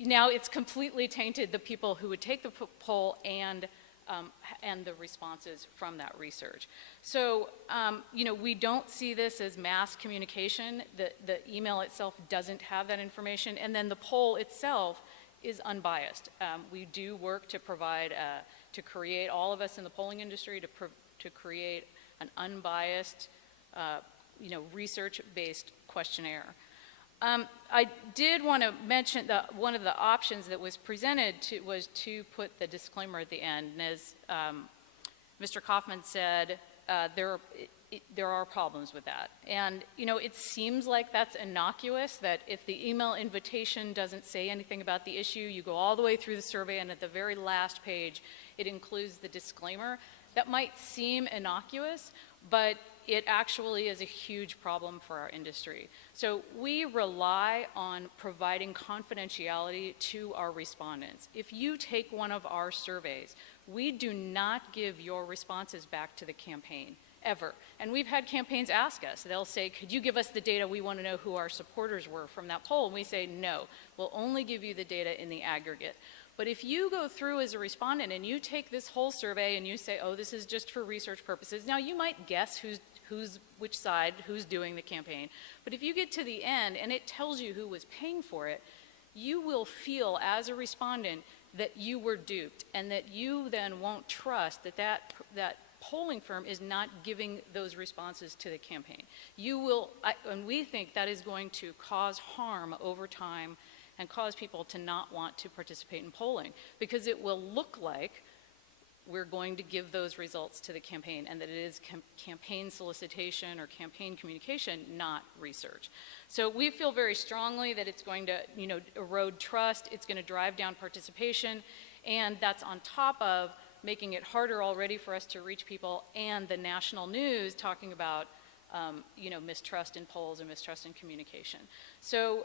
now it's completely tainted the people who would take the poll and the responses from that research. So, you know, we don't see this as mass communication. The email itself doesn't have that information, and then the poll itself is unbiased. We do work to provide, to create, all of us in the polling industry, to create an unbiased, you know, research-based questionnaire. I did want to mention that one of the options that was presented was to put the disclaimer at the end. And as Mr. Kaufman said, there are problems with that. And, you know, it seems like that's innocuous, that if the email invitation doesn't say anything about the issue, you go all the way through the survey, and at the very last page, it includes the disclaimer. That might seem innocuous, but it actually is a huge problem for our industry. So we rely on providing confidentiality to our respondents. If you take one of our surveys, we do not give your responses back to the campaign, ever. And we've had campaigns ask us, they'll say, could you give us the data? We want to know who our supporters were from that poll. And we say, no, we'll only give you the data in the aggregate. But if you go through as a respondent and you take this whole survey and you say, oh, this is just for research purposes, now you might guess which side, who's doing the campaign. But if you get to the end and it tells you who was paying for it, you will feel as a respondent that you were duped, and that you then won't trust that polling firm is not giving those responses to the campaign. You will, and we think that is going to cause harm over time and cause people to not want to participate in polling, because it will look like we're going to give those results to the campaign, and that it is campaign solicitation or campaign communication, not research. So we feel very strongly that it's going to, erode trust, it's going to drive down participation, and that's on top of making it harder already for us to reach people, and the national news talking about mistrust in polls and mistrust in communication. So,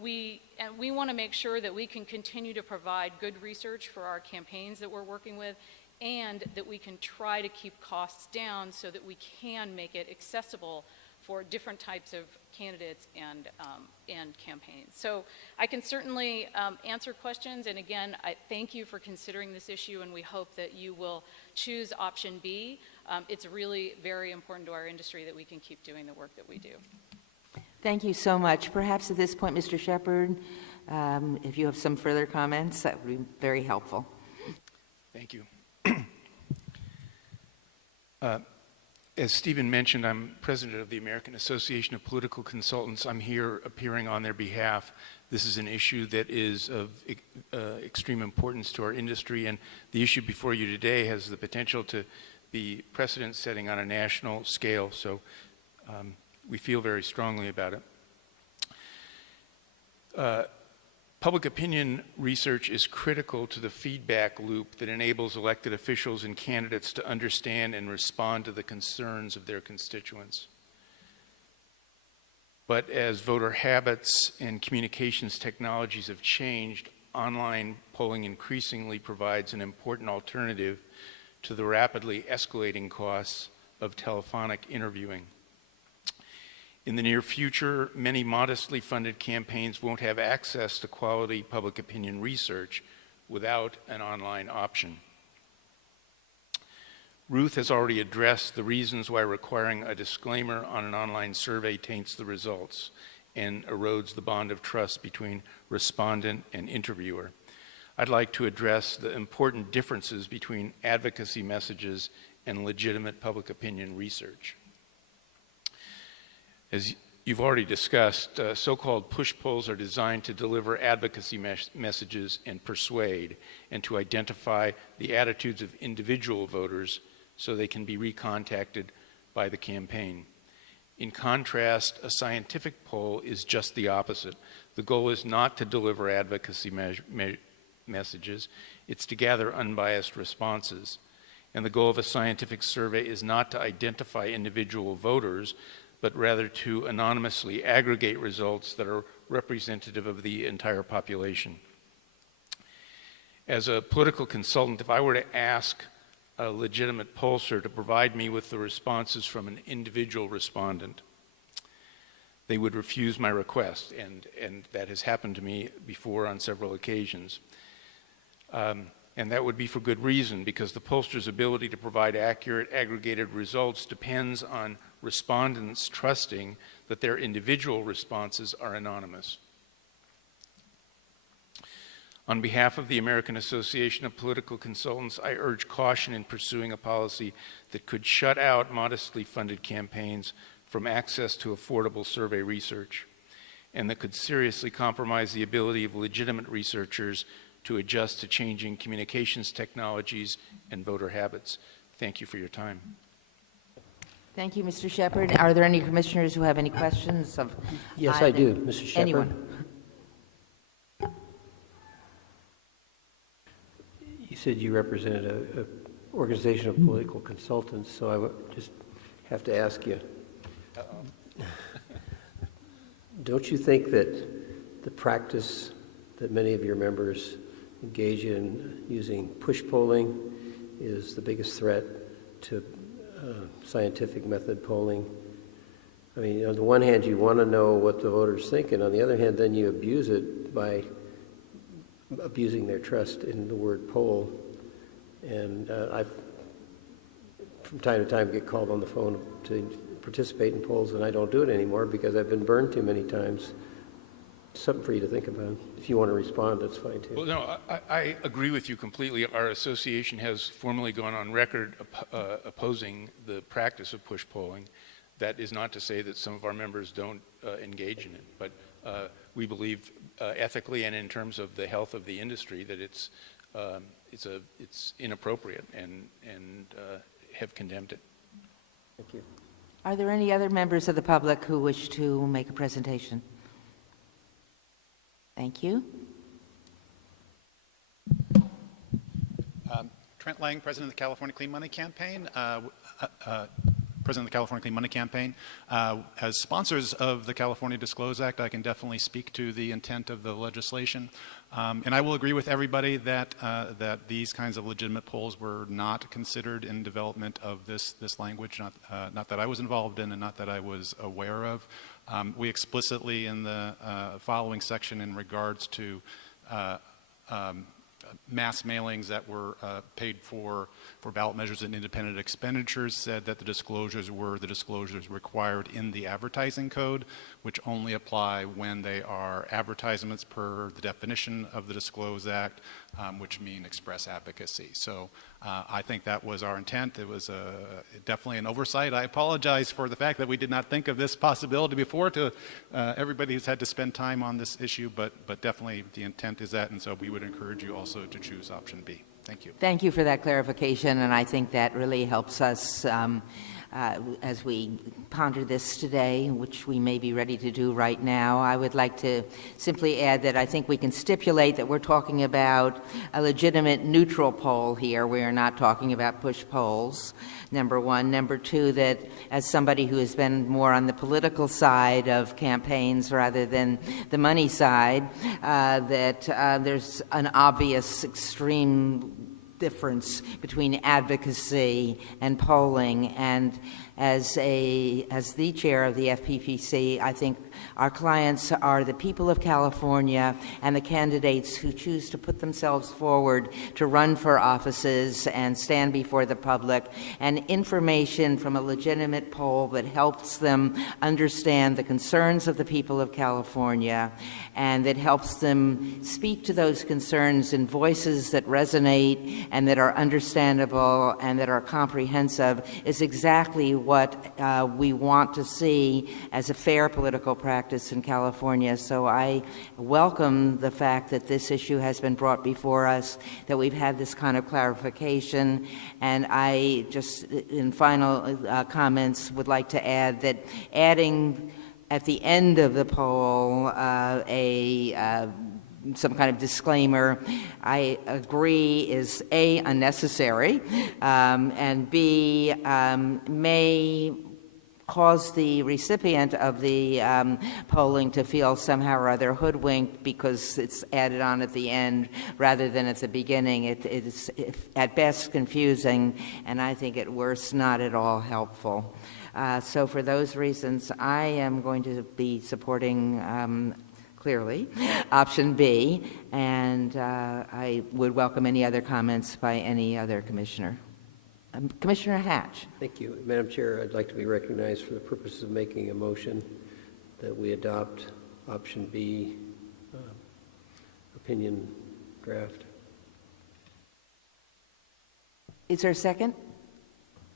we want to make sure that we can continue to provide good research for our campaigns that we're working with, and that we can try to keep costs down so that we can make it accessible for different types of candidates and campaigns. So I can certainly answer questions, and again, I thank you for considering this issue, and we hope that you will choose option B. It's really very important to our industry that we can keep doing the work that we do. Thank you so much. Perhaps at this point, Mr. Shepard, if you have some further comments, that would be very helpful. Thank you. As Stephen mentioned, I'm president of the American Association of Political Consultants. I'm here appearing on their behalf. This is an issue that is of extreme importance to our industry, and the issue before you today has the potential to be precedent-setting on a national scale, so we feel very strongly about it. Public opinion research is critical to the feedback loop that enables elected officials and candidates to understand and respond to the concerns of their constituents. But as voter habits and communications technologies have changed, online polling increasingly provides an important alternative to the rapidly escalating costs of telephonic interviewing. In the near future, many modestly funded campaigns won't have access to quality public opinion research without an online option. Ruth has already addressed the reasons why requiring a disclaimer on an online survey taints the results and erodes the bond of trust between respondent and interviewer. I'd like to address the important differences between advocacy messages and legitimate public opinion research. As you've already discussed, so-called push polls are designed to deliver advocacy messages and persuade, and to identify the attitudes of individual voters so they can be recontacted by the campaign. In contrast, a scientific poll is just the opposite. The goal is not to deliver advocacy messages, it's to gather unbiased responses. And the goal of a scientific survey is not to identify individual voters, but rather to anonymously aggregate results that are representative of the entire population. As a political consultant, if I were to ask a legitimate pollster to provide me with the responses from an individual respondent, they would refuse my request, and that has happened to me before on several occasions. And that would be for good reason, because the pollster's ability to provide accurate, aggregated results depends on respondents trusting that their individual responses are anonymous. On behalf of the American Association of Political Consultants, I urge caution in pursuing a policy that could shut out modestly funded campaigns from access to affordable survey research, and that could seriously compromise the ability of legitimate researchers to adjust to changing communications technologies and voter habits. Thank you for your time. Thank you, Mr. Shepard. Are there any commissioners who have any questions of Yes, I do, Mr. Shepard. Anyone? You said you represented an organization of political consultants, so I would just have to ask you, don't you think that the practice that many of your members engage in using push polling is the biggest threat to scientific method polling? I mean, on the one hand, you want to know what the voters think, and on the other hand, then you abuse it by abusing their trust in the word poll. And I've, from time to time, get called on the phone to participate in polls, and I don't do it anymore because I've been burned too many times. Something for you to think about. If you want to respond, that's fine too. Well, no, I agree with you completely. Our association has formally gone on record opposing the practice of push polling. That is not to say that some of our members don't engage in it, but we believe ethically and in terms of the health of the industry that it's inappropriate and have condemned it. Thank you. Are there any other members of the public who wish to make a presentation? Thank you. Trent Lang, President of the California Clean Money Campaign. President of the California Clean Money Campaign. As sponsors of the California Disclose Act, I can definitely speak to the intent of the legislation. And I will agree with everybody that these kinds of legitimate polls were not considered in development of this language, not that I was involved in and not that I was aware of. We explicitly in the following section in regards to mass mailings that were paid for ballot measures and independent expenditures said that the disclosures were the disclosures required in the advertising code, which only apply when they are advertisements per the definition of the Disclose Act, which mean express advocacy. So I think that was our intent. It was definitely an oversight. I apologize for the fact that we did not think of this possibility before to everybody who's had to spend time on this issue, but definitely the intent is that, and so we would encourage you also to choose option B. Thank you. Thank you for that clarification, and I think that really helps us as we ponder this today, which we may be ready to do right now. I would like to simply add that I think we can stipulate that we're talking about a legitimate neutral poll here. We are not talking about push polls, number one. Number two, that as somebody who has been more on the political side of campaigns rather than the money side, that there's an obvious extreme difference between advocacy and polling, and as the chair of the FPPC, I think our clients are the people of California and the candidates who choose to put themselves forward to run for offices and stand before the public, and information from a legitimate poll that helps them understand the concerns of the people of California and that helps them speak to those concerns in voices that resonate and that are understandable and that are comprehensive is exactly what we want to see as a fair political practice in California. So I welcome the fact that this issue has been brought before us, that we've had this kind of clarification, and I just, in final comments, would like to add that adding at the end of the poll some kind of disclaimer, I agree, is A, unnecessary, and B, may cause the recipient of the polling to feel somehow or other hoodwinked because it's added on at the end rather than at the beginning. It's at best confusing, and I think at worst not at all helpful. So for those reasons, I am going to be supporting clearly option B, and I would welcome any other comments by any other commissioner. Commissioner Hatch. Thank you. Madam Chair, I'd like to be recognized for the purpose of making a motion that we adopt option B, opinion draft. Is there a second?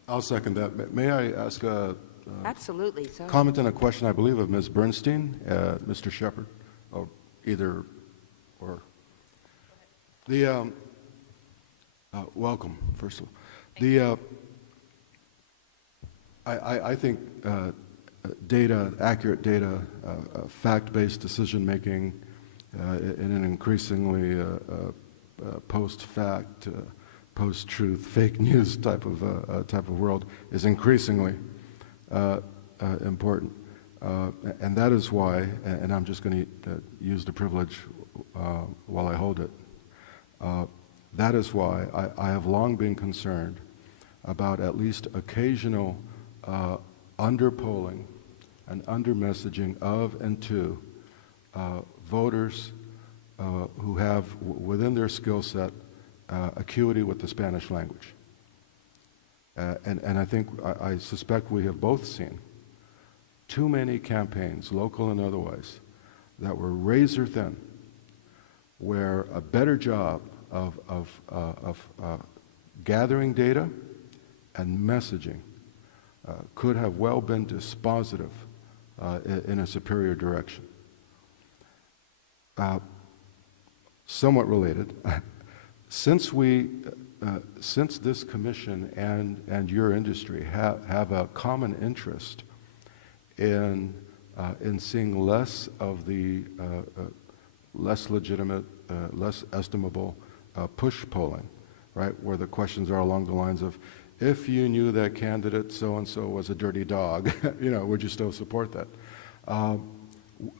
I'll second that. May I ask a Absolutely. So. comment and a question, I believe, of Ms. Bernstein, Mr. Shepard, or either or. The welcome, first of all. I think accurate data, fact-based decision-making in an increasingly post-fact, post-truth, fake news type of world is increasingly important. And that is why, and I'm just going to use the privilege while I hold it, that is why I have long been concerned about at least occasional underpolling and under-messaging of and to voters who have within their skill set acuity with the Spanish language. And I suspect we have both seen too many campaigns, local and otherwise, that were razor thin, where a better job of gathering data and messaging could have well been dispositive in a superior direction. Somewhat related, since this commission and your industry have a common interest in seeing less of the less legitimate, less estimable push polling, right, where the questions are along the lines of, if you knew that candidate so-and-so was a dirty dog, would you still support that?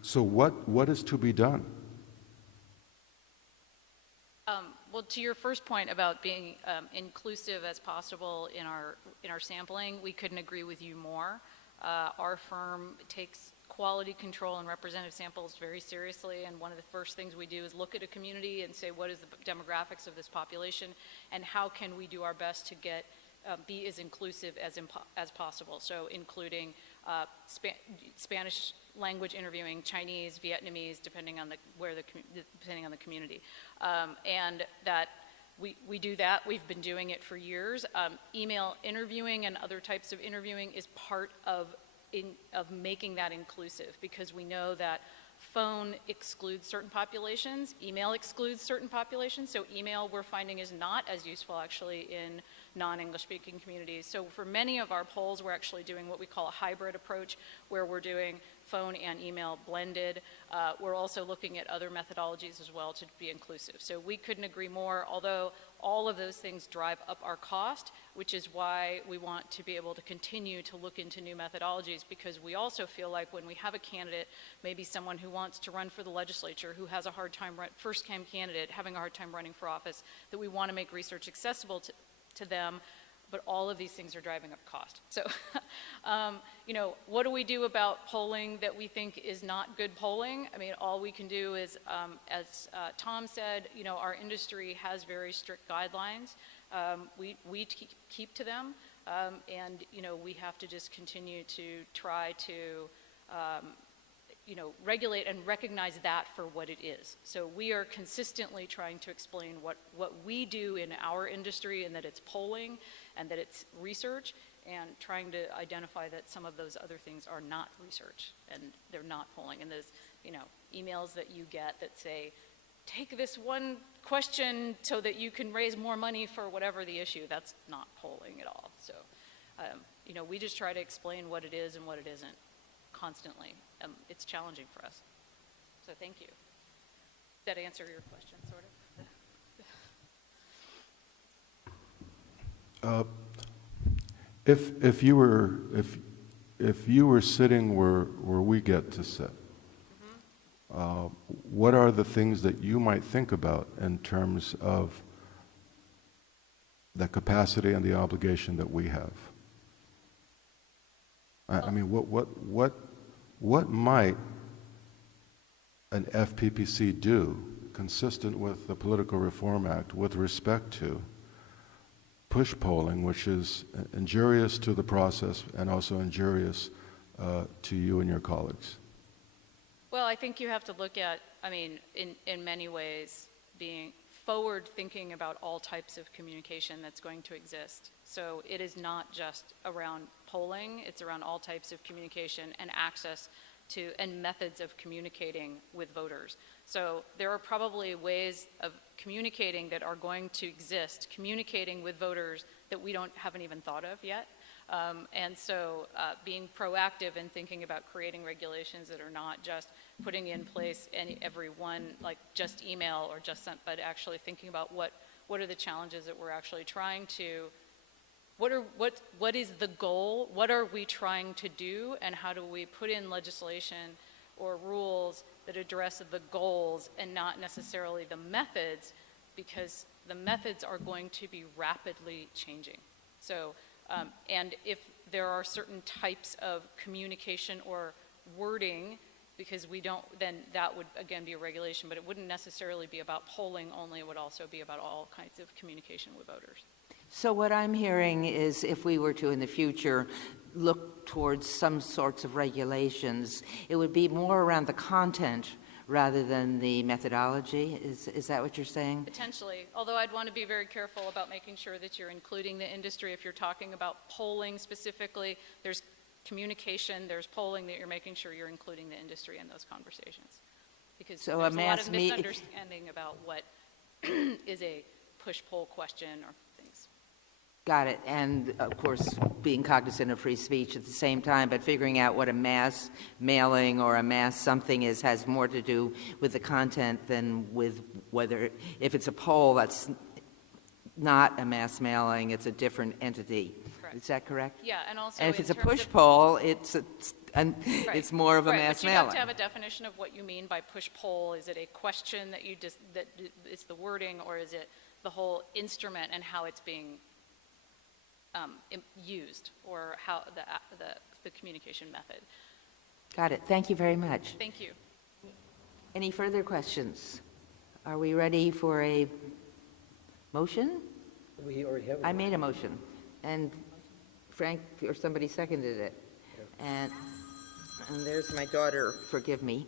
So what is to be done? Well, to your first point about being inclusive as possible in our sampling, we couldn't agree with you more. Our firm takes quality control and representative samples very seriously, and one of the first things we do is look at a community and say, what is the demographics of this population, and how can we do our best to get be as inclusive as possible. So including Spanish language interviewing, Chinese, Vietnamese, depending on the community, and that we do that. We've been doing it for years. Email interviewing and other types of interviewing is part of making that inclusive, because we know that phone excludes certain populations, email excludes certain populations, so email we're finding is not as useful actually in non-English speaking communities. So for many of our polls, we're actually doing what we call a hybrid approach, where we're doing phone and email blended. We're also looking at other methodologies as well to be inclusive. So we couldn't agree more, although all of those things drive up our cost, which is why we want to be able to continue to look into new methodologies, because we also feel like when we have a candidate, maybe someone who wants to run for the legislature, who has a hard time, first-time candidate, having a hard time running for office, that we want to make research accessible to them, but all of these things are driving up cost. So, what do we do about polling that we think is not good polling? I mean, all we can do is, as Tom said, our industry has very strict guidelines. We keep to them, and, we have to just continue to try to, regulate and recognize that for what it is. So we are consistently trying to explain what we do in our industry, and that it's polling and that it's research, and trying to identify that some of those other things are not research and they're not polling. And those, emails that you get that say, take this one question so that you can raise more money for whatever the issue, that's not polling at all. So, we just try to explain what it is and what it isn't constantly. It's challenging for us. So thank you. Does that answer your question, sort of? If you were sitting where we get to sit, what are the things that you might think about in terms of the capacity and the obligation that we have? I mean, what might an FPPC do consistent with the Political Reform Act with respect to push polling, which is injurious to the process and also injurious to you and your colleagues? Well, I think you have to look at, in many ways, being forward thinking about all types of communication that's going to exist. So it is not just around polling, it's around all types of communication and access to and methods of communicating with voters. So there are probably ways of communicating that are going to exist, communicating with voters that we haven't even thought of yet. And so being proactive and thinking about creating regulations that are not just putting in place every one, like just email or just sent, but actually thinking about what are the challenges that we're actually trying to, what is the goal, what are we trying to do, and how do we put in legislation or rules that address the goals and not necessarily the methods, because the methods are going to be rapidly changing. So, and if there are certain types of communication or wording, because then that would again be a regulation, but it wouldn't necessarily be about polling only, it would also be about all kinds of communication with voters. So what I'm hearing is, if we were to in the future look towards some sorts of regulations, it would be more around the content rather than the methodology? Is that what you're saying? Potentially, although I'd want to be very careful about making sure that you're including the industry. If you're talking about polling specifically, there's communication, there's polling, that you're making sure you're including the industry in those conversations. Because So there's a a lot mass of me- misunderstanding about what is a push-poll question or things. Got it. And of course, being cognizant of free speech at the same time, but figuring out what a mass mailing or a mass something is has more to do with the content than with whether, if it's a poll that's not a mass mailing, it's a different entity. Correct. Is that correct? Yeah, and also And if in it's a terms push of- poll, it's Right. it's more of a Right, mass but you mailing. have to have a definition of what you mean by push poll. Is it a question that you just, that it's the wording, or is it the whole instrument and how it's being used, or how the communication method? Got it. Thank you very much. Thank you. Any further questions? Are we ready for a motion? We already have. I made a motion, and Frank or somebody seconded it. And there's my daughter, forgive me.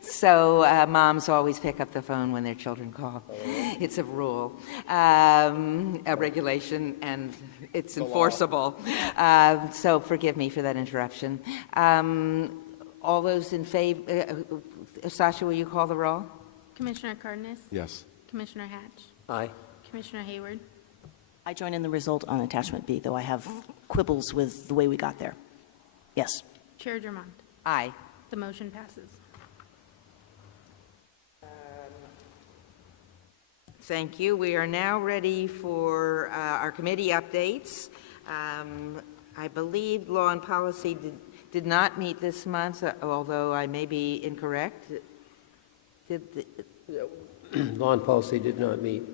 So moms always pick up the phone when their children call. It's a rule, a regulation, and it's enforceable. So forgive me for that interruption. All those in favor, Sasha, will you call the roll? Commissioner Cardenas? Yes. Commissioner Hatch? Aye. Commissioner Hayward? I join in the result on attachment B, though I have quibbles with the way we got there. Yes. Chair Drummond? Aye. The motion passes. Thank you. We are now ready for our committee updates. I believe Law and Policy did not meet this month, although I may be incorrect. Law and Policy did not meet.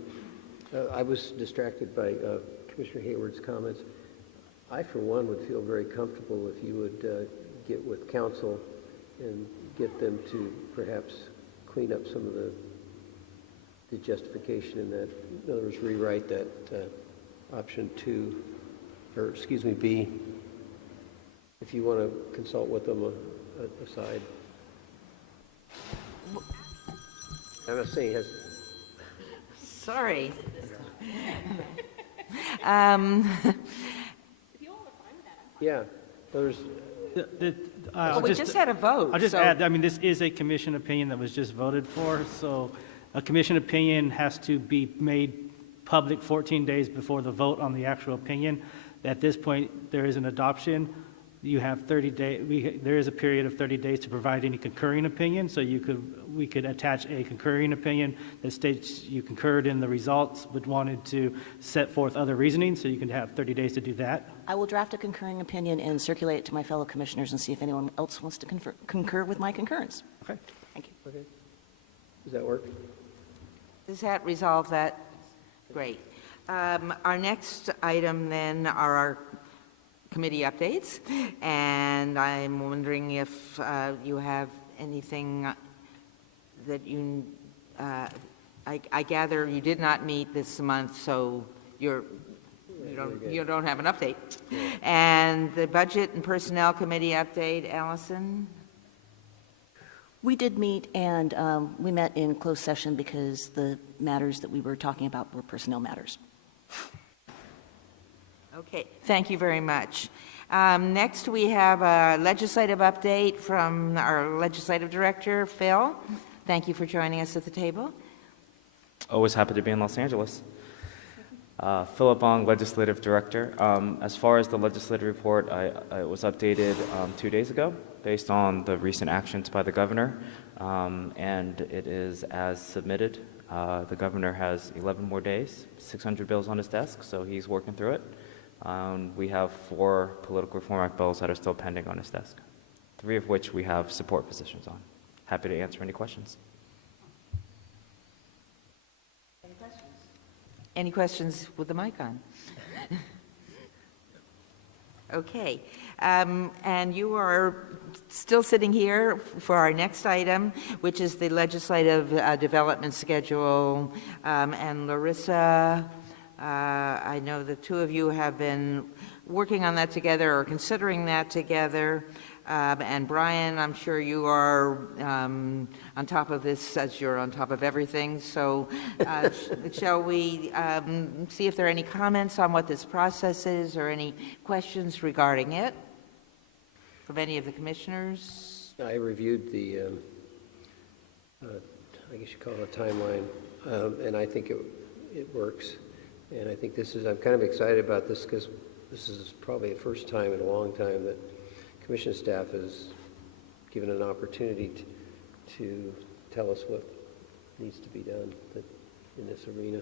I was distracted by Commissioner Hayward's comments. I, for one, would feel very comfortable if you would get with council and get them to perhaps clean up some of the justification in that. In other words, rewrite that option 2, or excuse me, B, if you want to consult with them aside. I'm not saying it has. Sorry. Yeah, there's. Well, we just had a vote. I'll just so- add, I mean, this is a commission opinion that was just voted for, so a commission opinion has to be made public 14 days before the vote on the actual opinion. At this point, there is an adoption. You have 30 days, there is a period of 30 days to provide any concurring opinion, so we could attach a concurring opinion that states you concurred in the results but wanted to set forth other reasoning, so you can have 30 days to do that. I will draft a concurring opinion and circulate it to my fellow commissioners and see if anyone else wants to concur with my concurrence. Okay. Thank you. Okay. Does that work? Does that resolve that? Great. Our next item then are our committee updates, and I'm wondering if you have anything that you, I gather you did not meet this month, so you don't have an update. And the Budget and Personnel Committee update, Allison? We did meet, and we met in closed session because the matters that we were talking about were personnel matters. Okay, thank you very much. Next, we have a legislative update from our legislative director, Phil. Thank you for joining us at the table. Always happy to be in Los Angeles. Philip Ong, legislative director. As far as the legislative report, I was updated 2 days ago based on the recent actions by the governor, and it is as submitted. The governor has 11 more days, 600 bills on his desk, so he's working through it. We have 4 political reform act bills that are still pending on his desk, 3 of which we have support positions on. Happy to answer any questions. Any questions with the mic on? Okay. And you are still sitting here for our next item, which is the legislative development schedule. And Larissa, I know the two of you have been working on that together or considering that together. And Brian, I'm sure you are on top of this as you're on top of everything. So shall we see if there are any comments on what this process is or any questions regarding it from any of the commissioners? I reviewed the, I guess you call it a timeline, and I think it works. And I think I'm kind of excited about this because this is probably the first time in a long time that commission staff has given an opportunity to tell us what needs to be done in this arena.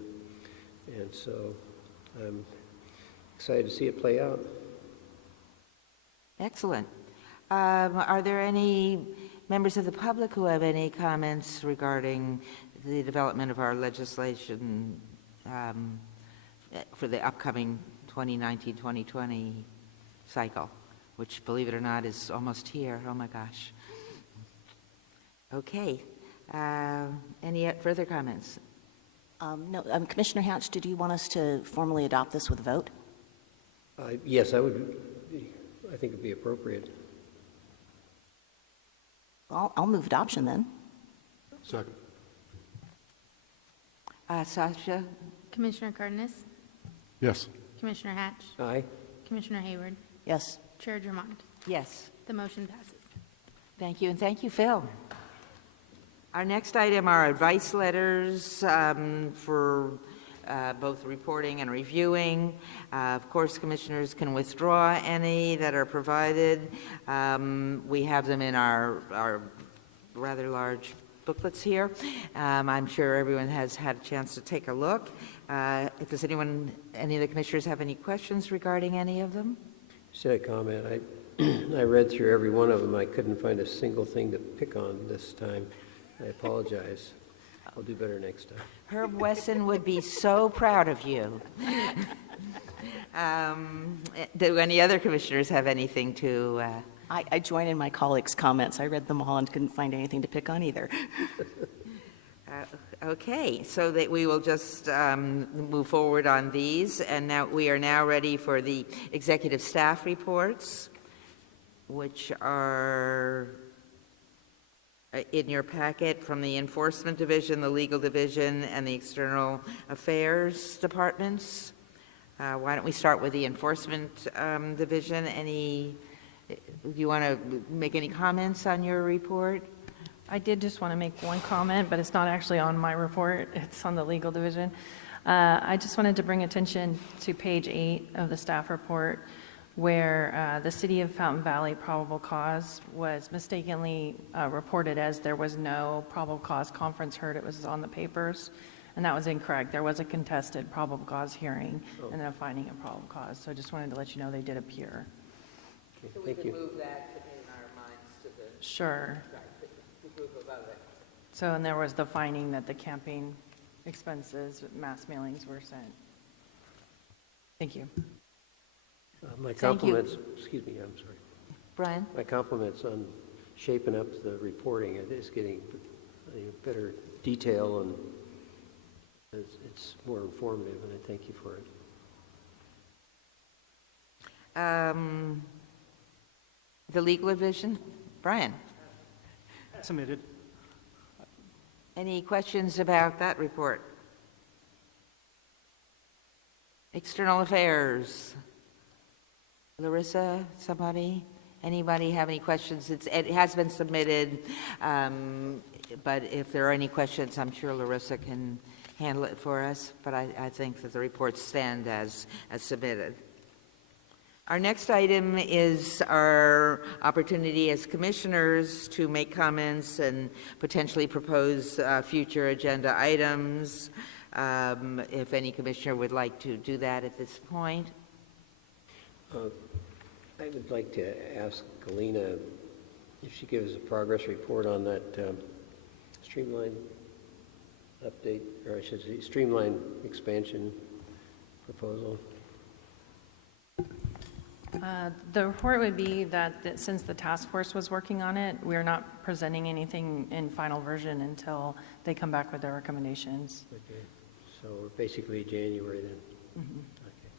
And so I'm excited to see it play out. Excellent. Are there any members of the public who have any comments regarding the development of our legislation for the upcoming 2019-2020 cycle, which, believe it or not, is almost here? Oh my gosh. Okay. Any further comments? No, Commissioner Hatch, did you want us to formally adopt this with a vote? Yes, I think it'd be appropriate. I'll move adoption then. Second. Sasha? Commissioner Cardenas? Yes. Commissioner Hatch? Aye. Commissioner Hayward? Yes. Chair Drummond? Yes. The motion passes. Thank you, and thank you, Phil. Our next item are advice letters for both reporting and reviewing. Of course, commissioners can withdraw any that are provided. We have them in our rather large booklets here. I'm sure everyone has had a chance to take a look. Does any of the commissioners have any questions regarding any of them? Just had a comment. I read through every one of them. I couldn't find a single thing to pick on this time. I apologize. I'll do better next time. Herb Wesson would be so proud of you. Do any other commissioners have anything to... I join in my colleagues' comments. I read them all and couldn't find anything to pick on either. Okay, so that we will just move forward on these, and now we are now ready for the executive staff reports, which are in your packet from the Enforcement Division, the Legal Division, and the External Affairs Departments. Why don't we start with the Enforcement Division? Do you want to make any comments on your report? I did just want to make one comment, but it's not actually on my report. It's on the legal division. I just wanted to bring attention to page 8 of the staff report, where the City of Fountain Valley probable cause was mistakenly reported as there was no probable cause conference heard. It was on the papers, and that was incorrect. There was a contested probable cause hearing and then a finding of probable cause. So I just wanted to let you know they did appear. Okay, So we could move that in our minds to the... Sure. The group above it. So, and there was the finding that the campaign expenses, mass mailings were sent. Thank you. My Thank you. compliments, excuse me, I'm sorry. Brian? My compliments on shaping up the reporting. It is getting better detail, and it's more informative, and I thank you for it. The Legal Division? Brian? Submitted. Any questions about that report? External Affairs? Larissa, somebody? Anybody have any questions? It has been submitted, but if there are any questions, I'm sure Larissa can handle it for us, but I think that the reports stand as submitted. Our next item is our opportunity as commissioners to make comments and potentially propose future agenda items. If any commissioner would like to do that at this point. I would like to ask Galena if she gives a progress report on that streamline update, or I should say streamline expansion proposal. The report would be that since the task force was working on it, we're not presenting anything in final version until they come back with their recommendations. Okay, so we're basically January then. Mm-hmm. Okay,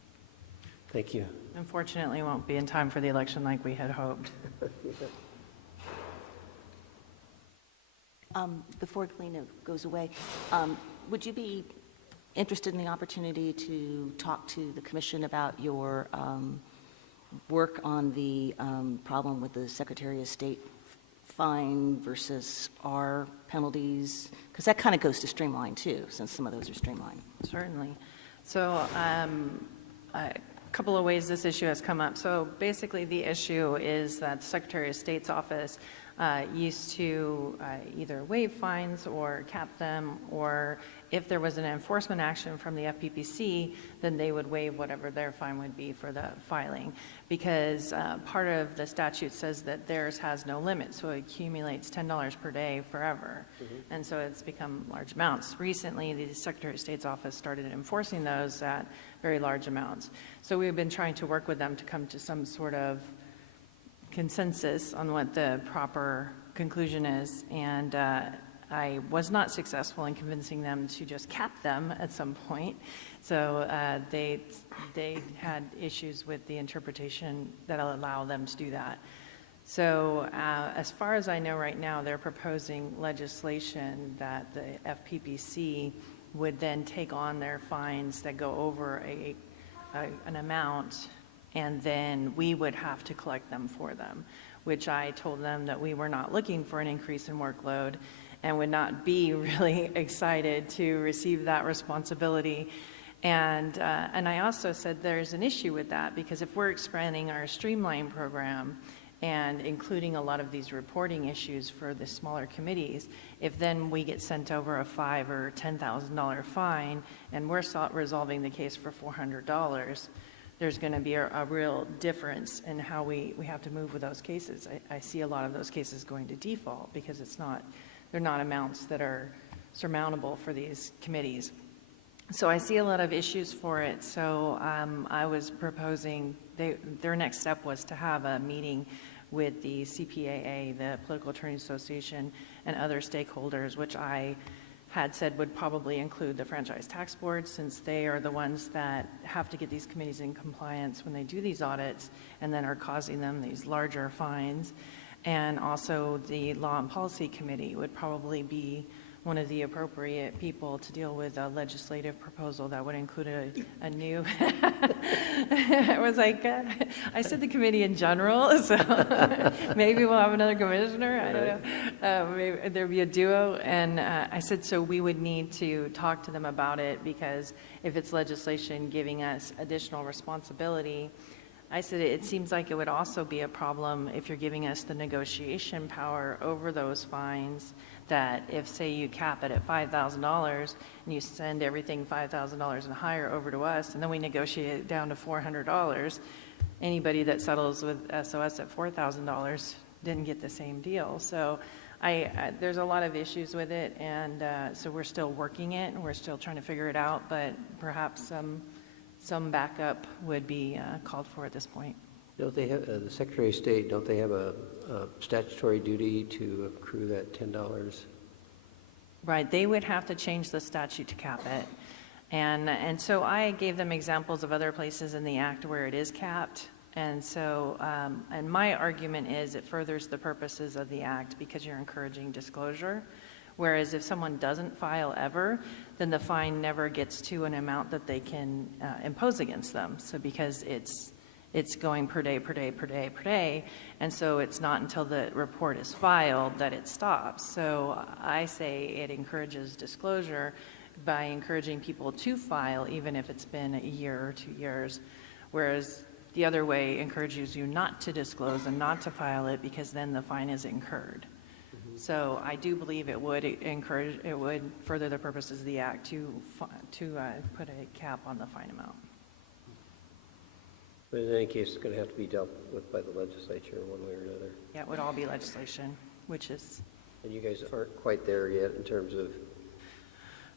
thank you. Unfortunately, it won't be in time for the election like we had hoped. Yeah. Before Galena goes away, would you be interested in the opportunity to talk to the commission about your work on the problem with the Secretary of State fine versus our penalties? Because that kind of goes to streamline too, since some of those are streamlined. Certainly. So a couple of ways this issue has come up. So basically the issue is that the Secretary of State's office used to either waive fines or cap them, or if there was an enforcement action from the FPPC, then they would waive whatever their fine would be for the filing, because part of the statute says that theirs has no limit, so it accumulates $10 per day forever. And so it's become large amounts. Recently, the Secretary of State's office started enforcing those at very large amounts. So we've been trying to work with them to come to some sort of consensus on what the proper conclusion is, and I was not successful in convincing them to just cap them at some point. So they had issues with the interpretation that'll allow them to do that. So as far as I know right now, they're proposing legislation that the FPPC would then take on their fines that go over an amount, and then we would have to collect them for them, which I told them that we were not looking for an increase in workload and would not be really excited to receive that responsibility. And I also said there's an issue with that, because if we're expanding our Streamline program and including a lot of these reporting issues for the smaller committees, if then we get sent over a $5,000 or $10,000 fine and we're resolving the case for $400, there's going to be a real difference in how we have to move with those cases. I see a lot of those cases going to default because they're not amounts that are surmountable for these committees. So I see a lot of issues for it. So I was proposing, their next step was to have a meeting with the CPAA, the Political Attorneys Association, and other stakeholders, which I had said would probably include the Franchise Tax Board, since they are the ones that have to get these committees in compliance when they do these audits and then are causing them these larger fines. And also the Law and Policy Committee would probably be one of the appropriate people to deal with a legislative proposal that would include a new, I was like, I said the committee in general, so maybe we'll have another commissioner, I don't know. Maybe there'd be a duo, and I said, so we would need to talk to them about it, because if it's legislation giving us additional responsibility, I said it seems like it would also be a problem if you're giving us the negotiation power over those fines, that if, say, you cap it at $5,000 and you send everything $5,000 and higher over to us, and then we negotiate it down to $400, anybody that settles with SOS at $4,000 didn't get the same deal. So there's a lot of issues with it, and so we're still working it, and we're still trying to figure it out, but perhaps some backup would be called for at this point. Don't they have, the Secretary of State, don't they have a statutory duty to accrue that $10? Right, they would have to change the statute to cap it. And so I gave them examples of other places in the Act where it is capped. And so, and my argument is it furthers the purposes of the Act because you're encouraging disclosure. Whereas if someone doesn't file ever, then the fine never gets to an amount that they can impose against them. So because it's going per day, per day, per day, per day, and so it's not until the report is filed that it stops. So I say it encourages disclosure by encouraging people to file, even if it's been a year or 2 years, whereas the other way encourages you not to disclose and not to file it, because then the fine is incurred. So I do believe it would further the purposes of the Act to put a cap on the fine amount. But in any case, it's going to have to be dealt with by the legislature one way or another. Yeah, it would all be legislation, which is... And you guys aren't quite there yet in terms of...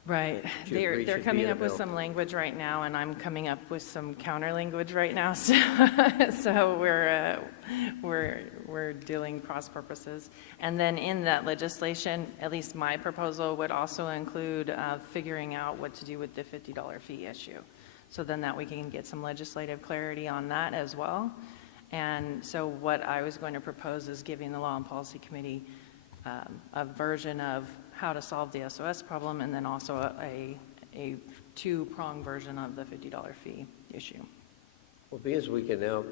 Right. They're coming up with some language right now, and I'm coming up with some counter language right now. So we're dealing cross purposes. And then in that legislation, at least my proposal would also include figuring out what to do with the $50 fee issue. So then that we can get some legislative clarity on that as well. And so what I was going to propose is giving the Law and Policy Committee a version of how to solve the SOS problem, and then also a two-prong version of the $50 fee issue. Well, because we can now,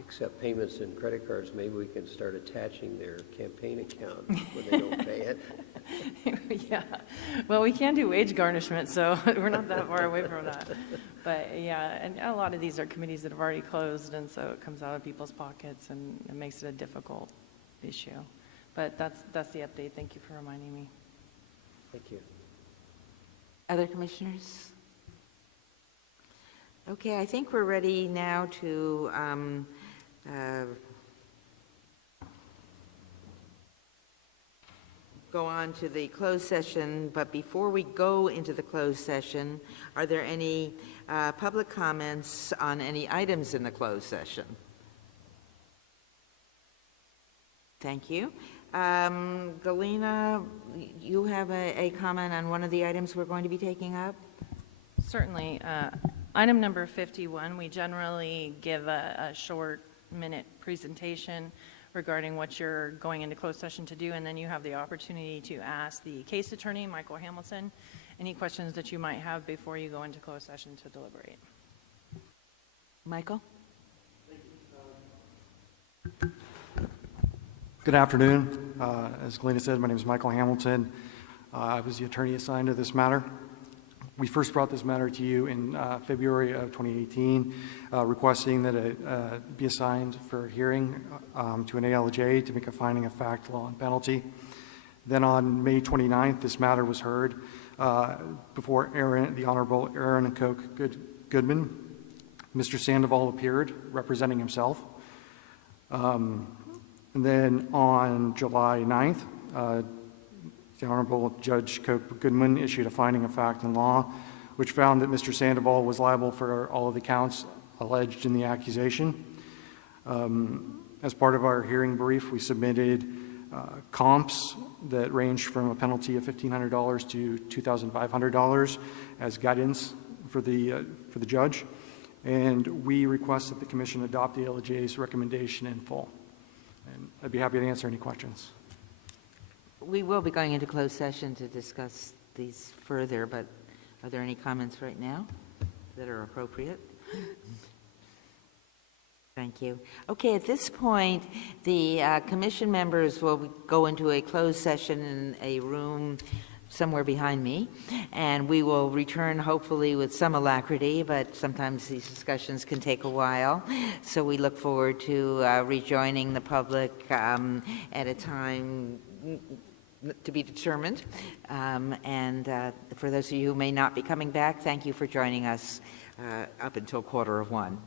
accept payments in credit cards, maybe we can start attaching their campaign account when they don't pay it. Yeah, well, we can do wage garnishment, so we're not that far away from that. But yeah, and a lot of these are committees that have already closed, and so it comes out of people's pockets, and it makes it a difficult issue. But that's the update. Thank you for reminding me. Thank you. Other commissioners? Okay, I think we're ready now to go on to the closed session, but before we go into the closed session, are there any public comments on any items in the closed session? Thank you. Galina, you have a comment on one of the items we're going to be taking up? Certainly. Item number 51, we generally give a short minute presentation regarding what you're going into closed session to do, and then you have the opportunity to ask the case attorney, Michael Hamilton, any questions that you might have before you go into closed session to deliberate. Michael? Good afternoon. As Galina said, my name is Michael Hamilton. I was the attorney assigned to this matter. We first brought this matter to you in February of 2018, requesting that it be assigned for hearing to an ALJ to make a finding of fact, law, and penalty. Then on May 29th, this matter was heard before the Honorable Aaron Koch Goodman. Mr. Sandoval appeared representing himself. And then on July 9th, the Honorable Judge Koch Goodman issued a finding of fact and law, which found that Mr. Sandoval was liable for all of the counts alleged in the accusation. As part of our hearing brief, we submitted comps that ranged from a penalty of $1,500 to $2,500 as guidance for the judge, and we request that the Commission adopt the ALJ's recommendation in full. And I'd be happy to answer any questions. We will be going into closed session to discuss these further, but are there any comments right now that are appropriate? Thank you. Okay, at this point, the commission members will go into a closed session in a room somewhere behind me, and we will return hopefully with some alacrity, but sometimes these discussions can take a while. So we look forward to rejoining the public at a time to be determined. And for those of you who may not be coming back, thank you for joining us up until 1:15.